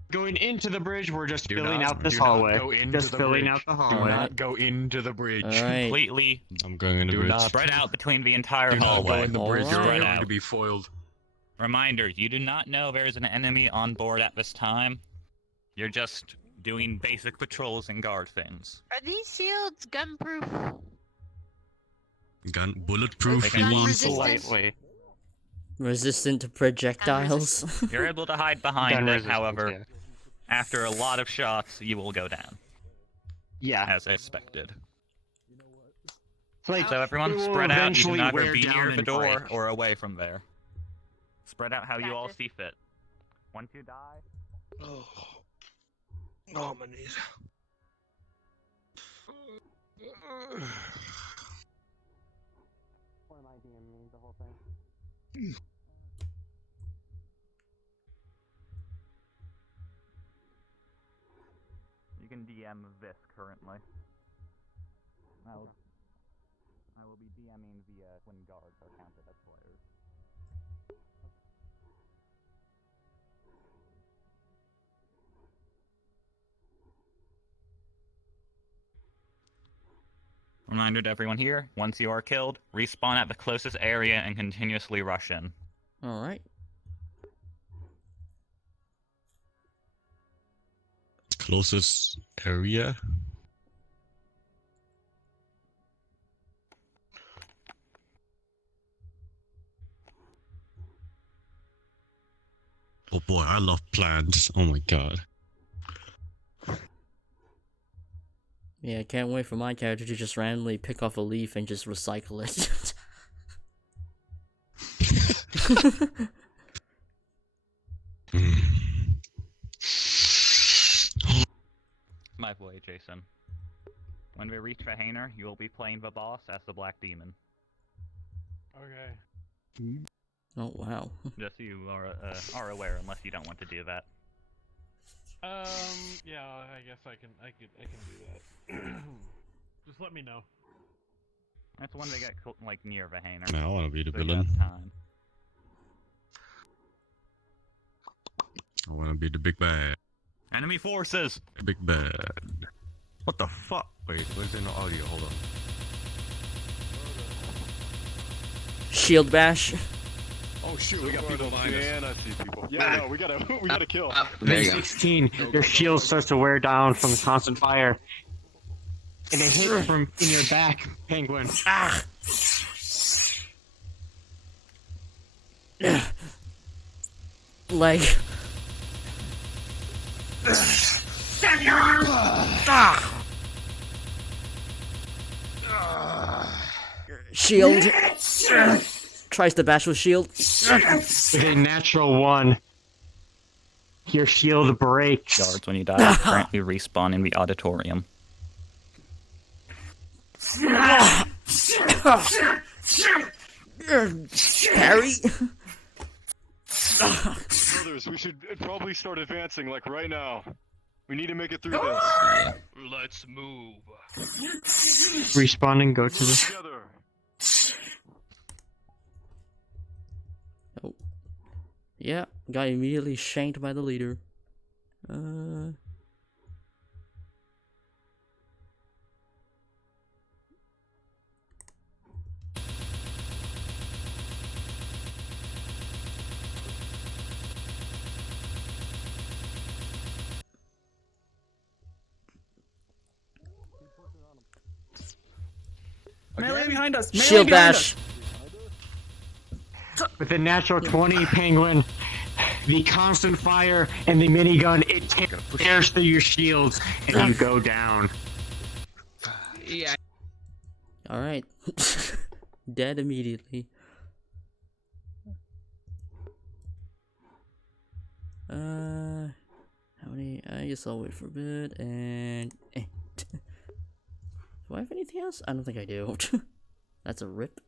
Going into the bridge, we're just Do filling not- out this do not hallway. go into Just the filling bridge. out the Do hallway. not go into the bridge. Alright. Completely I'm going in the Do bridge. not spread out between the entire Do not hallway. go in the bridge. You're Alright. going to be foiled. Reminder, you do not know there is an enemy on board at this time. You're just doing basic patrols and guard things. Are these shields gunproof? Gun bulletproof. They You can mean? Slightly. Resistant to projectiles. You're able to hide behind Gun it, resistance, however, yeah. after a lot of shots, you will go down, Yeah. as expected. Like, So everyone it will spread out. You do eventually not wear be down near the and door break. or away from there. Spread out how you all see fit. Once you die, Oh, my knees. you can DM this currently. I will be DMing the when guards are counted as players. Reminder to everyone here, once you are killed, respawn at the closest area and continuously rush in. Alright. Closest area. Oh boy, I love plants. Oh my god. Yeah, I can't wait for my character to just randomly pick off a leaf and just recycle it. My boy, Jason. When we reach Vahaner, you will be playing the boss as the Black Demon. Okay. Oh wow. Just so you are aware, unless you don't want to do that. Yeah, I guess I can do that. Just let me know. That's when they get like near Vahaner. I wanna be the So you villain. have time. I want to be the big bad. Enemy forces. The big bad. What the fuck? Wait, where's the audio? Hold on. Shield bash. Oh shoot, we got people behind us. Yeah, I see people. Yeah, no, we gotta kill. There you go. 16, your shield starts to wear down from the constant fire. And a hit from in your back, Penguin. Ah! Leg. Shield. Tries to bash with shield. With a natural 1. Your shield breaks. Yards when you die. Currently respawn in the auditorium. Parry. Brothers, we should probably start advancing like right now. We need to make it through this. Let's move. Respawn and go to the... Oh. Yeah, got immediately shanked by the leader. Melee behind us! Melee Shield behind bash. With a natural 20, Penguin, the constant fire and the minigun, it tears through your shields and you go down. Yeah. Alright. Dead immediately. How many? I guess I'll wait for a bit and. Do I have anything else? I don't think I do. That's a rip.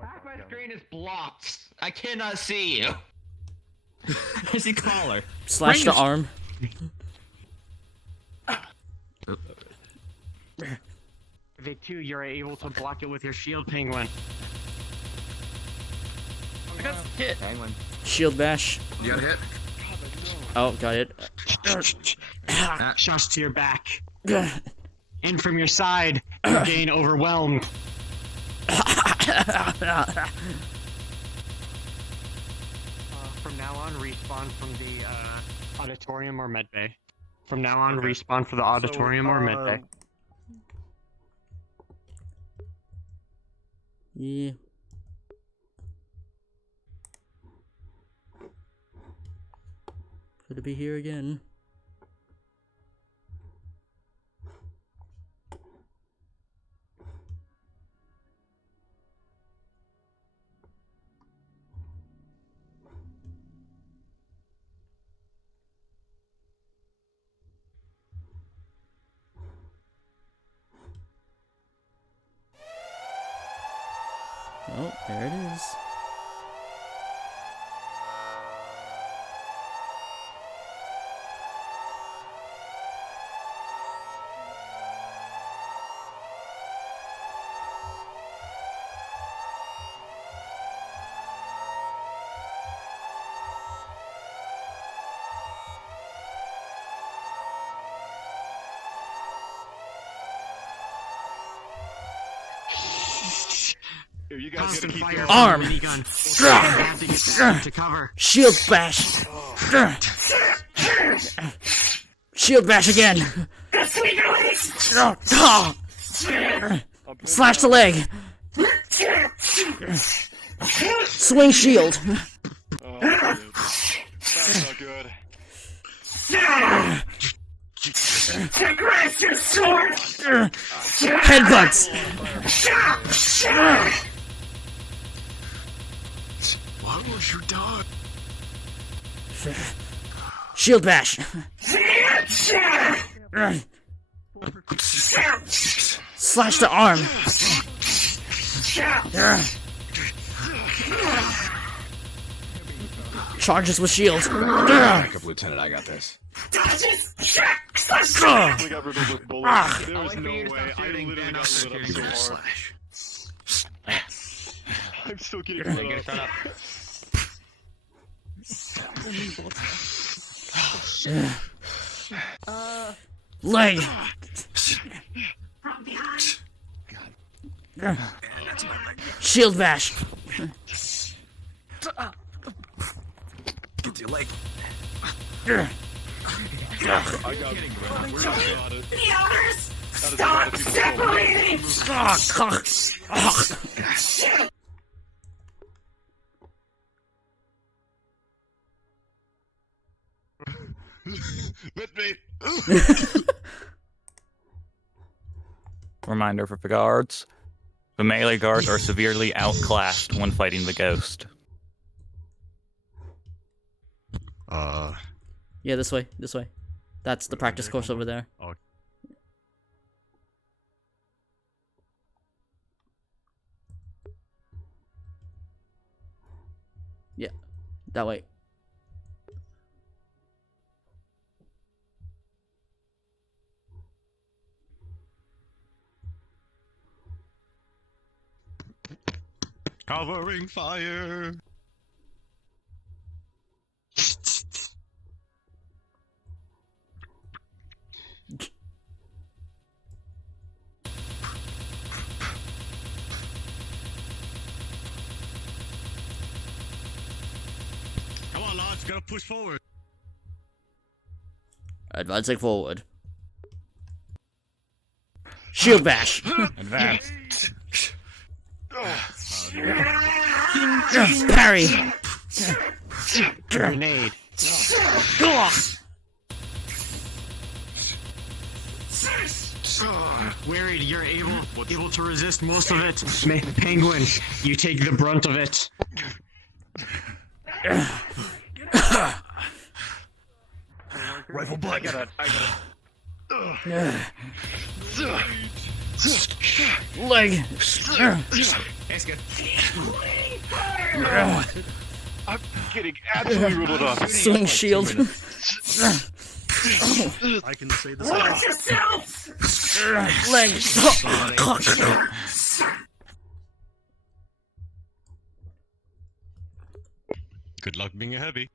Half my screen is blocked. I cannot see you. I see collar. Slash the arm. Vic 2, you're able to block it with your shield, Penguin. I got hit. Penguin. Shield bash. You got hit? Oh, got it. Shots to your back. In from your side, you gain overwhelmed. From now on, respawn from the auditorium or medbay. From now on, respawn for the auditorium or medbay. Yeah. Good to be here again. Oh, there it is. Here, you guys gotta keep going. Arm. To cover. Shield bash. Shield bash again. Slash the leg. Swing shield. Oh, dude. That's not good. Grasp your sword! Headbutts. Why was you done? Shield bash. Slash the arm. Charges with shield. Back up, Lieutenant. I got this. We got rid of those bullets. There was no way. I literally got rid of so hard. I I'm still getting Get lit a shot up. up. Leg. From behind. Shield bash. Get to your leg. I got it. The others, stop separating. Shit. Reminder for the guards. The melee guards are severely outclassed when fighting the ghost. Yeah, this way. This way. That's the practice course over there. Yeah, that way. Covering fire. Come on, lads, gotta push forward. Advancing forward. Shield bash. Advance. Parry. Grenade. Worried, you're able to resist most of it. Penguin, you take the brunt of it. Rifle butt. I got Leg. That's good. I'm getting absolutely riddled up. Swing shield. I can say this. Watch yourself. Leg. Good luck being a heavy.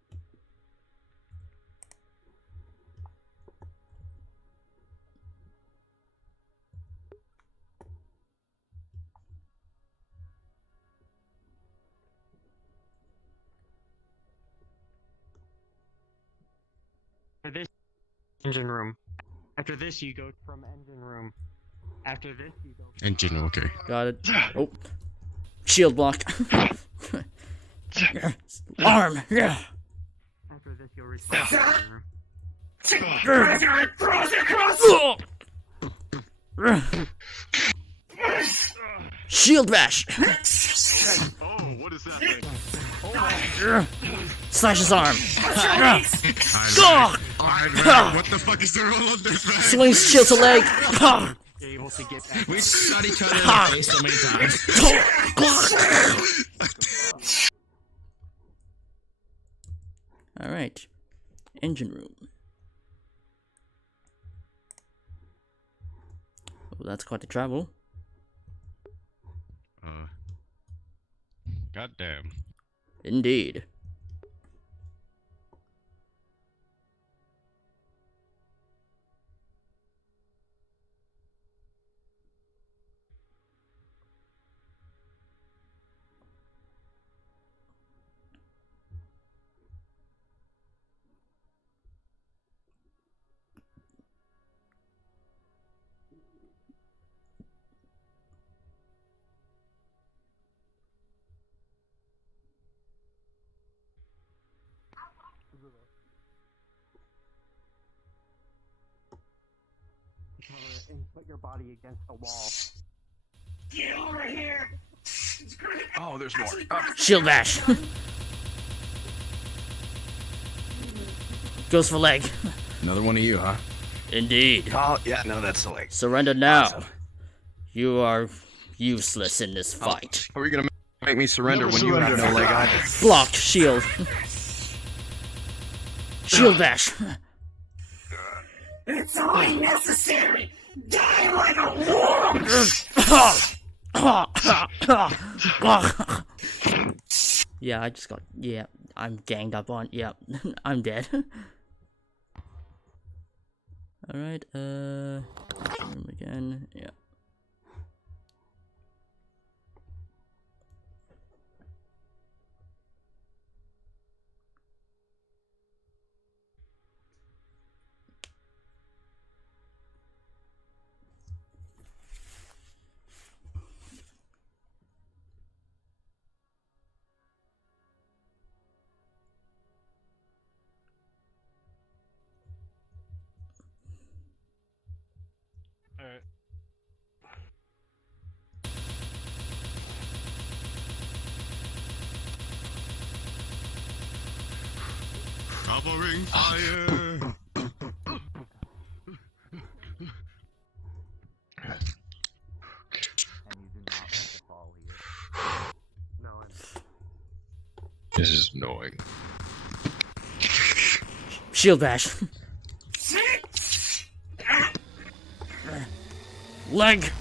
After this, engine room. After this, you go from engine room. After this, you go. Engine, okay. Got it. Oh. Shield block. Arm. Yeah. After this, you'll reset. Shield bash. Oh, what is that thing? Slash his arm. Alright, what the fuck is the roll on this, man? Swings shield to leg. Able to get back. We shot each other in the face so many times. Alright. Engine room. Oh, that's quite the travel. Goddamn. Indeed. And put your body against the wall. Get over here. Oh, there's more. Shield bash. Goes for leg. Another one of you, huh? Indeed. Oh, yeah, no, that's the leg. Surrender now. You are useless in this fight. How are you gonna make me surrender when you have no leg either? Blocked. Shield. Shield bash. It's only necessary. Die like a wolf. Yeah, I just got. Yeah, I'm ganged up on. Yep, I'm dead. Alright, room again. Yeah. Alright. Covering fire. This is annoying. Shield bash. Leg.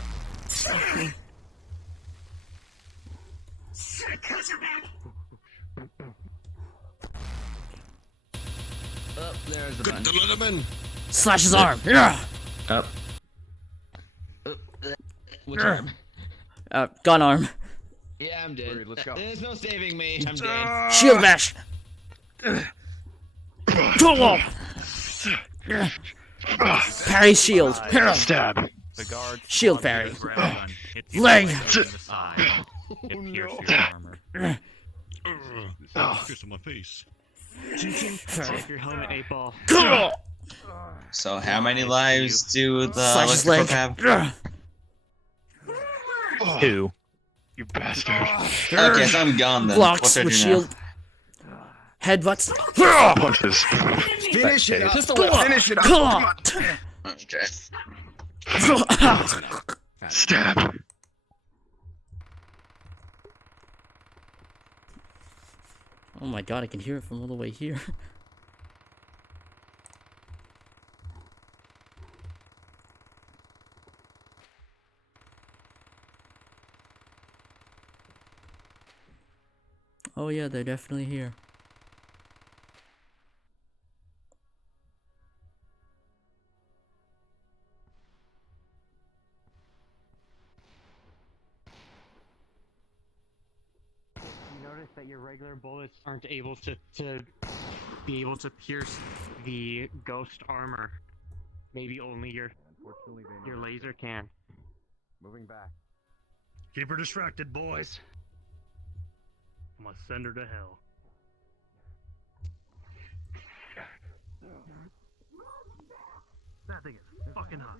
Oh, there's the Good button. Letterman. Slash his arm. Yeah. Up. Which arm? Gun arm. Yeah, I'm dead. Let's go. There's no saving me. I'm dead. Shield bash. Parry shield. Stab. The guard Shield slams parry. his round gun, hits you Leg. right in the side. It pierces your armor. Kiss on my face. Take your helmet, 8-ball. So how many lives do the Slash his electrical leg. have? 2. You bastard. Okay, so I'm gone then. Blocks What's our with do shield. Headbutts. Punches. Finish it up. Pistol Finish it up. Come on. Okay. Stab. Oh my god, I can hear it from all the way here. Oh yeah, they're definitely here. You notice that your regular bullets aren't able to be able to pierce the ghost armor. Maybe only your laser can. Moving back. Keep her distracted, boys. I'm gonna send her to hell. That thing is fucking hot.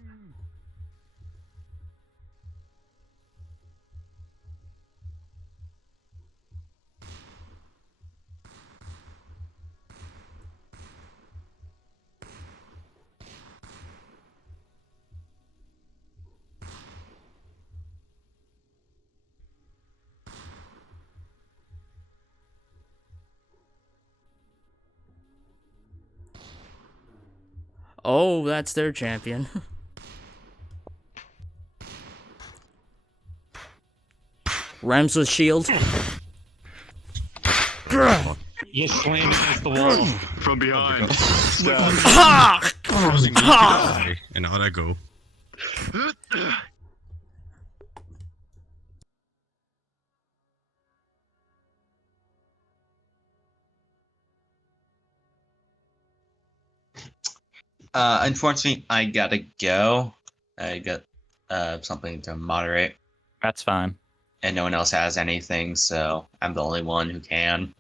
Oh, that's their champion. Rams with shield. You slam against the wall. From behind. Stab. And out I go. Unfortunately, I gotta go. I got something to moderate. That's fine. And no one else has anything, so I'm the only one who can.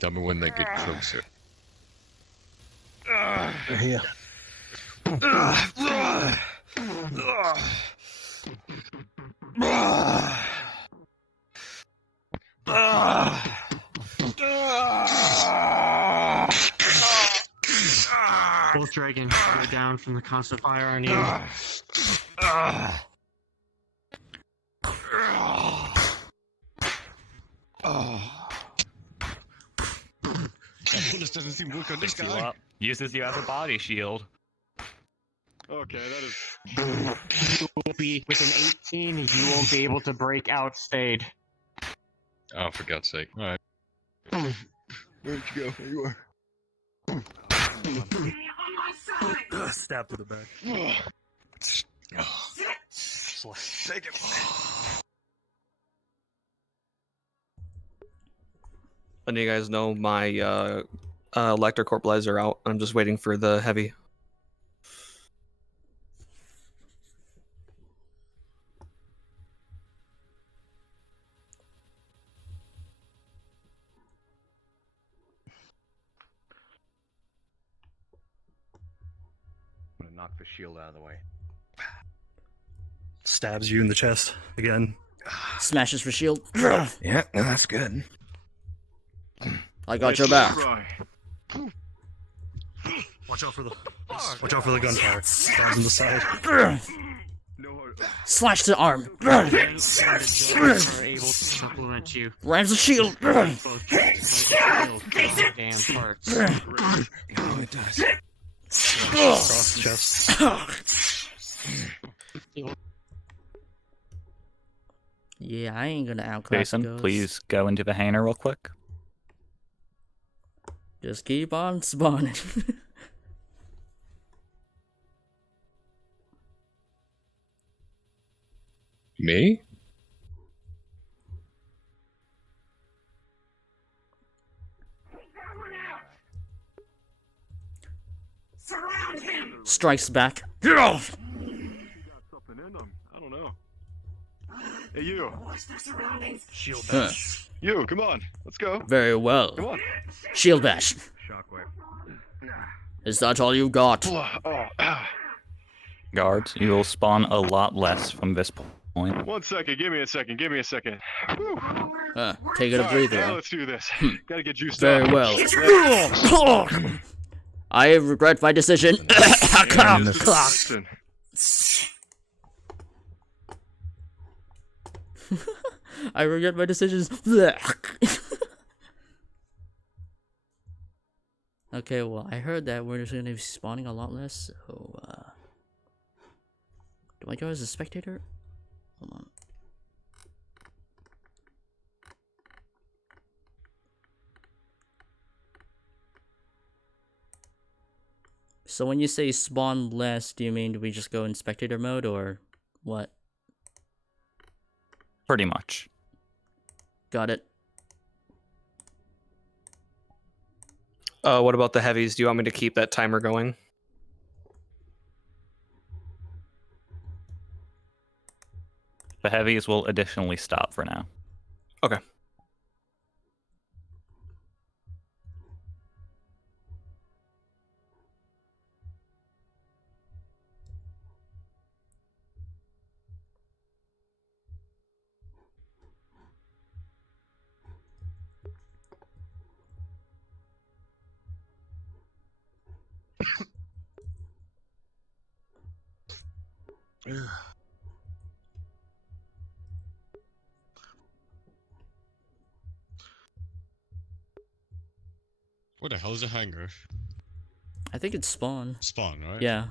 Tell me when they get closer. Here. dragon go down from the constant fire on you. This doesn't seem work on this Picks you guy. up, uses you as a body shield. Okay, that is. You will be with an 18. You won't be able to break out stayed. Oh, for God's sake! All right. Where'd you go? There you are. Stab to the back. Take it. Letting you guys know my Elector Corp lives are out. I'm just waiting for the heavy. I'm gonna knock the shield out of the way. Stabs you in the chest again. Smashes for shield. Yeah, no, that's good. I got your back. Watch out for the gunfire. Stabs in the side. Slash the arm. Are able to supplement you. Rams the shield. Damn parts. Oh, it does. Cross the chest. Yeah, I ain't gonna outclass Jason, ghosts. please go into the hangar real quick. Just keep on spawning. Me? Strikes back. Something in them. I don't know. Hey, you. Shield Huh. bash. You, come on. Let's go. Very well. Come on. Shield bash. Shockwave. Is that all you got? Guards, you will spawn a lot less from this point. 1 second. Give me a second. Give me a second. Whew. Take it a All right, breather. now huh? let's do this. Gotta get juiced Very up. well. I regret my decision. Listen. I regret my decisions. Okay, well, I heard that we're just gonna be spawning a lot less, so, do I go as a spectator? Hold on. So when you say spawn less, do you mean do we just go in spectator mode, or what? Pretty much. Got it. What about the heavies? Do you want me to keep that timer going? The heavies will additionally stop for now. Okay. What the hell is a hangar? I think it's spawn. Spawn, right? Yeah.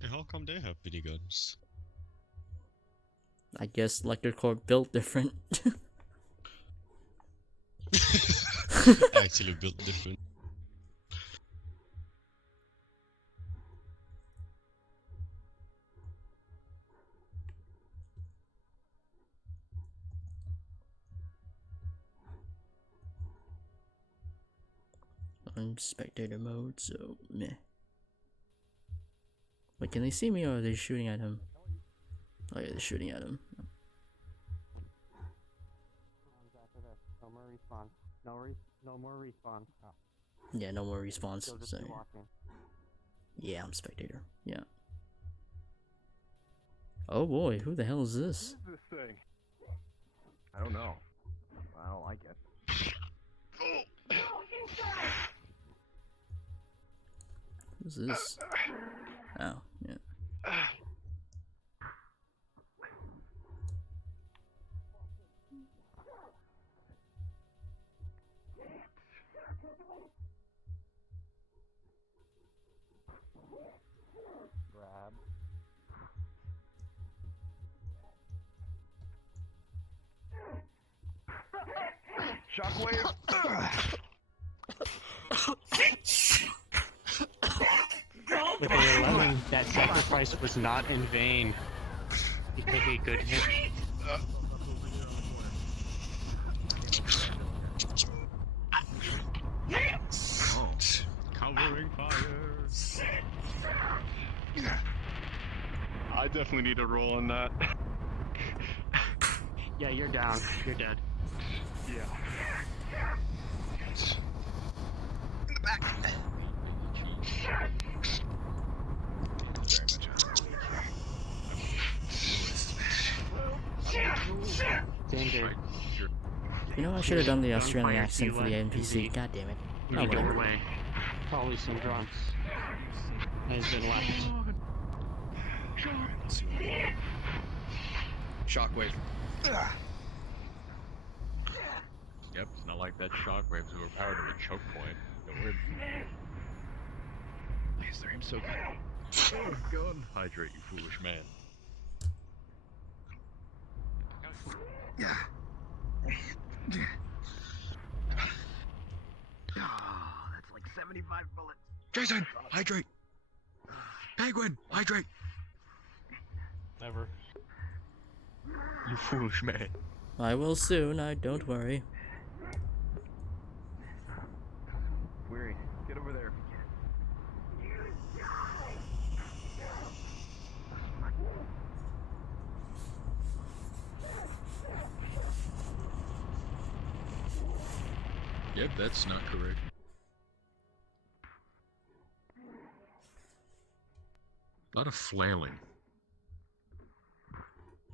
And how come they have miniguns? I guess Electric Corp built different. Actually built different. I'm spectator mode, so meh. Wait, can they see me or are they shooting at him? Oh yeah, they're shooting at him. No more respawn. No more respawn. Oh. Yeah, no more respawns. You'll just So, be walking. yeah, I'm spectator. Yeah. Oh boy, who the hell is this? What is this thing? I don't know. I don't like it. Who's this? Oh, yeah. Grab. Shockwave. With a 11, that sacrifice was not in vain. You take a good hit. Oh, covering fire. I definitely need a roll on that. Yeah, you're down. You're dead. Yeah. In the back. Danger. You know, I should have done the Australian accent for the NPC. God damn it. You Oh, need to whatever. away. Probably some drunks. Has been left. Shockwave. Yep, it's not like that shockwave's overpowered him at choke point. Don't worry. Please, they're so good. Oh, God. Hydrate, you foolish man. Yeah. That's like 75 bullets. Jason, hydrate. Penguin, hydrate. Never. You foolish man. I will soon, don't worry. Weary, get over there. Yep, that's not correct. A lot of flailing.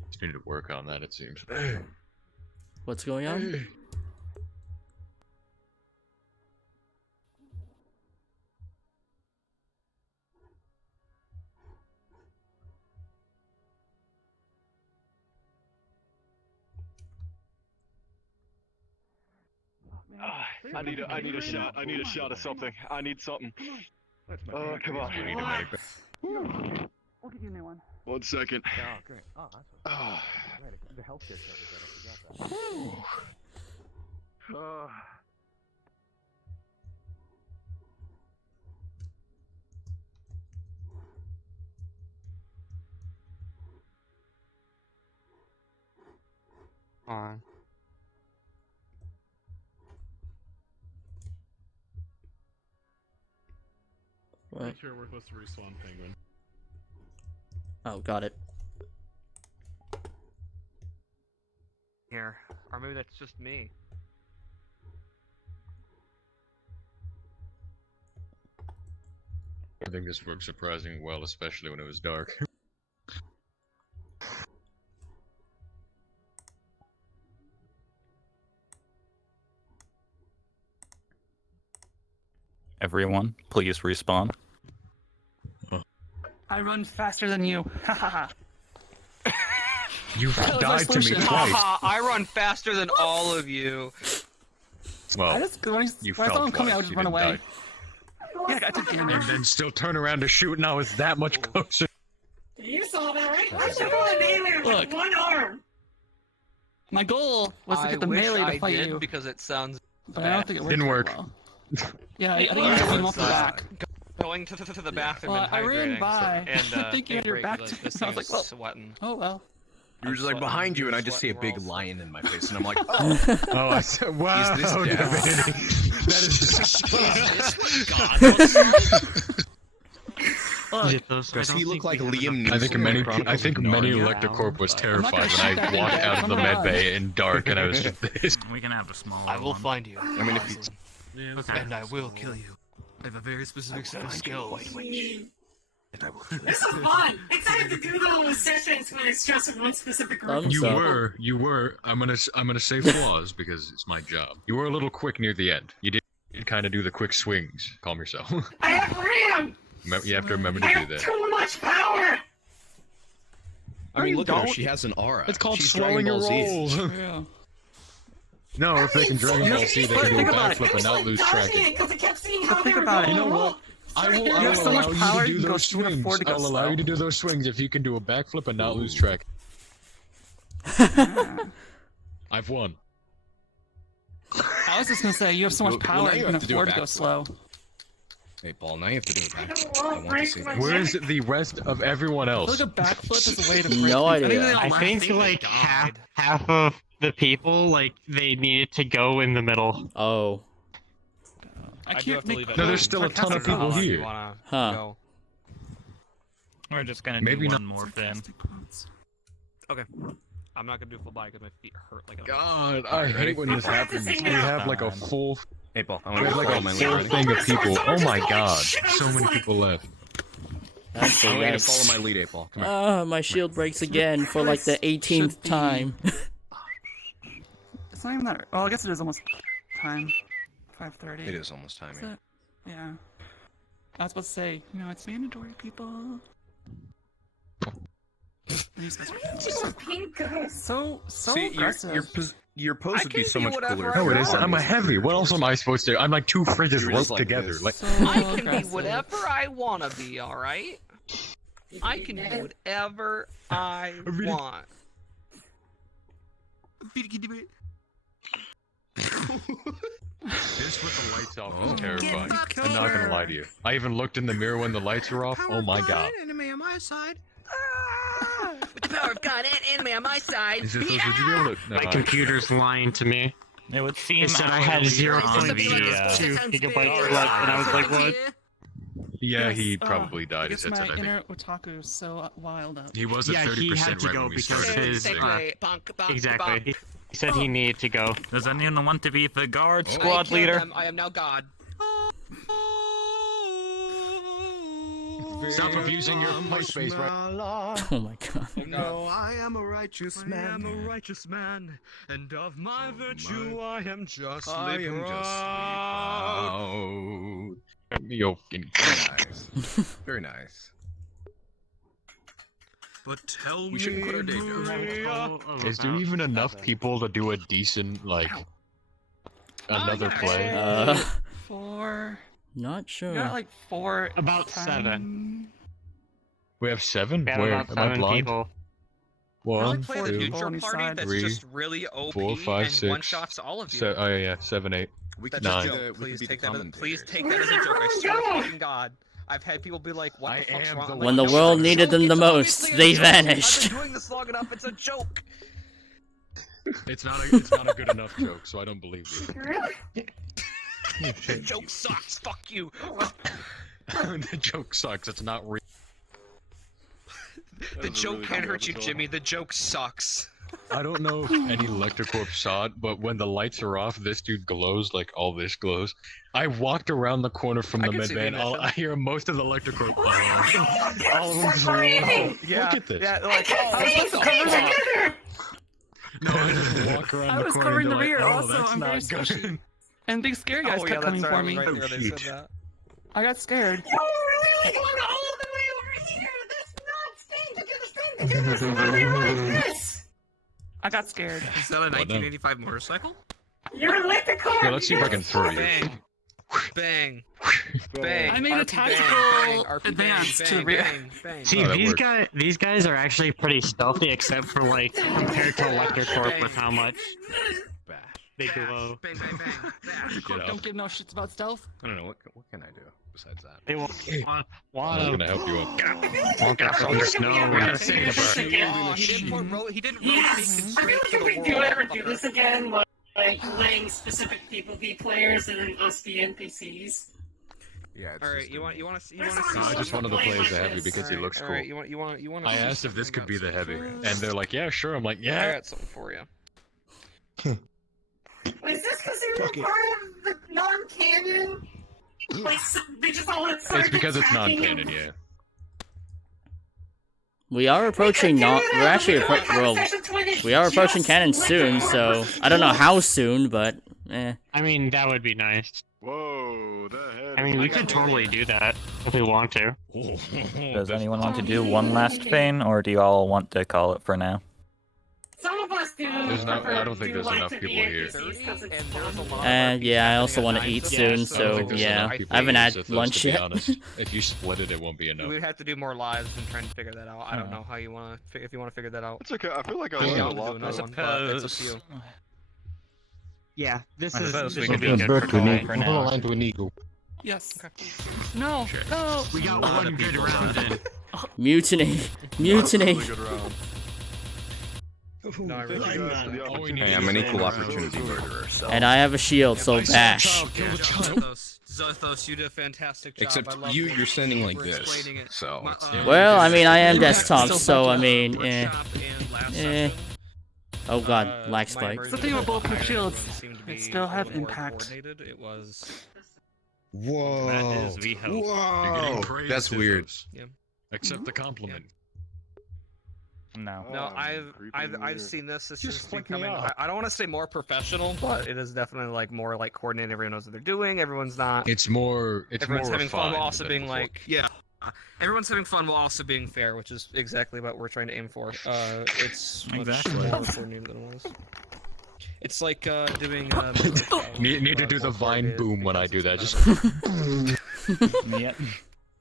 Just need to work on that, it seems. What's going on? I need a shot. I need a shot of something. I need something. Oh, come on. You need to make it. We'll give you a new one. 1 second. Oh, great. Oh, that's what. Oh. The healthcare service, I forgot that. On. What? Make sure we're close to respawn, Penguin. Oh, got it. Here. Or maybe that's just me. I think this worked surprisingly well, especially when it was dark. Everyone, please respawn. I run faster than you. Ha ha ha. You've That was my died to me solution. twice. Haha, I run faster than all of you. Well, I just, when you I saw fell him coming, I twice, would just you run didn't away. die. Yeah, I took damage. And then still turn around to shoot, and I was that much closer. You saw that, right? Why is everyone melee with one arm? My goal was to get the melee to fight you, because it sounds but I don't think it worked. Didn't very work. Well. Yeah, I think you need to come off the back. Going to the bathroom Well, and I ran hydrating, by. and I think you had your break, back like, to this me. I was thing like, is well, sweating. oh well. You're just like behind you, and I just see a big lion in my face, and I'm like, Oh, I said, wow, is this divinity. That is does he look like Liam Neeson? I think many Electrocorp was terrified when I walked out of the med bay in dark, and I was just this. We can have a small. I will find you. I mean, if he's... And I will kill you. I have a very specific set of skills. This is fun! Excited to do those sessions! when it's just one specific group. Thumbs You up. were. I'm gonna say flaws because it's my job. You were a little quick near the end. You did kind of do the quick swings. Calm yourself. I have RAM! You have to remember I to do have that. too much power! I mean, look at her. don't. She has an aura. It's called She's swelling your Dragon Ball Z. rolls. Yeah. No, if they can Dragon Ball Z, they can do a backflip and not lose tracking. Because I kept seeing But how think they were about it. going You know to what? roll. I will You have so allow much you power, to you do can those you can afford swings. to go I'll allow slow. you to do those swings if you can do a backflip and not lose track. I've won. I was just gonna say, you have so much Well, power, now you you can have to do a afford to go backflip. slow. Hey, Paul, now you have to do it back. I want to see that. Where's the rest of everyone I else? feel like a backflip is a way to break No things. idea. I think like half of the people like they needed to go in the middle. Oh. I do can't have to make leave at No, there's still a ton of people here. Huh. We're just gonna Maybe do not- one more then. Okay. I'm not gonna do full body because my feet hurt like a. God, I hate when this happens. We have like a full. Hey, Paul, I We want have to like follow a my full lead. thing of people. Oh my god, so many people left. That's I a want you to yes. follow my lead, hey, Paul. Come here. My shield breaks again for like the 18th time. It's not even that. Well, I guess it is almost time. 5:30. It is almost time, Is yeah. it? Yeah. I was supposed to say, it's mandatory, people. These guys are so See, aggressive. your pose would be so much cooler. No, it is. I'm a heavy. What else am I supposed to do? I'm like two fridges You're roped just like together. this. Like, I can be whatever I want to be, alright? I can do whatever I want. this with the lights off Oh. is terrifying. Get I'm not gonna lie to you. I even looked in the mirror when the lights were off. Oh my god. Enemy on my side. With the power of God and anime on my side. Is this, would you be able to? No, My computer's lying to me. It would seem It said I had 0.02 gigabytes left, and I was like, what? Yeah, he Yes, probably died. Gets His headset, my I think. inner otaku so wild up. He was at Yeah, 30% he had to right go when we because started. his Thing. exactly. He said he needed to go. Does anyone want to be the guard I squad killed leader? them. I am now God. Stop abusing your MySpace, right? Oh my god. No, I am a righteous man. I am a righteous man, and of my virtue I am justly I am proud. justly Yo, fucking Very nice. Very nice. But tell We shouldn't quit our day job. Is there even enough people to do a decent, like, another play? 4. Not sure. We got like 4. About 10. 7. We have 7? Yeah, Where? about Am I 7 blind? people. One, play the two, neutral on each party side. that's 3, just really OP 4, 5, and 6, one-shots all of you. Oh yeah, 7, 8, We could 9. just, we could Please be take the that. Please commentators. take that as a joke. I swear to fucking God. I've had people be like, "What the fuck's wrong?" I'm When like, the "No, world it's a needed them joke. the It's most, obviously a they joke. vanished. I've been doing this long enough. It's a joke. It's not a good enough joke, so I don't believe you. The joke sucks. Fuck you. The joke sucks. It's not real. The joke can't hurt you, Jimmy. The joke sucks. I don't know if any Electrocorp saw it, but when the lights are off, this dude glows like all this glows. I walked around the corner from the can see the mid-band. emission. I hear most of the Electrocorp. All of them just Yeah. Look at this. Yeah, like, I was supposed to cover the No, I just walk around I the was corner covering and the they're rear like, oh, also. that's I'm very not squishy. good. And big scary guys Oh yeah, kept coming that's for right. me. Right there, they shit. said that. I got scared. You're really going all the way over here. That's not staying together. Staying together. This. I got scared. Is that a 1985 motorcycle? You're electrical. Yeah, let's see if I can throw you. Bang. Bang. Bang. I made a RP tactical bang, RP advance bang, to the bang, rear. bang, bang. See, Oh, that these guys are actually pretty stealthy, except for like compared to Electrocorp with how much they glow. Bang, bang, bang. Bash. Get out. Don't give no shits about stealth. I don't know what can I do besides that. They will I'm want gonna help you up. walk out from the snow. We gotta say Oh, he didn't rotate constraint for the If you world. ever do this again, like letting specific people be players and then us be NPCs. Yeah. It's All right, just you want to see? No, I just wanted to play as the heavy because he looks All cool. right, you want. I asked if this could be the heavy, and they're like, yeah, sure. I'm like, I yeah. got something for you. Is this considered part of the non-canon? Like, they just all started It's because it's attacking non-canon, and- yeah. We are approaching we're actually we are approaching canon soon, so I don't know how soon, but I mean, that would be nice. Whoa, the head. I mean, we could totally do that if we want to. Does anyone want to do one last vein, or do you all want to call it for now? Some of us do. I don't think there's enough people here. Yeah, I also want to eat soon, so yeah. I haven't had lunch to be yet. honest. If you split it, it won't be enough. We'd have to do more lives and trying to figure that out. I don't know how you want to, if you want to figure that out. It's okay. I feel like I I'm learned a down to lot. do another though. one, but it's up to you. Yeah, this I is suppose this we will could be do good good for for now. for now. line to an eagle. Yes. No. No. We got one good round in. Mutiny. Mutiny. Really good round. No, I really Thank you guys for the opportunity. Hey, I'm an equal opportunity murderer, so. And I have a shield, so bash. Zothos, you did a fantastic job. Except I love you, it. you're standing like For this. explaining it. So. My, it's- Well, I mean, I am desktop, Still so I fucked mean, Workshop and last eh. session, Oh god, lag my spike. immersion The thing about with bulletproof Iron shields, seemed to they be still a have little more impact. coordinated. It was. Whoa. That is the hope. Whoa. That's weird. Yeah. Accept the compliment. No. No, Oh, I've seen this. This Just is flick me becoming. off. I don't want to say more professional, but it is definitely like more like coordinated. Everyone knows what they're doing. Everyone's not. It's more. It's Everyone's more having fun while refined also than being before. like, yeah. Everyone's having fun while also being fair, which is exactly what we're trying to aim for. It's much Exactly. more coordinated than it was. It's like doing. Need to do the vine boom when I do that. Just. Yep.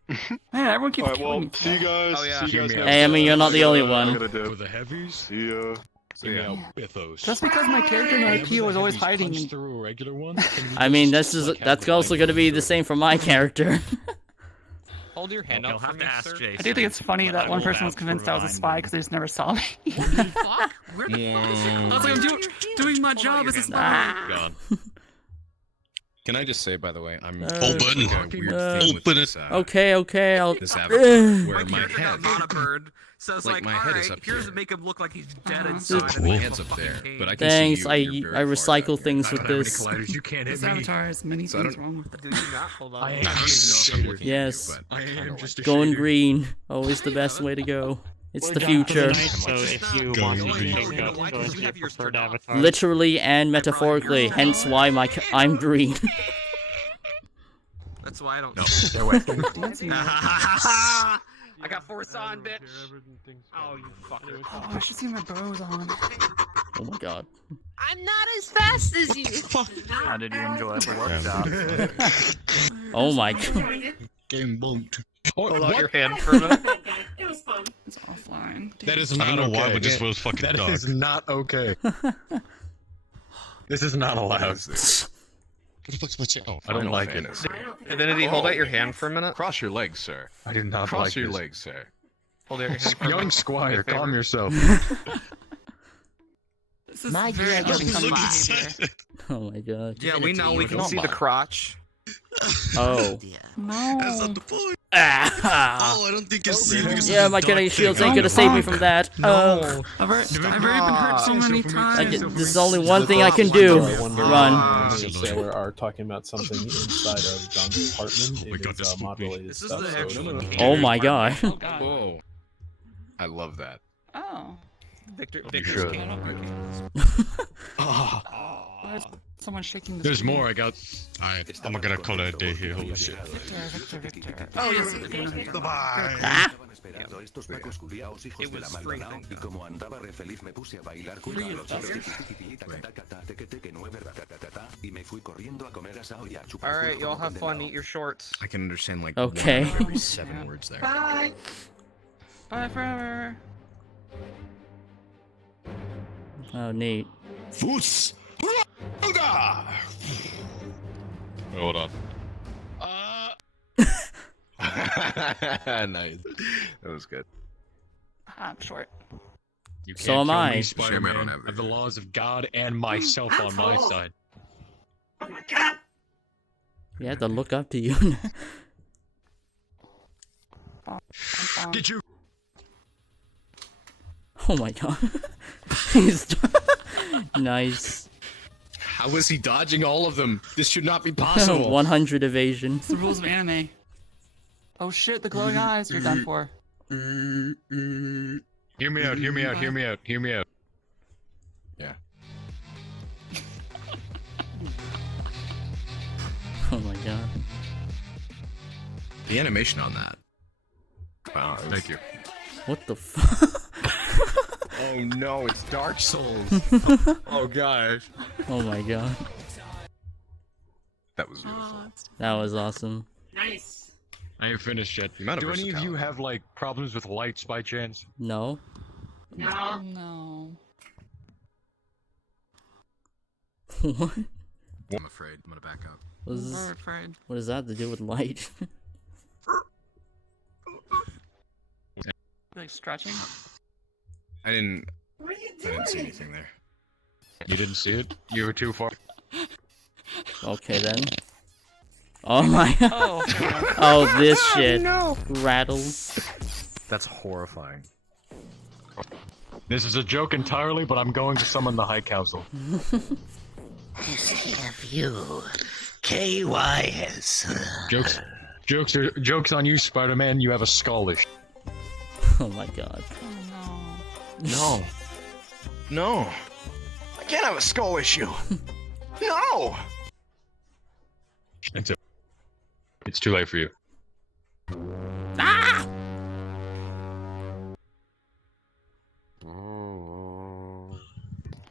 Man, everyone keeps Alright, killing well, me. see you guys. Oh, yeah. See you guys. Hey, I mean, you're not the only I one. gotta For do. the heavies. See ya. Bring out Bithos. Just because my character in IP was always hiding. Punch through a regular one. I mean, that's also gonna be the same for my character. Hold your hand You'll up for have me, to ask sir. Jason. I do think it's funny but that I one will person was vouch convinced for I was a Vine spy Boom. because they just never saw me. Fuck? Where the fuck is it? I was like, I'm doing my job as a spy. Gone. Can I just say, by the way, I'm Open. doing a weird thing with Open this, Okay, I'll. this avatar, where my character head, got Monobird, so it's like, like, my head is alright, up here's here. make him look like he's dead This inside. is and my make him head's a up fucking there, cave. but I can Thanks, see you. and you're I very far recycle down things here. with I don't have any this. colliders. You can't hit This me. avatar has many So I things don't- wrong with it. Do you not? Hold on. I I don't am even just know a if I'm shader. looking Yes. at you, but I kinda am like just a Going shader. green, always the best way to go. It's the future. So if you want to take up, go into your preferred avatar. Literally and metaphorically, hence why I'm green. That's why I don't. No, they're western. I got force on, bitch. Oh, you fucker. Oh, I should see my bows on. Oh my god. I'm not as fast as you. How did you enjoy the workshop? Oh my god. Game bumped. Hold out your hand for a minute. It was fun. It's offline. That is I not don't know why, okay. but this was fucking That dark. is not okay. This is not allowed. What the fuck's my channel? I don't Final like it. Fantasy. Divinity, hold out your hand for a minute. Cross your legs, sir. I do not Cross like your this. legs, sir. Hold out your hand for a Young minute. squire, Favor. calm yourself. This is My very God, uncommon look behavior. Oh my god. Yeah, we know. We can see the crotch. Oh. No. That's not the point. Ah. Oh, I don't think it's safe because Yeah, of my the kinetic dark shields thing. ain't gonna save me from that. No. I've already been hurt so many times. There's only one thing I can do. I wonder Run. if me and Sailor are talking about something inside of John's apartment. my God, It that's is mod related This is stuff. the So actual Oh my god. Oh god. Whoa. I love that. Oh. Victor's should. can. Why is someone shaking the There's screen? more. I'm gonna call it a day here. Holy shit. Victor. Oh, yes. Ah. It was free. Alright, y'all have fun. Eat your shorts. I can understand like Okay. one of every 7 words there. Bye. Bye forever. Oh, neat. Fuss. Hold on. Nice. That was good. I'm short. You So can't am kill I. me, Shame I don't Spider-Man. have I have the laws of God and myself on my side. Oh my god. You have to look up to you. Get you. Oh my god. He's nice. How is he dodging all of them? This should not be possible. 100 evasion. It's the rules of anime. Oh shit, the glowing eyes. You're done for. Hear me out, hear me out, hear me out, hear me out. Yeah. Oh my god. The animation on that. Wow. Thank you. What the fuck? Oh no, it's Dark Souls. Oh gosh. Oh my god. That was beautiful. That was awesome. Nice. I ain't finished yet. The amount of Do any of you versatility. have like problems with lights by chance? No. No. No. What? I'm afraid. I'm gonna back up. What is this? What does that have to do with light? Like stretching? I didn't see anything there. You didn't see it? You were too far. Okay then. Oh my god. Oh. Oh, this shit. No. Rattles. That's horrifying. This is a joke entirely, but I'm going to summon the High Council. Have you? KYS. Jokes on you, Spider-Man. You have a skull issue. Oh my god. No. No. I can't have a skull issue. No. It's too late for you. Ah!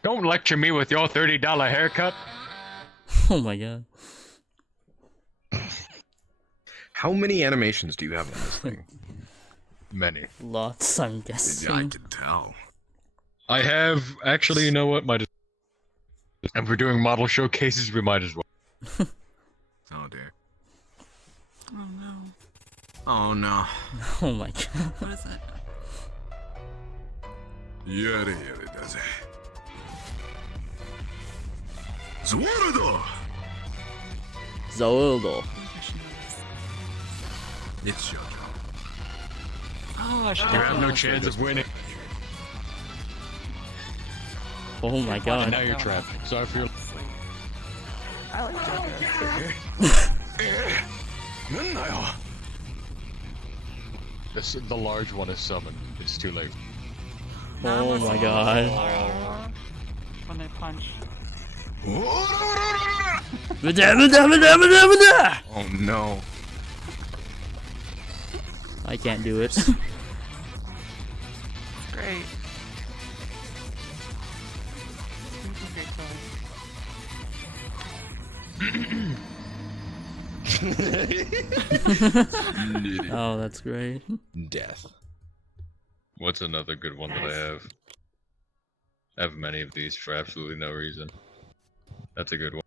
Don't lecture me with your $30 haircut. Oh my god. How many animations do you have on this thing? Many. Lots, I'm guessing. I can tell. I have actually. You know what? And we're doing model showcases. We might as well. Oh dear. Oh no. Oh no. Oh my god. What is it? Yada yada does it. Zwardo! Zoldo. It's JoJo. Oh, I should You have no chance of winning. Oh my And god. now you're trapped. Sorry for your. I like Joker. The large one is summoned. It's too late. Oh my god. When they punch. Oh no. I can't do it. Great. Oh, that's great. Death. What's another good one that I have? I have many of these for absolutely no reason. That's a good one.